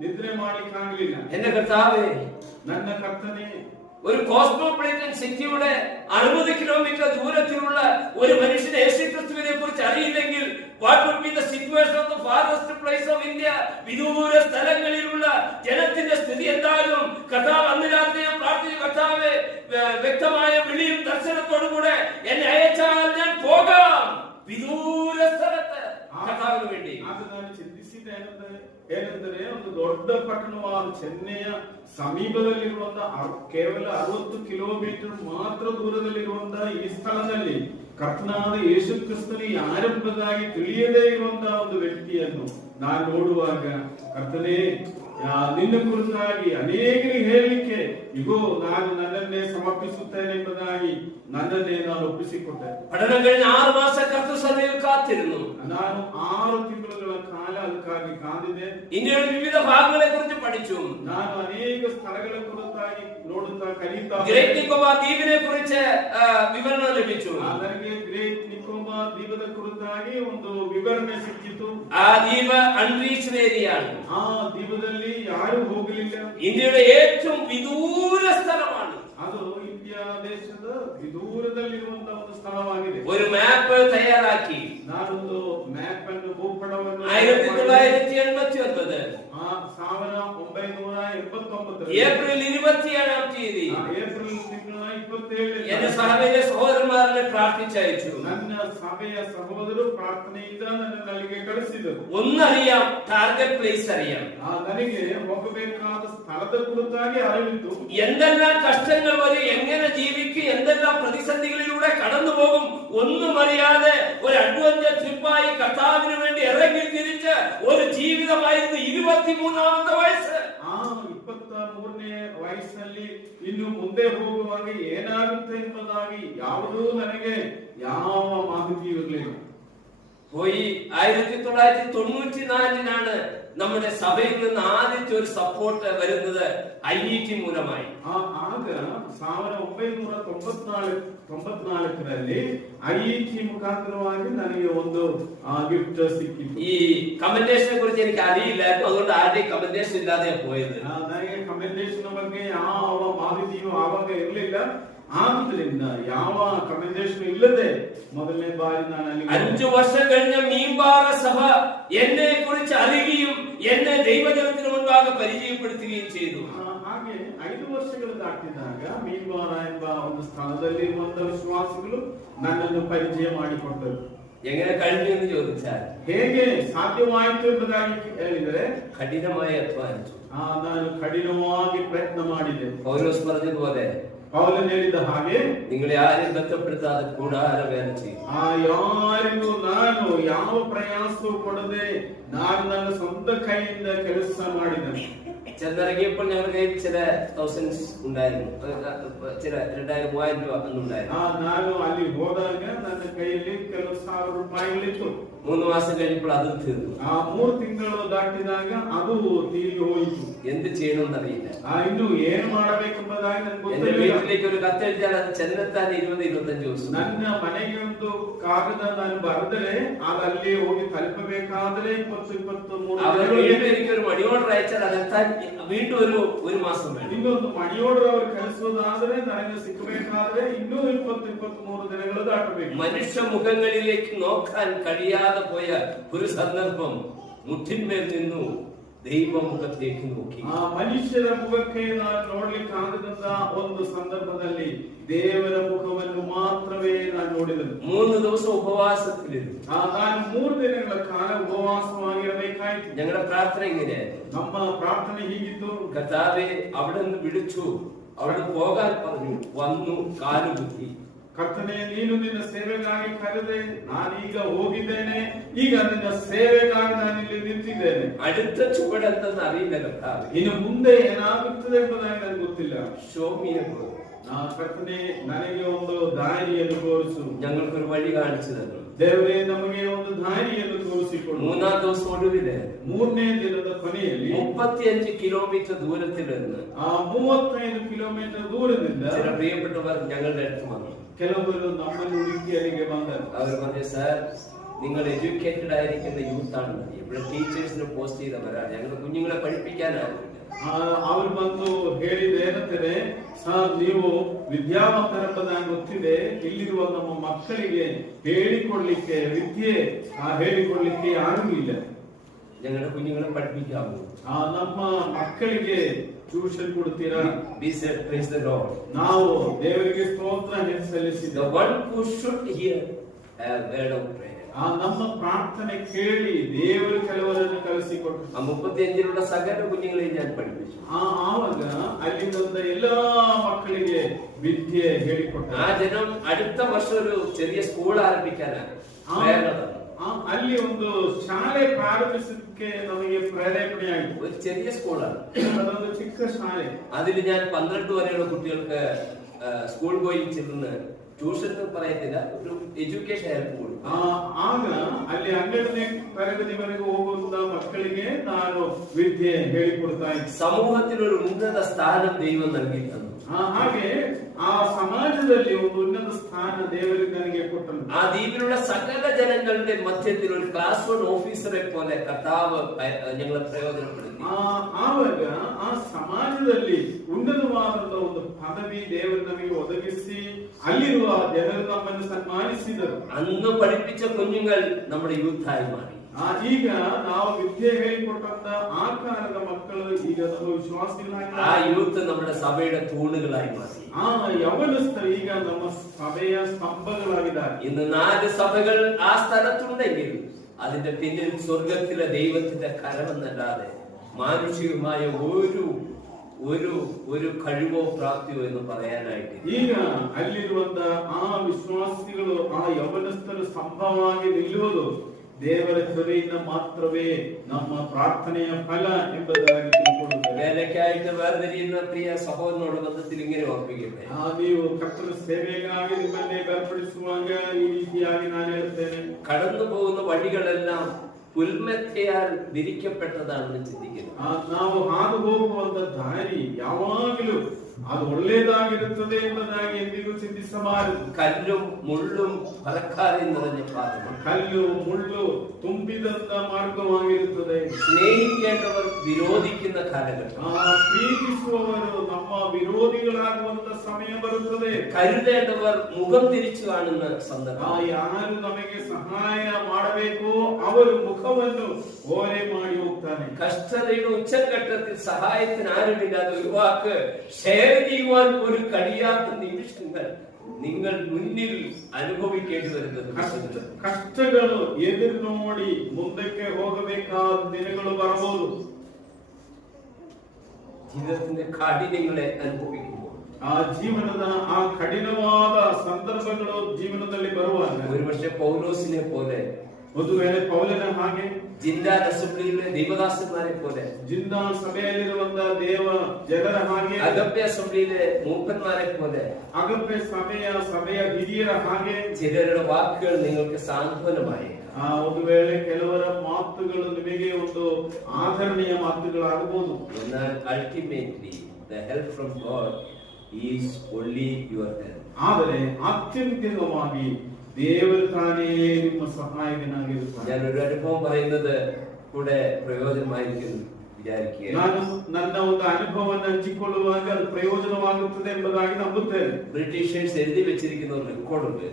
ನಿದ್ರೆ ಮಾಡಲಿಕ್ಕಾಗಲಿಲ್ಲ. എന്റെ കർത്താവേ, ನನ್ನ ಕರ್ತನೇ, ഒരു കോസ്മോപൊളിറ്റൻ സിറ്റിയുടെ 60 കിലോമീറ്റർ ദൂരത്തിലുള്ള ഒരു മനുഷ്യന് യേശുക്രിസ്തുവിനെ കുറിച്ച് അറിയില്ലെങ്കിൽ what would be the situation of the farthest place of India? വിദൂര സ്ഥലങ്ങളിലുള്ള ജനത്തിന്റെ സ്ഥിതി എന്താകും? കർത്താവ് അന്ന് രാത്രി ഞാൻ പ്രാർത്ഥിച്ചു, കർത്താവേ, വ്യക്തമായ വിളിയും ദർശനത്തോടും കൂടെ എന്നെ അയച്ചാൽ ഞാൻ പോകാം വിദൂര സ്ഥലത്ത് കർത്താവിന് വേണ്ടി. ಅದು ನಾನು ಚಿಂತಿಸಿದ ಏನೆಂದರೆ ಒಂದು ದೊಡ್ಡ ಪಟ್ಟಣವಾದ ಚೆನ್ನೈಯ ಸಮೀಪದಲ್ಲಿರುವಂತಹ ಕೇವಲ 60 ಕಿಲೋಮೀಟರ್ ಮಾತ್ರ ದೂರದಲ್ಲಿರುವಂತಹ ಈ ಸ್ಥಳದಲ್ಲಿ ಕರ್ತನಾದ ಯೇಸು ಕ್ರಿಸ್ತನು ಯಾರೆಂಬುದಾಗಿ ತಿಳಿಯದೇ ಇರುವಂತಹ ಒಂದು ವ್ಯಕ್ತಿಯನ್ನು ನಾನು ನೋಡುವಾಗ, ಕರ್ತನೇ, ನಿನ್ನ ಕುರಿತಾಗಿ ಅನೇಕರಿಗೆ ಹೇಳಲಿಕ್ಕೆ ಇಗೋ ನಾನು ನನ್ನನ್ನೇ ಸಮರ್ಪಿಸುತ್ತೇನೆ ಎಂಬುದಾಗಿ ನನ್ನನ್ನೇ ನಾನು ಒಪ್ಪಿಸಿಕೊಟ್ಟೆ. പഠനം കഴിഞ്ഞ് 6 മാസം കർത്തൃസന്നിധിയിൽ കാത്തിരുന്നു. ನಾನು 6 ತಿಂಗಳುಗಳ ಕಾಲ ಅದಕ್ಕಾಗಿ ಕಾದಿದೆ. ഇന്ത്യയുടെ വിവിധ ഭാഗങ്ങളെ കുറിച്ച് പഠിച്ചു. ನಾನು ಅನೇಕ ಸ್ಥಳಗಳ ಕುರಿತಾಗಿ ನೋಡುತ್ತಾ ಕಲಿಯುತ್ತಾ ഗ്രേറ്റ് നിക്കോബാർ ദ്വീപിനെ കുറിച്ച് വിവരണം ലഭിച്ചു. ನನಗೆ ಗ್ರೇಟ್ ನಿಕೋಬಾರ್ ದ್ವೀಪದ ಕುರಿತಾಗಿ ಒಂದು ವಿವರಣೆ ಸಿಕ್ಕಿತು. ആ ദ്വീപ് അൺറീച്ച്ഡ് ഏരിയ ആണ്. ಆ ദ്വീപದಲ್ಲಿ ಯಾರು ಹೋಗಲಿಲ್ಲ. ഇന്ത്യയുടെ ഏറ്റവും വിദൂര സ്ഥലമാണ്. ಅದು ಇಂಡಿಯಾ ದೇಶದ ವಿದೂರದಲ್ಲಿರುವಂತಹ ಒಂದು ಸ್ಥಳವಾಗಿದೆ. ഒരു മാപ്പ് തയ്യാറാക്കി ನಾನೊಂದು ಮ್ಯಾಪ್ ಅನ್ನು ಭೂಪಟವನ್ನು 1989 1989 ഏപ്രിൽ 27-ാം തീയതി ಏಪ್ರಿಲ್ ತಿಂಗಳ 27 എന്റെ സഭയിലെ സഹോദരന്മാരെ പ്രാർത്ഥിച്ചയച്ചു. ನನ್ನ ಸಭೆಯ ಸಹೋದರರು ಪ್ರಾರ್ಥನೆಯಿಂದ ನನ್ನನ್ನು ಅಲ್ಲಿಗೆ ಕಳಿಸಿದರು. ഒന്നറിയാം, ടാർഗറ്റ് പ്ലേസ് അറിയാം. ನನಗೆ ಹೋಗಬೇಕಾದ ಸ್ಥಳದ ಕುರಿತಾಗಿ ಅರಿವಿತ್ತು. എന്തെല്ലാം കഷ്ടങ്ങൾ വരും, എങ്ങനെ ജീവിക്കും, എന്തെല്ലാം പ്രതിസന്ധികളിലൂടെ കടന്നു പോകും ഒന്നും അറിയാതെ ഒരു അഡ്വഞ്ചർ ട്രിപ്പായി കർത്താവിന് വേണ്ടി ഇറങ്ങി തിരിച്ച് ഒരു ജീവിതമായിരുന്നു 23-ാമത്തെ വയസ്സ്. 23ನೇ ವಯಸ್ಸಿನಲ್ಲಿ ಇನ್ನು ಮುಂದೆ ಹೋಗುವಾಗ ಏನಾಗುತ್ತೆ ಎಂಬುದಾಗಿ ಯಾವುದೂ ನನಗೆ ಯಾವ ಮಾಹಿತಿ ಇರಲಿಲ್ಲ. പോയി 1994-ലാണ് നമ്മുടെ സഭയിൽ നിന്ന് ആദ്യത്തെ ഒരു സപ്പോർട്ട് വരുന്നത് IET മൂലമായി. ಆಗ 1994ರಲ್ಲಿ IET ಮುಖಾಂತರವಾಗಿ ನನಗೆ ಒಂದು ಗಿಫ್ಟ್ ಸಿಕ್ಕಿತು. ഈ കമന്റേഷനെ കുറിച്ച് എനിക്ക് അറിയില്ലായിരുന്നു, അതുകൊണ്ട് ആരുടെയും കമന്റേഷൻ ഇല്ലാതെ പോയത്. ನನಗೆ ಕಮೆಂಡೇಶನ್ ಬಗ್ಗೆ ಯಾವ ಮಾಹಿತಿಯೂ ಆವಾಗ ಇರಲಿಲ್ಲ. ആദ്യത്തിലിരുന്ന ಯಾವ കമന്റേഷൻ ഇല്ലದೆ ಮೊದಲನೇ ಬಾರಿ ನಾನು ಅಲ್ಲಿ 5 വർഷം കഴിഞ്ഞ മീൻപാറ സഭ എന്നെ കുറിച്ച് അറിയുകയും എന്നെ ദൈവജനത്തിന് മുൻപാകെ പരിചയപ്പെടുത്തുകയും ചെയ്തു. ಹಾಗೆ 5 ವರ್ಷಗಳು ದಾಟಿದಾಗ ಮೀನ್ವಾರ ಎಂಬ ಒಂದು ಸ್ಥಳದಲ್ಲಿರುವಂತಹ ವಿಶ್ವಾಸಿಗಳು ನನ್ನನ್ನು ಪರಿಚಯ ಮಾಡಿಕೊಟ್ಟರು. എങ്ങനെ കഴിഞ്ഞു എന്ന് ചോദിച്ചാൽ ಹೇಗೆ ಸಾಧ್ಯವಾಯಿತು ಎಂಬುದಾಗಿ ಹೇಳಿದರೆ കഠിനമായി അധ്വാനിച്ചു. ನಾನು ಕಠಿಣವಾಗಿ ಪ್ರಯತ್ನ ಮಾಡಿದೆ. പൗലോസ് പറഞ്ഞതുപോലെ ಪೌಲನು ಹೇಳಿದ ಹಾಗೆ നിങ്ങളെ ആരും ബന്ധപ്പെടുത്താതെ കൂടാര വേല ചെയ്യും. ಯಾರಿಗೂ ನಾನು ಯಾವ ಪ್ರಯಾಸವೂ ಕೊಡದೆ ನಾನು ನನ್ನ ಸ್ವಂತ ಕೈಯಿಂದ ಕೆಲಸ ಮಾಡಿದ್ದೇನೆ. ചെന്നിറങ്ങിയപ്പോൾ ഞങ്ങളുടെ കയ്യിൽ ചില തൗസൻഡ്സ് ഉണ്ടായിരുന്നു, ചില 2000-3000 രൂപ ഉണ്ടായിരുന്നു. ನಾನು ಅಲ್ಲಿ ಹೋದಾಗ ನನ್ನ ಕೈಯಲ್ಲಿ ಕೆಲವು ಸಾವಿರ ರೂಪಾಯಿಗಳಿತ್ತು. 3 മാസം കഴിഞ്ഞപ്പോൾ അതും തീർന്നു. 3 ತಿಂಗಳು ದಾಟಿದಾಗ ಅದು ತೀರಿ ಹೋಯಿತು. എന്ത് ചെയ്യണമെന്നറിയില്ല. ಇನ್ನು ಏನು ಮಾಡಬೇಕೆಂಬುದಾಗಿ ನನಗೆ എന്റെ ಗೊತ್ತಿರಲಿಲ್ಲ. വീട്ടിലേക്ക് ഒരു കത്തെഴുതിയാൽ അത് ചെന്നെത്താൻ 20-25 ദിവസം. ನನ್ನ ಮನೆಗೆ ಒಂದು ಕಾಗದ ನಾನು ಬರೆದರೆ ಅದು ಅಲ್ಲಿ ಹೋಗಿ ತಲುಪಬೇಕಾದ್ರೆ 20-23 അവർ വീണ്ടും എനിക്കൊരു മണി ഓർഡർ അയച്ചാൽ അതെത്താൻ വീണ്ടും ഒരു മാസം വേണം. ಇನ್ನೊಂದು ಮಣಿ ಓರ್ಡರ್ ಅವರು ಕಳಿಸುವುದಾದ್ರೆ ನನಗೆ ಸಿಕ್ಕಬೇಕಾದ್ರೆ ಇನ್ನೂ 20-23 ದಿನಗಳು ದಾಟಬೇಕು. മനുഷ്യ മുഖങ്ങളിലേക്ക് നോക്കാൻ കഴിയാതെ പോയ ഒരു സന്ദർഭം മുട്ടിന്മേൽ നിന്നു ദൈവമുഖത്തേക്ക് നോക്കി. ಮನುಷ್ಯರ ಮುಖಕ್ಕೆ ನಾನು ನೋಡ್ಲಿಕ್ಕೆ ಆಗದಂತ ಒಂದು ಸಂದರ್ಭದಲ್ಲಿ ದೇವರ ಮುಖವನ್ನು ಮಾತ್ರವೇ ನಾನು ನೋಡಿದನು. 3 ദിവസം ഉപവാസത്തിലിരുന്നു. ನಾನು 3 ದಿನಗಳ ಕಾಲ ഉപവാസವಾಗಿರಬೇಕಾಯಿತು. ഞങ്ങളുടെ പ്രാർത്ഥന ഇങ്ങനെയായിരുന്നു. ನಮ್ಮ ಪ್ರಾರ್ಥನೆ ಹೀಗಿತ್ತು. കർത്താവേ, അവിടെ നിന്ന് വിളിച്ചു, അവിടെ പോകാൻ പറഞ്ഞു, വന്നു, കാലുകുത്തി. ಕರ್ತನೆ, ನೀನು ನಿನ್ನ ಸೇವೆಗಾಗಿ ಕರೆದೆ, ನಾನೀಗ ಹೋಗಿದ್ದೇನೆ, ಈಗ ನಿನ್ನ ಸೇವೆಗಾಗಿ ನಾನಿಲ್ಲಿ ನಿಂತಿದ್ದೇನೆ. അടുത്ത ചുവടെന്തെന്ന് അറിയില്ല കർത്താവേ. ಇನ್ನು ಮುಂದೆ ಏನಾಗುತ್ತದೆ ಎಂಬುದಾಗಿ ನನಗೆ ಗೊತ್ತಿಲ್ಲ. ഷോമിയെ ಕರ್ತನೆ, ನನಗೆ ಒಂದು ದಾರಿಯನ್ನು ತೋರಿಸು. ഞങ്ങൾക്കൊരു വഴി കാണിച്ചു തന്നു. ದೇವರೇ, ನಮಗೆ ಒಂದು ದಾರಿಯನ್ನು ತೋರಿಸಿಕೊಡು. 3-ാം ദിവസം ഒടുവില് 3ನೇ ದಿನದ ಕೊನೆಯಲ್ಲಿ 35 കിലോമീറ്റർ ദൂരത്തിൽ നിന്ന് 35 ಕಿಲೋಮೀಟರ್ ದೂರದಿಂದ ചില പ്രിയപ്പെട്ടവർ ഞങ്ങളുടെ അടുത്ത് വന്നു. ಕೆಲವರು ನಮ್ಮನ್ನು ಹುಡುಕಿ ಅಲ್ಲಿಗೆ ಬಂದರು. അവർ പറഞ്ഞു, സാർ, നിങ്ങൾ എഡ്യൂക്കേറ്റഡ് ആയിരിക്കുന്ന യൂത്ത് ആണ്, ഇവിടെ ടീച്ചേഴ്സിന് പോസ്റ്റ് ചെയ്തവരാണ്, ഞങ്ങളുടെ കുഞ്ഞുങ്ങളെ പഠിപ്പിക്കാനാവില്ല. ಅವರು ಬಂದು ಹೇಳಿದ ಏನಂತಾರೆ, ಸರ್, ನೀವು ವಿದ್ಯಾವಂತರೆಂಬುದಾಗಿ ಗೊತ್ತಿದೆ, ಇಲ್ಲಿರುವ ನಮ್ಮ ಮಕ್ಕಳಿಗೆ ಹೇಳಿಕೊಡ್ಲಿಕ್ಕೆ ವಿದ್ಯೆ ಹೇಳಿಕೊಡ್ಲಿಕ್ಕೆ ಯಾರೂ ಇಲ್ಲ. ഞങ്ങളുടെ കുഞ്ഞുങ്ങളെ പഠിപ്പിക്കാമോ? ನಮ್ಮ ಮಕ್ಕಳಿಗೆ ಟ್ಯೂಷನ್ ಕೊಡ್ತೀರಾ? We said, praise the Lord. ನಾವು ದೇವರಿಗೆ ಸ್ತೋತ್ರ ಸಲ್ಲಿಸಿದ The one who should hear a word of prayer. ನಮ್ಮ ಪ್ರಾರ್ಥನೆ ಕೇಳಿ ದೇವರು ಕೆಲವರನ್ನು ಕಳಿಸಿಕೊಟ್ಟು 35-ലുള്ള സകല കുഞ്ഞുങ്ങളെയും ഞാൻ പഠിപ്പിച്ചു. ಆವಾಗ ಅಲ್ಲಿಂದ ಎಲ್ಲಾ ಮಕ್ಕಳಿಗೆ ವಿದ್ಯೆ ಹೇಳಿಕೊಟ್ಟ. ആ ജനം അടുത്ത വർഷം ഒരു ചെറിയ സ്കൂൾ ആരംഭിക്കാനാണ്. ಅಲ್ಲಿ ಒಂದು ಶಾಲೆ ಪ್ರಾರಂಭಿಸಲಿಕ್ಕೆ ನಮಗೆ ಪ್ರೇರೇಪಣೆ ಆಯಿತು. ഒരു ചെറിയ സ്കൂളാണ്, ಅದೊಂದು ಚಿಕ್ಕ ಶಾಲೆ. അതിൽ ഞാൻ 12 വരെയുള്ള കുട്ടികൾക്ക് സ്കൂൾ ഗോയിങ് ചിൽഡ്രന് ട്യൂഷൻ പറയത്തില്ല, ഒരു എഡ്യൂക്കേഷൻ ഹെൽപ്പ് കൊടുക്കും. ಆಗ ಅಲ್ಲಿ 12ನೇ ತರಗತಿವರೆಗೂ ಹೋಗುವಂತ ಮಕ್ಕಳಿಗೆ ನಾನು ವಿದ್ಯೆ ಹೇಳಿಕೊಡ್ತಾ ಇದ್ದೆ. സമൂഹത്തിൽ ഒരു ഉന്നത സ്ഥാനം ദൈവം നൽകി തന്നു. ಹಾಗೆ ಆ ಸಮಾಜದಲ್ಲಿ ಒಂದು ಉನ್ನತ ಸ್ಥಾನ ದೇವರಿಗೆ ನನಗೆ ಕೊಟ್ಟನು. ആ ദ്വീപിലുള്ള സകല ജനങ്ങളുടെ മധ്യത്തിൽ ഒരു ക്ലാസ് 1 ഓഫീസറെ പോലെ കർത്താവ് ഞങ്ങളെ പ്രയോജനപ്പെടുത്തി. ಆವಾಗ ಆ ಸಮಾಜದಲ್ಲಿ ಉನ್ನತವಾದಂತಹ ಒಂದು ಪದವಿ ದೇವರು ನಮಗೆ ಒದಗಿಸಿ ಅಲ್ಲಿರುವ ಜನರು ನಮ್ಮನ್ನು ಸನ್ಮಾನಿಸಿದರು. അന്ന് പഠിപ്പിച്ച കുഞ്ഞുങ്ങൾ നമ്മുടെ യൂത്തായി മാറി. ಈಗ ನಾವು ವಿದ್ಯೆ ಹೇಳಿಕೊಟ್ಟಂತ ಆ ಕಾಲದ ಮಕ್ಕಳು ಈಗ ನಮ್ಮ ആ ವಿಶ್ವಾಸಿಗಳಾಗಿ യൂത്ത് നമ്മുടെ സഭയുടെ തൂണുകളായി മാറി. ಆ ಯವನಸ್ಥರು ಈಗ ನಮ್ಮ ಸಭೆಯ ಸ್ತಂಭಗಳಾಗಿದ್ದಾರೆ. ഇന്ന് 4 സഭകൾ ആ സ്ഥലത്തുണ്ടെങ്കിൽ അതിന്റെ പിന്നിൽ സ്വർഗത്തിലെ ദൈവത്തിന്റെ കരമെന്നല്ലാതെ മാനുഷികമായ ഒരു കഴിവോ പ്രാപ്തിയോ എന്ന് പറയാനായിട്ട്. ಈಗ ಅಲ್ಲಿರುವಂತ ಆ ವಿಶ್ವಾಸಿಗಳು ಆ ಯವನಸ್ಥರು ಸ್ತಂಭವಾಗಿ ನಿಲ್ಲುವುದು ದೇವರ ಕೃಪೆಯಿಂದ ಮಾತ್ರವೇ ನಮ್ಮ ಪ್ರಾರ್ಥನೆಯ ಫಲ ಎಂಬುದಾಗಿ ತಿಳ್ಕೊಳ್ಳುತ್ತೇವೆ. വേലയ്ക്കായിട്ട് വേർതിരിയുന്ന പ്രിയ സഹോദരനോട് ബന്ധത്തിൽ ഇങ്ങനെ ഓർപ്പിക്കട്ടെ. ನೀವು ಕರ್ತನ ಸೇವೆಗಾಗಿ ನಿಮ್ಮನ್ನೇ ಬೇರ್ಪಡಿಸುವಾಗ ಈ ರೀತಿಯಾಗಿ ನಾನು ಹೇಳ್ತೇನೆ, കടന്നു പോകുന്ന വഴികളെല്ലാം പുൽമെത്തയാൽ വിരിക്കപ്പെട്ടതാണെന്ന് ചിന്തിക്കുന്നു. ನಾವು ಹಾದು ಹೋಗುವಂತ ದಾರಿ ಯಾವಾಗಲೂ ಅದು ಒಳ್ಳೆಯದಾಗಿರುತ್ತದೆ ಎಂಬುದಾಗಿ ಎಂದಿಗೂ ಚಿಂತಿಸಬಾರದು. കല്ലും മുള്ളും ഫലക്കാരെ നിറഞ്ഞ പാതകൾ, ಕಲ್ಲು ಮುಳ್ಳು ತುಂಬಿದಂತ ಮಾರ್ಗವಾಗಿರುತ್ತದೆ. സ്നേഹിക്കേണ്ടവർ വിരോധിക്കുന്ന കാലഘട്ടം, ಪ್ರೀತಿಸುವವರು ನಮ್ಮ ವಿರೋಧಿಗಳಾಗುವಂತ ಸಮಯ ಬರುತ್ತದೆ. കരുതേണ്ടവർ മുഖം തിരിച്ചു കാണുന്ന സന്ദർഭം, ಯಾರು ನಮಗೆ ಸಹಾಯ ಮಾಡಬೇಕು ಅವರು ಮುಖವನ್ನು ಓರೆ ಮಾಡಿ ಹೋಗ್ತಾನೆ. കഷ്ടതയുടെ ഉച്ചഘട്ടത്തിൽ സഹായത്തിന് ആരുമില്ലാതെ ഒരു വാക്ക് ഷെയർ ചെയ്യുവാൻ ഒരു കഴിയാത്ത നിമിഷങ്ങൾ നിങ്ങൾ മുന്നിൽ അനുഭവിക്കേണ്ടി വരുന്നത്. ಕಷ್ಟಗಳು ಎದುರು ನೋಡಿ ಮುಂದಕ್ಕೆ ಹೋಗಬೇಕಾದ ದಿನಗಳು ಬರಬಹುದು. ജീവിതത്തിന്റെ കാഠിന്യങ്ങളെ അനുഭവിക്കുമ്പോൾ, ಆ ಜೀವನದ ಆ ಕಠಿಣವಾದ ಸಂದರ್ಭಗಳು ಜೀವನದಲ್ಲಿ ಬರುವಾಗ ഒരുപക്ഷെ പൗലോസിനെ പോലെ, ಒಂದು ವೇಳೆ ಪೌಲನ ಹಾಗೆ, ജിന്ദാൽ അസംബ്ലിയിലെ ദൈവദാസന്മാരെ പോലെ, ಜಿಂದಾ ಸಭೆಯಲ್ಲಿರುವಂತಹ ದೇವ ಜನರ ಹಾಗೆ, അഗപ്പെ അസംബ്ലിയിലെ മൂപ്പന്മാരെ പോലെ, ಅಗಪ್ಪೆ ಸಭೆಯ ಹಿರಿಯರ ಹಾಗೆ ചിലരുടെ വാക്കുകൾ നിങ്ങൾക്ക് സാന്ത്വനമായി. ಒಂದು ವೇಳೆ ಕೆಲವರ ಮಾತುಗಳು ನಿಮಗೆ ಒಂದು ಆಧರಣೀಯ ಮಾತುಗಳಾಗಬಹುದು. എന്നാൽ ultimately the help from God is only your help. ಆದರೆ ಆತ್ಯಂತಿಕವಾಗಿ ದೇವರು ತಾನೇ ನಿಮ್ಮ ಸಹಾಯಕನಾಗಿರುತ್ತಾನೆ. ഞാൻ ഒരു അനുഭവം പറയുന്നത് കൂടെ പ്രയോജനമായിരിക്കും വിചാരിക്കുക. ನಾನು ನನ್ನ ಒಂದು ಅನುಭವವನ್ನು ಹಂಚಿಕೊಳ್ಳುವಾಗ ಅದು ಪ್ರಯೋಜನವಾಗುತ್ತದೆ ಎಂಬುದಾಗಿ ನಂಬುತ್ತೇನೆ. ബ്രിട്ടീഷേഴ്സ് എഴുതി വെച്ചിരിക്കുന്ന ഒരു റെക്കോർഡുണ്ട്.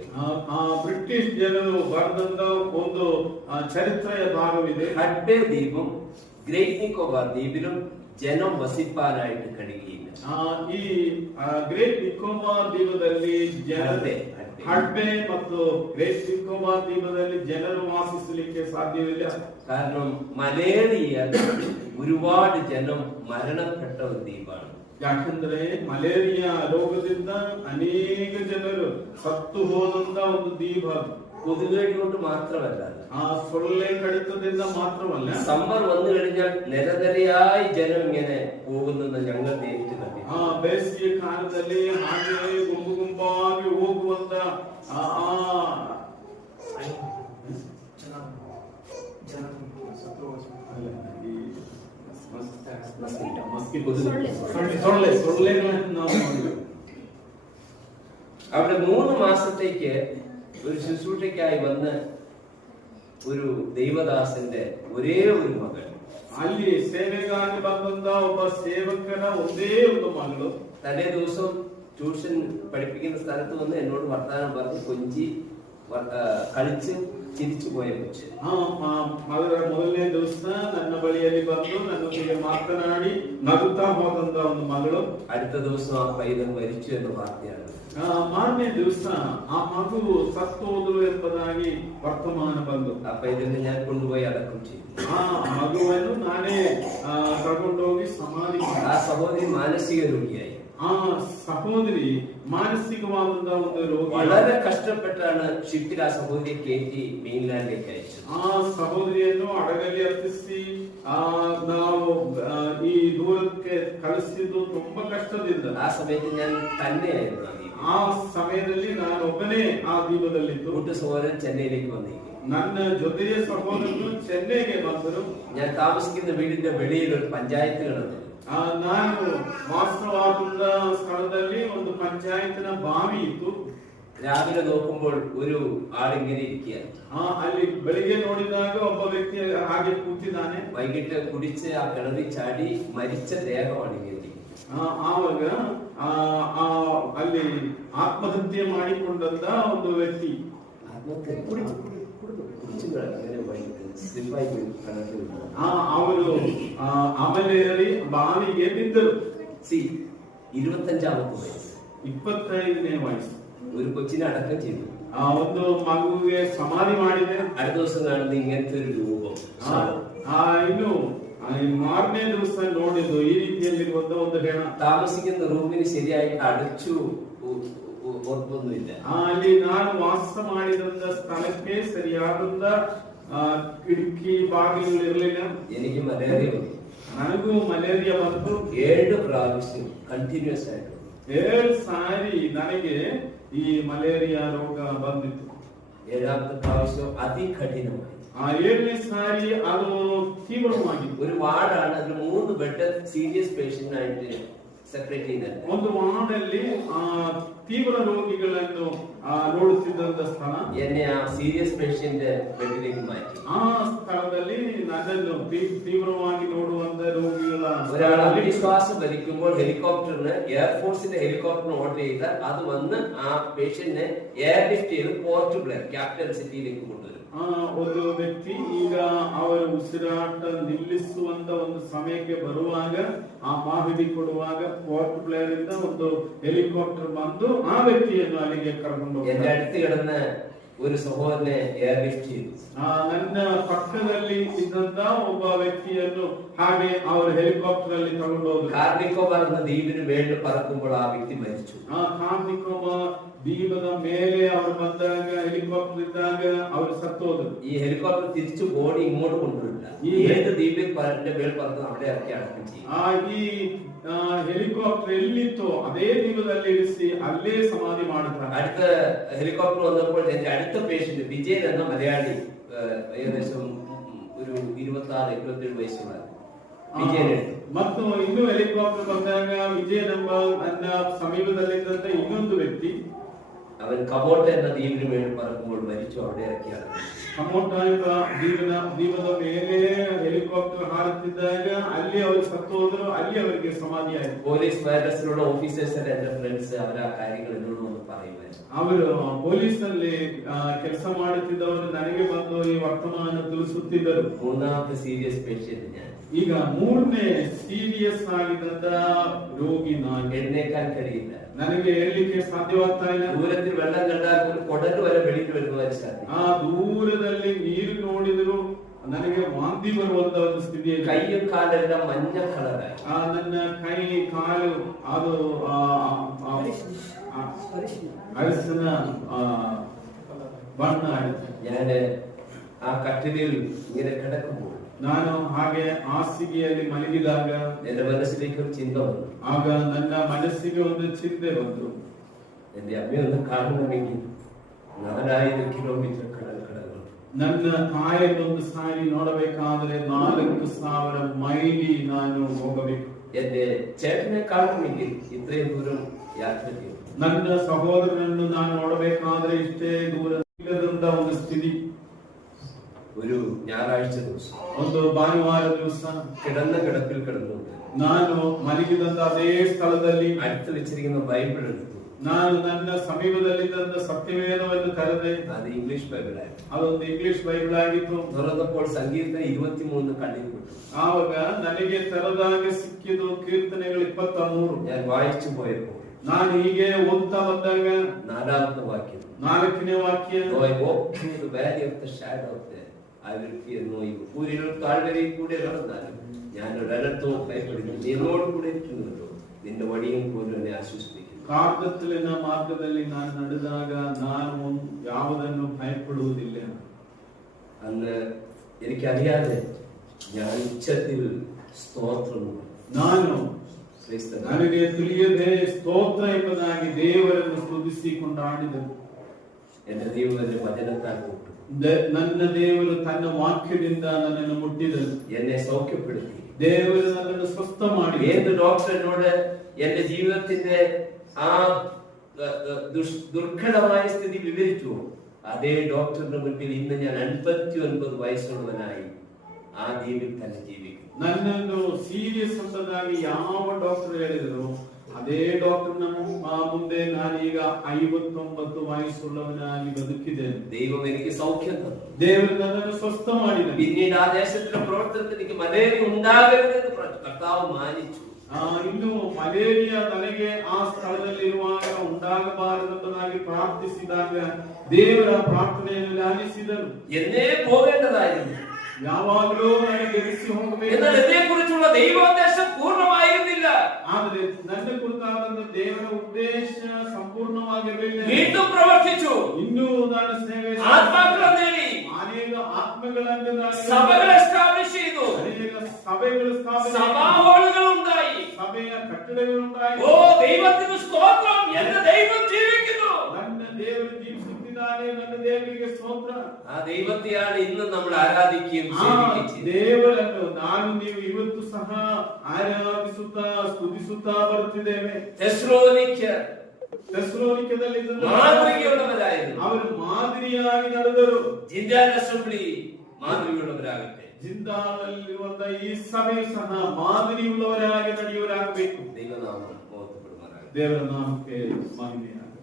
ಬ್ರಿಟಿಷ್ ಜನರು ಬರೆದಂತ ಒಂದು ചരിത്രെಯ ഭാഗವಿದೆ. ഹഡ്ബേ ദ്വീപും ഗ്രേറ്റ് നിക്കോബാർ ദ്വീപിലും ജനം വസിപ്പാനായിട്ട് കഴിയുകയില്ല. ಈ ಗ್ರೇಟ್ ನಿಕೋಬಾರ್ ദ്വീപದಲ್ಲಿ ഹഡ്ബേ ಮತ್ತು ಗ್ರೇಟ್ ನಿಕೋಬಾರ್ ദ്വീപದಲ್ಲಿ ಜನರು ವಾಸಿಸಲಿಕ್ಕೆ ಸಾಧ್ಯವಿಲ್ಲ. കാരണം മലേറിയ ഒരുപാട് ജനം മരണപ്പെട്ട ഒരു ദ്വീപാണ്. ಯಾಕಂದ್ರೆ ಮಲೇರಿಯಾ ರೋಗದಿಂದ ಅನೇಕ ಜನರು ಸತ್ತು ಹೋದಂತ ಒಂದು ದ್ವೀಪ. കൊതുകടി കൊണ്ട് മാത്രമല്ല, ಸೊಳ್ಳೆ ಕಡಿತದಿಂದ ಮಾತ್ರವಲ್ಲ, സമ്മർ വന്നു കഴിഞ്ഞാൽ നിരനിരയായി ജനം ഇങ്ങനെ പോകുന്നത് ഞങ്ങൾ നേരിട്ട് കണ്ടു. ಬೇಸಿಗೆ ಕಾಲದಲ್ಲಿ ಹಾಗೆ ಗುಂಪು ಗುಂಪಾಗಿ ಹೋಗುವಂತ ಸೊಳ್ಳೆಗಳನ್ನು ನಾವು ನೋಡಿದ್ದೇವೆ. അവിടെ 3 മാസത്തേക്ക് ഒരു ശുശ്രൂഷയ്ക്കായി വന്ന് ഒരു ദൈവദാസന്റെ ഒരേ ഒരു മകൾ, ಅಲ್ಲಿ ಸೇವೆಗಾಗಿ ಬಂದಂತ ಒಬ್ಬ ಸೇವಕನ ಒಂದೇ ಒಂದು ಮಗಳು തലേ ദിവസം ട്യൂഷൻ പഠിപ്പിക്കുന്ന സ്ഥലത്ത് വന്ന് എന്നോട് വർത്തമാനം പറഞ്ഞ് കൊഞ്ചി കളിച്ച് ചിരിച്ചു പോയ കൊച്ച്. ಅದರ ಮೊದಲನೇ ದಿವಸ ನನ್ನ ಬಳಿಯಲ್ಲಿ ಬಂದು ನನ್ನೊಂದಿಗೆ ಮಾತನಾಡಿ ನಗುತ್ತಾ ಹೋದಂತ ಒಂದು ಮಗಳು. അടുത്ത ദിവസം ആ പൈതൽ മരിച്ചു എന്ന് വാർത്തയാണ്. ಮಾರನೇ ದಿವಸ ಆ ಮಗು ಸತ್ತು ಹೋದಳು ಎಂಬುದಾಗಿ ವರ್ತಮಾನ ಬಂದು ആ പൈതലിനെ ഞാൻ കൊണ്ടുപോയി അടക്കം ചെയ്തു. ಆ ಮಗುವನ್ನು ನಾನೇ ಕರ್ಕೊಂಡೋಗಿ ಸಮಾಧಿ ಮಾಡಿ. ആ സഹോദരി മാനസിക രോഗിയായി. ಆ ಸಹೋದರಿ ಮಾನಸಿಕವಾದಂತ ಒಂದು ರೋಗಿ. വളരെ കഷ്ടപ്പെട്ടാണ് ഷിപ്പിൽ ആ സഹോദരിയെ കയറ്റി മെയിൻലാൻഡിലേക്ക് അയച്ചത്. ಆ ಸಹೋದರಿಯನ್ನು ಹಡಗಲ್ಲಿ ಹತ್ತಿಸಿ ನಾವು ಈ ದೂರಕ್ಕೆ ಕಳಿಸಿದ್ದು ತುಂಬಾ ಕಷ್ಟದಿಂದ. ആ സമയത്ത് ഞാൻ തന്നെയായിരുന്നു ആ ദ്വീപിൽ. ಆ ಸಮಯದಲ್ಲಿ ನಾನು ಒಬ್ಬನೇ ಆ ದ್ವೀಪದಲ್ಲಿದ್ದು, കൂട്ടു സഹോദരൻ ചെന്നൈയിലേക്ക് വന്നിരിക്കും. ನನ್ನ ಜೊತೆಯ ಸಹೋದರನು ಚೆನ್ನೈಗೆ ಬಂದರು. ഞാൻ താമസിക്കുന്ന വീടിന്റെ വെളിയിൽ ഒരു പഞ്ചായത്ത് കിടന്നു. ನಾನು ವಾಸವಾದ ಸ್ಥಳದಲ್ಲಿ ಒಂದು ಪಂಚಾಯತಿನ ಬಾವಿ ಇತ್ತು. രാവിലെ നോക്കുമ്പോൾ ഒരു ആളിങ്ങനെ ഇരിക്കുകയാണ്. ಅಲ್ಲಿ ಬೆಳಿಗ್ಗೆ ನೋಡಿದಾಗ ಒಬ್ಬ ವ್ಯಕ್ತಿ ಹಾಗೆ ಕೂತಿದ್ದಾನೆ. വൈകിട്ട് കുടിച്ച് ആ കിണറിൽ ചാടി മരിച്ച ദേഹമാണ് ഇങ്ങനെ. ಆವಾಗ ಅಲ್ಲಿ ಆತ್ಮಹತ್ಯೆ ಮಾಡಿಕೊಂಡಂತ ಒಂದು ವ್ಯಕ್ತಿ ಅವರು ಅಮಲೇರಿ ಬಾವಿಗೆ ಬಿದ್ದರು. 25ാമത്തെ വയസ്സ്, 25ನೇ ವಯಸ್ಸು. ഒരു കൊച്ചിനെ അടക്കം ചെയ്തു. ಒಂದು ಮಗುವಿಗೆ ಸಮಾಧಿ ಮಾಡಿದೆ. അടുത്ത ദിവസം കാണുന്നത് ഇങ്ങനത്തെ ഒരു രൂപം. ಇನ್ನು 6ನೇ ದಿವಸ ನೋಡಿದ್ದು ಈ ರೀತಿಯಲ್ಲಿರುವಂತ ಒಂದು ಹೆಣ. താമസിക്കുന്ന റൂമിന് ശരിയായിട്ട് അടച്ചു ഓർക്കൊന്നുമില്ല. ಅಲ್ಲಿ ನಾನು ವಾಸ ಮಾಡಿದಂತ ಸ್ಥಳಕ್ಕೆ ಸರಿಯಾದಂತ ಕಿಟಕಿ ಬಾಗಿಲು ಇರಲಿಲ್ಲ. എനിക്ക് മലേറിയ വന്നു. ನನಗೂ ಮಲೇರಿಯಾ ಬಂತು. 7 പ്രാവശ്യം ಕಂಟಿನ್ಯೂಸ್ ಆയിട്ട് 7 ಸಾರಿ ನನಗೆ ಈ ಮಲೇರಿಯಾ ರೋಗ ಬಂದಿತ್ತು. 7ാമത്തെ പ്രാവശ്യം അതികഠിനമായി. 7ನೇ ಸಾರಿ ಅದು ತೀವ್ರವಾಗಿತ್ತು. ഒരു വാർഡാണ്, അതിൽ 3 ബെഡ് സീരിയസ് പേഷ്യന്റ് ആയിട്ട് സെപ്പറേറ്റ് ചെയ്തത്. ಒಂದು ವಾರ್ಡಲ್ಲಿ ತೀವ್ರ ರೋಗಿಗಳನ್ನು ನೋಡುತ್ತಿದ್ದಂತ ಸ್ಥಳ. എന്നെ ആ സീരിയസ് പേഷ്യന്റ് ബെഡിലേക്ക് മാറ്റി. ಆ ಸ್ಥಳದಲ್ಲಿ ನನ್ನನ್ನು ತೀವ್ರವಾಗಿ ನೋಡುವಂತ ರೋಗಿಗಳ ഒരാൾ അവിശ്വാസം ഭരിക്കുമ്പോൾ ഹെലികോപ്റ്ററിന് എയർഫോഴ്സിന്റെ ഹെലികോപ്റ്ററിന് ഓർഡർ ചെയ്താൽ അത് വന്ന് ആ പേഷ്യന്റിനെ എയർലിഫ്റ്റ് ചെയ്ത് പോർട്ട് ബ്ലെയർ ക്യാപിറ്റൽ സിറ്റിയിലേക്ക് കൊണ്ടുവരും. ಒಂದು ವ್ಯಕ್ತಿ ಈಗ ಅವರ ಉಸಿರಾಟ ನಿಲ್ಲಿಸುವಂತ ಒಂದು ಸಮಯಕ್ಕೆ ಬರುವಾಗ ಆ ಮಾಹಿತಿ ಕೊಡುವಾಗ ಪೋರ್ಟ್ ಬ್ಲೇರ್ ಇಂದ ಒಂದು ಹೆಲಿಕಾಪ್ಟರ್ ಬಂದು ಆ ವ್ಯಕ್ತಿಯನ್ನು ಅಲ್ಲಿಗೆ ಕರ್ಕೊಂಡು എന്റെ അടുത്ത് കിടന്ന ഒരു സഹോദരനെ എയർലിഫ്റ്റ് ചെയ്തു. ನನ್ನ ಪಕ್ಕದಲ್ಲಿ ಇದ್ದಂತ ಒಬ್ಬ ವ್ಯಕ್ತಿಯನ್ನು ಹಾಗೆ ಅವರು ಹೆಲಿಕಾಪ್ಟರ್ ಅಲ್ಲಿ ತಗೊಂಡೋದ್ರು. കാർ നിക്കോബാർ എന്ന ദ്വീപിന് മേളിൽ പറക്കുമ്പോൾ ആ വ്യക്തി മരിച്ചു. ಕಾರ್ ನಿಕೋಬಾರ್ ദ്വീപದ ಮೇಲೆ ಅವರು ಬಂದಾಗ ಹೆಲಿಕಾಪ್ಟರ್ ಇದ್ದಾಗ ಅವರು ಸತ್ತೋದ್ರು. ഈ ഹെലികോപ്റ്റർ തിരിച്ചു ബോഡി ഇങ്ങോട്ട് കൊണ്ടുവരില്ല. ഏത് ദ്വീപിൽ മേൽ പറക്കുന്ന അവിടെ ഇറക്കി അടക്കം ചെയ്യും. ಈ ಹೆಲಿಕಾಪ್ಟರ್ ಎಲ್ಲಿತ್ತೋ ಅದೇ ದ್ವೀಪದಲ್ಲಿ ಇರಿಸಿ ಅಲ್ಲೇ ಸಮಾಧಿ ಮಾಡುತ್ತಾರೆ. അടുത്ത ഹെലികോപ്റ്റർ വന്നപ്പോൾ എന്റെ അടുത്ത പേഷ്യന്റ് വിജയൻ എന്ന മലയാളി, ഏകദേശം ഒരു 26-27 വയസ്സുള്ള വിജയൻ. ಮತ್ತು ಇನ್ನು ಹೆಲಿಕಾಪ್ಟರ್ ಬಂದಾಗ ವಿಜಯನ್ ಎಂಬ ನನ್ನ ಸಮೀಪದಲ್ಲಿದ್ದಂತ ಇನ್ನೊಂದು ವ್ಯಕ್ತಿ, അവൻ കബോട്ട എന്ന ദ്വീപിന് മേൽ പറക്കുമ്പോൾ മരിച്ചു, അവിടെ ഇറക്കി അടക്കം. ಕಮೋಟ ಎಂಬ ದ್ವೀಪದ ಮೇಲೆ ಹೆಲಿಕಾಪ್ಟರ್ ಹಾರುತ್ತಿದ್ದಾಗ ಅಲ್ಲಿ ಅವರು ಸತ್ತು ಹೋದ್ರು. ಅಲ್ಲಿ ಅವರಿಗೆ ಸಮಾಧಿಯಾಯಿತು. പോലീസ് വൈറസിലുള്ള ഓഫീസേഴ്സ് എന്റെ ഫ്രണ്ട്സ് അവർ ആ കാര്യങ്ങൾ എന്നോട് ഒന്ന് പറയുമായിരുന്നു. ಅವರು ಪೊಲೀಸ್ ನಲ್ಲಿ ಕೆಲಸ ಮಾಡುತ್ತಿದ್ದವರು ನನಗೆ ಬಂದು ಈ ವರ್ತಮಾನ ತಿಳಿಸುತ್ತಿದ್ದರು. 3ാമത്തെ സീരിയസ് പേഷ്യന്റ് ഞാൻ. ಈಗ 3ನೇ ಸೀರಿಯಸ್ ಆಗಿದ್ದ ರೋಗಿ ನಾನು. എഴുന്നേക്കാൻ കഴിയില്ല. ನನಗೆ ಹೇಳಲಿಕ್ಕೆ ಸಾಧ್ಯವಾಗ್ತಾ ಇಲ್ಲ. ദൂരത്തിൽ വെള്ളം കണ്ടാൽ ഒരു കൊടല് വരെ വെളിയിൽ വരുവാൻ സാധിക്കും. ದೂರದಲ್ಲಿ ನೀರು ನೋಡಿದ್ರು ನನಗೆ ವಾಂತಿ ಬರುವಂತ ಒಂದು ಸ್ಥಿತಿ. കൈയും കാലെല്ലാം മഞ്ഞ കളറായി. ನನ್ನ ಕೈ ಕಾಲು ಅದು ಅರಸಿನ ಬಣ್ಣ ಆಯಿತು. ഞാന് ആ കട്ടിലിൽ ഇങ്ങനെ കിടക്കുമ്പോൾ ನಾನು ಹಾಗೆ ಹಾಸಿಗೆಯಲ್ಲಿ ಮಲಗಿದಾಗ എന്റെ മനസ്സിലേക്ക് ഒരു ചിന്ത വന്നു. ಆಗ ನನ್ನ ಮನಸ್ಸಿಗೆ ಒಂದು ಚಿಂತೆ ಬಂತು. എന്റെ അമ്മയൊന്ന് കാണണമെങ്കിൽ 4000 കിലോമീറ്റർ കടൽ കടന്നു. ನನ್ನ ತಾಯಿಯನ್ನೊಂದು ಸಾರಿ ನೋಡಬೇಕಾದ್ರೆ 4000 ಮೈಲಿ ನಾನು ಹೋಗಬೇಕು. എന്റെ ചേട്ടനെ കാണണമെങ്കിൽ ഇത്രയും ദൂരം യാത്ര ചെയ്തു. ನನ್ನ ಸಹೋದರನನ್ನು ನಾನು ನೋಡಬೇಕಾದ್ರೆ ಇಷ್ಟೇ ದೂರ ಇಲ್ಲದಂತ ಒಂದು ಸ್ಥಿತಿ. ഒരു ഞായറാഴ്ച ദിവസം, ಒಂದು ಭಾನುವಾರ ದಿವಸ കിടന്ന കിടപ്പിൽ കിടന്നുകൊണ്ട് ನಾನು ಮಲಗಿದಂತ ಅದೇ ಸ್ಥಳದಲ್ಲಿ അടുത്ത് വെച്ചിരിക്കുന്ന ബൈബിൾ എടുത്തു. ನಾನು ನನ್ನ ಸಮೀಪದಲ್ಲಿದ್ದಂತ ಸತ್ಯವೇದವನ್ನು ಕರೆದೆ. അത് ഇംഗ്ലീഷ് ബൈബിൾ ആയിരുന്നു. ಅದೊಂದು ಇಂಗ್ಲಿಷ್ ಬೈಬಲ್ ಆಗಿತ್ತು. തുറന്നപ്പോൾ സങ്കീർത്തനം 23 കണ്ണിൽ പെട്ടു. ಆವಾಗ ನನಗೆ ತೆರೆದಾಗ ಸಿಕ್ಕಿದ್ದು ಕೀರ್ತನೆಗಳು 23. ഞാൻ വായിച്ചു പോയപ്പോൾ ನಾನು ಹೀಗೆ ಓದ್ತಾ ಬಂದಾಗ 4ാമത്തെ വാക്യം, 4ನೇ ವಾಕ್ಯ, Though I walk through the valley of the shadow of death, I will fear no evil. ഊരിലും താഴ്വരയിൽ കൂടെ നടന്നാലും ഞാൻ ഒരനർത്ഥവും ഭയപ്പെടുന്നു. നിന്നോട് കൂടെ ഇരിക്കുന്നുണ്ടോ, നിന്റെ വടിയും പോലും എന്നെ ആശ്വസിപ്പിക്കുന്നു. ಕಾರ್ಗತ್ತಲಿನ ಮಾರ್ಗದಲ್ಲಿ ನಾನು ನಡೆದಾಗ ನಾನು ಯಾವುದನ್ನು ಭಯಪಡುವುದಿಲ್ಲ. അന്ന് എനിക്കറിയാതെ ഞാൻ ഉച്ചത്തിൽ സ്തോത്രം ನಾನು ನನಗೆ ತಿಳಿಯದೆ ಸ್ತೋತ್ರ ಎಂಬುದಾಗಿ ದೇವರನ್ನು ಸ್ತುತಿಸಿ ಕೊಂಡಾಡಿದನು. എന്റെ ദൈവം എന്റെ വചനത്താൽ കൂട്ടു. ನನ್ನ ದೇವರು ತನ್ನ ವಾಕ್ಯದಿಂದ ನನ್ನನ್ನು ಮುಟ್ಟಿದನು. എന്നെ സൗഖ്യപ്പെടുത്തി. ದೇವರು ನನ್ನನ್ನು ಸ್ವಸ್ಥ ಮಾಡಿ. ഏത് ഡോക്ടർ എന്നോട് എന്റെ ജീവിതത്തിന്റെ ആ ദുർഘടമായ സ്ഥിതി വിവരിച്ചു, അതേ ഡോക്ടറിന്റെ മുൻപിൽ ഇന്ന് ഞാൻ 59 വയസ്സുള്ളവനായി ആ ദ്വീപിൽ തന്നെ ജീവിക്കും. ನನ್ನನ್ನು ಸೀರಿಯಸ್ ಅಂತದಾಗಿ ಯಾವ ಡಾಕ್ಟರ್ ಹೇಳಿದ್ರು ಅದೇ ಡಾಕ್ಟರ್ ಮುಂದೆ ನಾನೀಗ 59 ವಯಸ್ಸುಳ್ಳವನಾಗಿ ಬದುಕಿದ್ದೇನೆ. ദൈവം എനിക്ക് സൗഖ്യം തന്നു. ದೇವರು ನನ್ನನ್ನು ಸ್ವಸ್ಥ ಮಾಡಿದನು. പിന്നീട് ആ ദേശത്തിലെ പ്രവർത്തനത്തിൽ എനിക്ക് മലേറിയ ഉണ്ടാകരുതെന്ന് കർത്താവ് മാനിച്ചു. ಇನ್ನು ಮಲೇರಿಯಾ ನನಗೆ ಆ ಸ್ಥಳದಲ್ಲಿರುವಾಗ ഉണ്ടാಗಬಾರದೆಂಬುದಾಗಿ ಪ್ರಾರ್ಥಿಸಿದಾಗ ದೇವರ ಪ್ರಾರ್ಥನೆಯನ್ನು ಲಾಲಿಸಿದನು. എന്നേ പോകേണ്ടതായിരുന്നു, ಯಾವಾಗಲೂ ನನಗೆ ಗೆಲ್ಲಿಸಿ ಹೋಗಬೇಕು. എന്നാൽ എന്നെ കുറിച്ചുള്ള ദൈവോദ്ദേശം പൂർണ്ണമായിരുന്നില്ല. ಆದರೆ ನನ್ನ ಕುರಿತಾದ ದೇವರ ಉದ್ದೇಶ ಸಂಪೂರ್ಣವಾಗಿರಲಿಲ್ಲ. വീണ്ടും പ്രവർത്തിച്ചു. ಇನ್ನೂ ನಾನು ಸೇವೆ ആത്മാക്കളെ നേടി, ಅನೇಕ ಆತ್ಮಗಳನ್ನು സഭകളെ എസ്റ്റാബ്ലിഷ് ചെയ്തു, ಅನೇಕ ಸಭೆಗಳು ಸ್ಥಾಪನೆ, സഭാഹോളുകൾ ഉണ്ടായി. ಸಭೆಯ ಕಟ್ಟಡಗಳುಂಟಾയി. ഓ ദൈവത്തിന് സ്തോത്രം, എന്റെ ദൈവം ജീവിക്കുന്നു. ನನ್ನ ದೇವರು ಜೀವಿಸುತ್ತಿದ್ದಾನೆ, ನನ್ನ ದೇವರಿಗೆ ಸ್ತೋತ್ರ. ആ ദൈവത്തെയാണ് ഇന്ന് നമ്മൾ ಆರಾಧಿക്കുകയും ಸೇವಿക്കുകയും ചെയ്യുന്നത്. ದೇವರನ್ನು ನಾನು ನೀವು ಇವತ್ತು ಸಹ ಆರಾಧಿಸುತ್ತಾ ಸ್ತುತಿಸುತ್ತಾ ಬರುತ್ತಿದ್ದೇವೆ. ಥೆಸಲೋನಿಕದಲ್ಲಿ മാതൃകയുള്ളവരായിരുന്നു. ಅವರು ಮಾದರಿಯಾಗಿ ನಡೆದರು. ജിൻഡാൽ അസംബ്ലി മാതൃകയുള്ളവരാകട്ടെ. ಜಿಂದಾಲಲ್ಲಿರುವಂತಹ ಈ ಸಭೆಯು ಸಹ ಮಾದರಿಯುಳ್ಳವರಾಗಿ ನಡೆಯುವರಾಗಬೇಕು. ദൈവനാമം മഹത്വപ്പെടുമാറാകട്ടെ. ದೇವರ ನಾಮಕ್ಕೆ ಮಹಿಮೆಯಾಗಲಿ.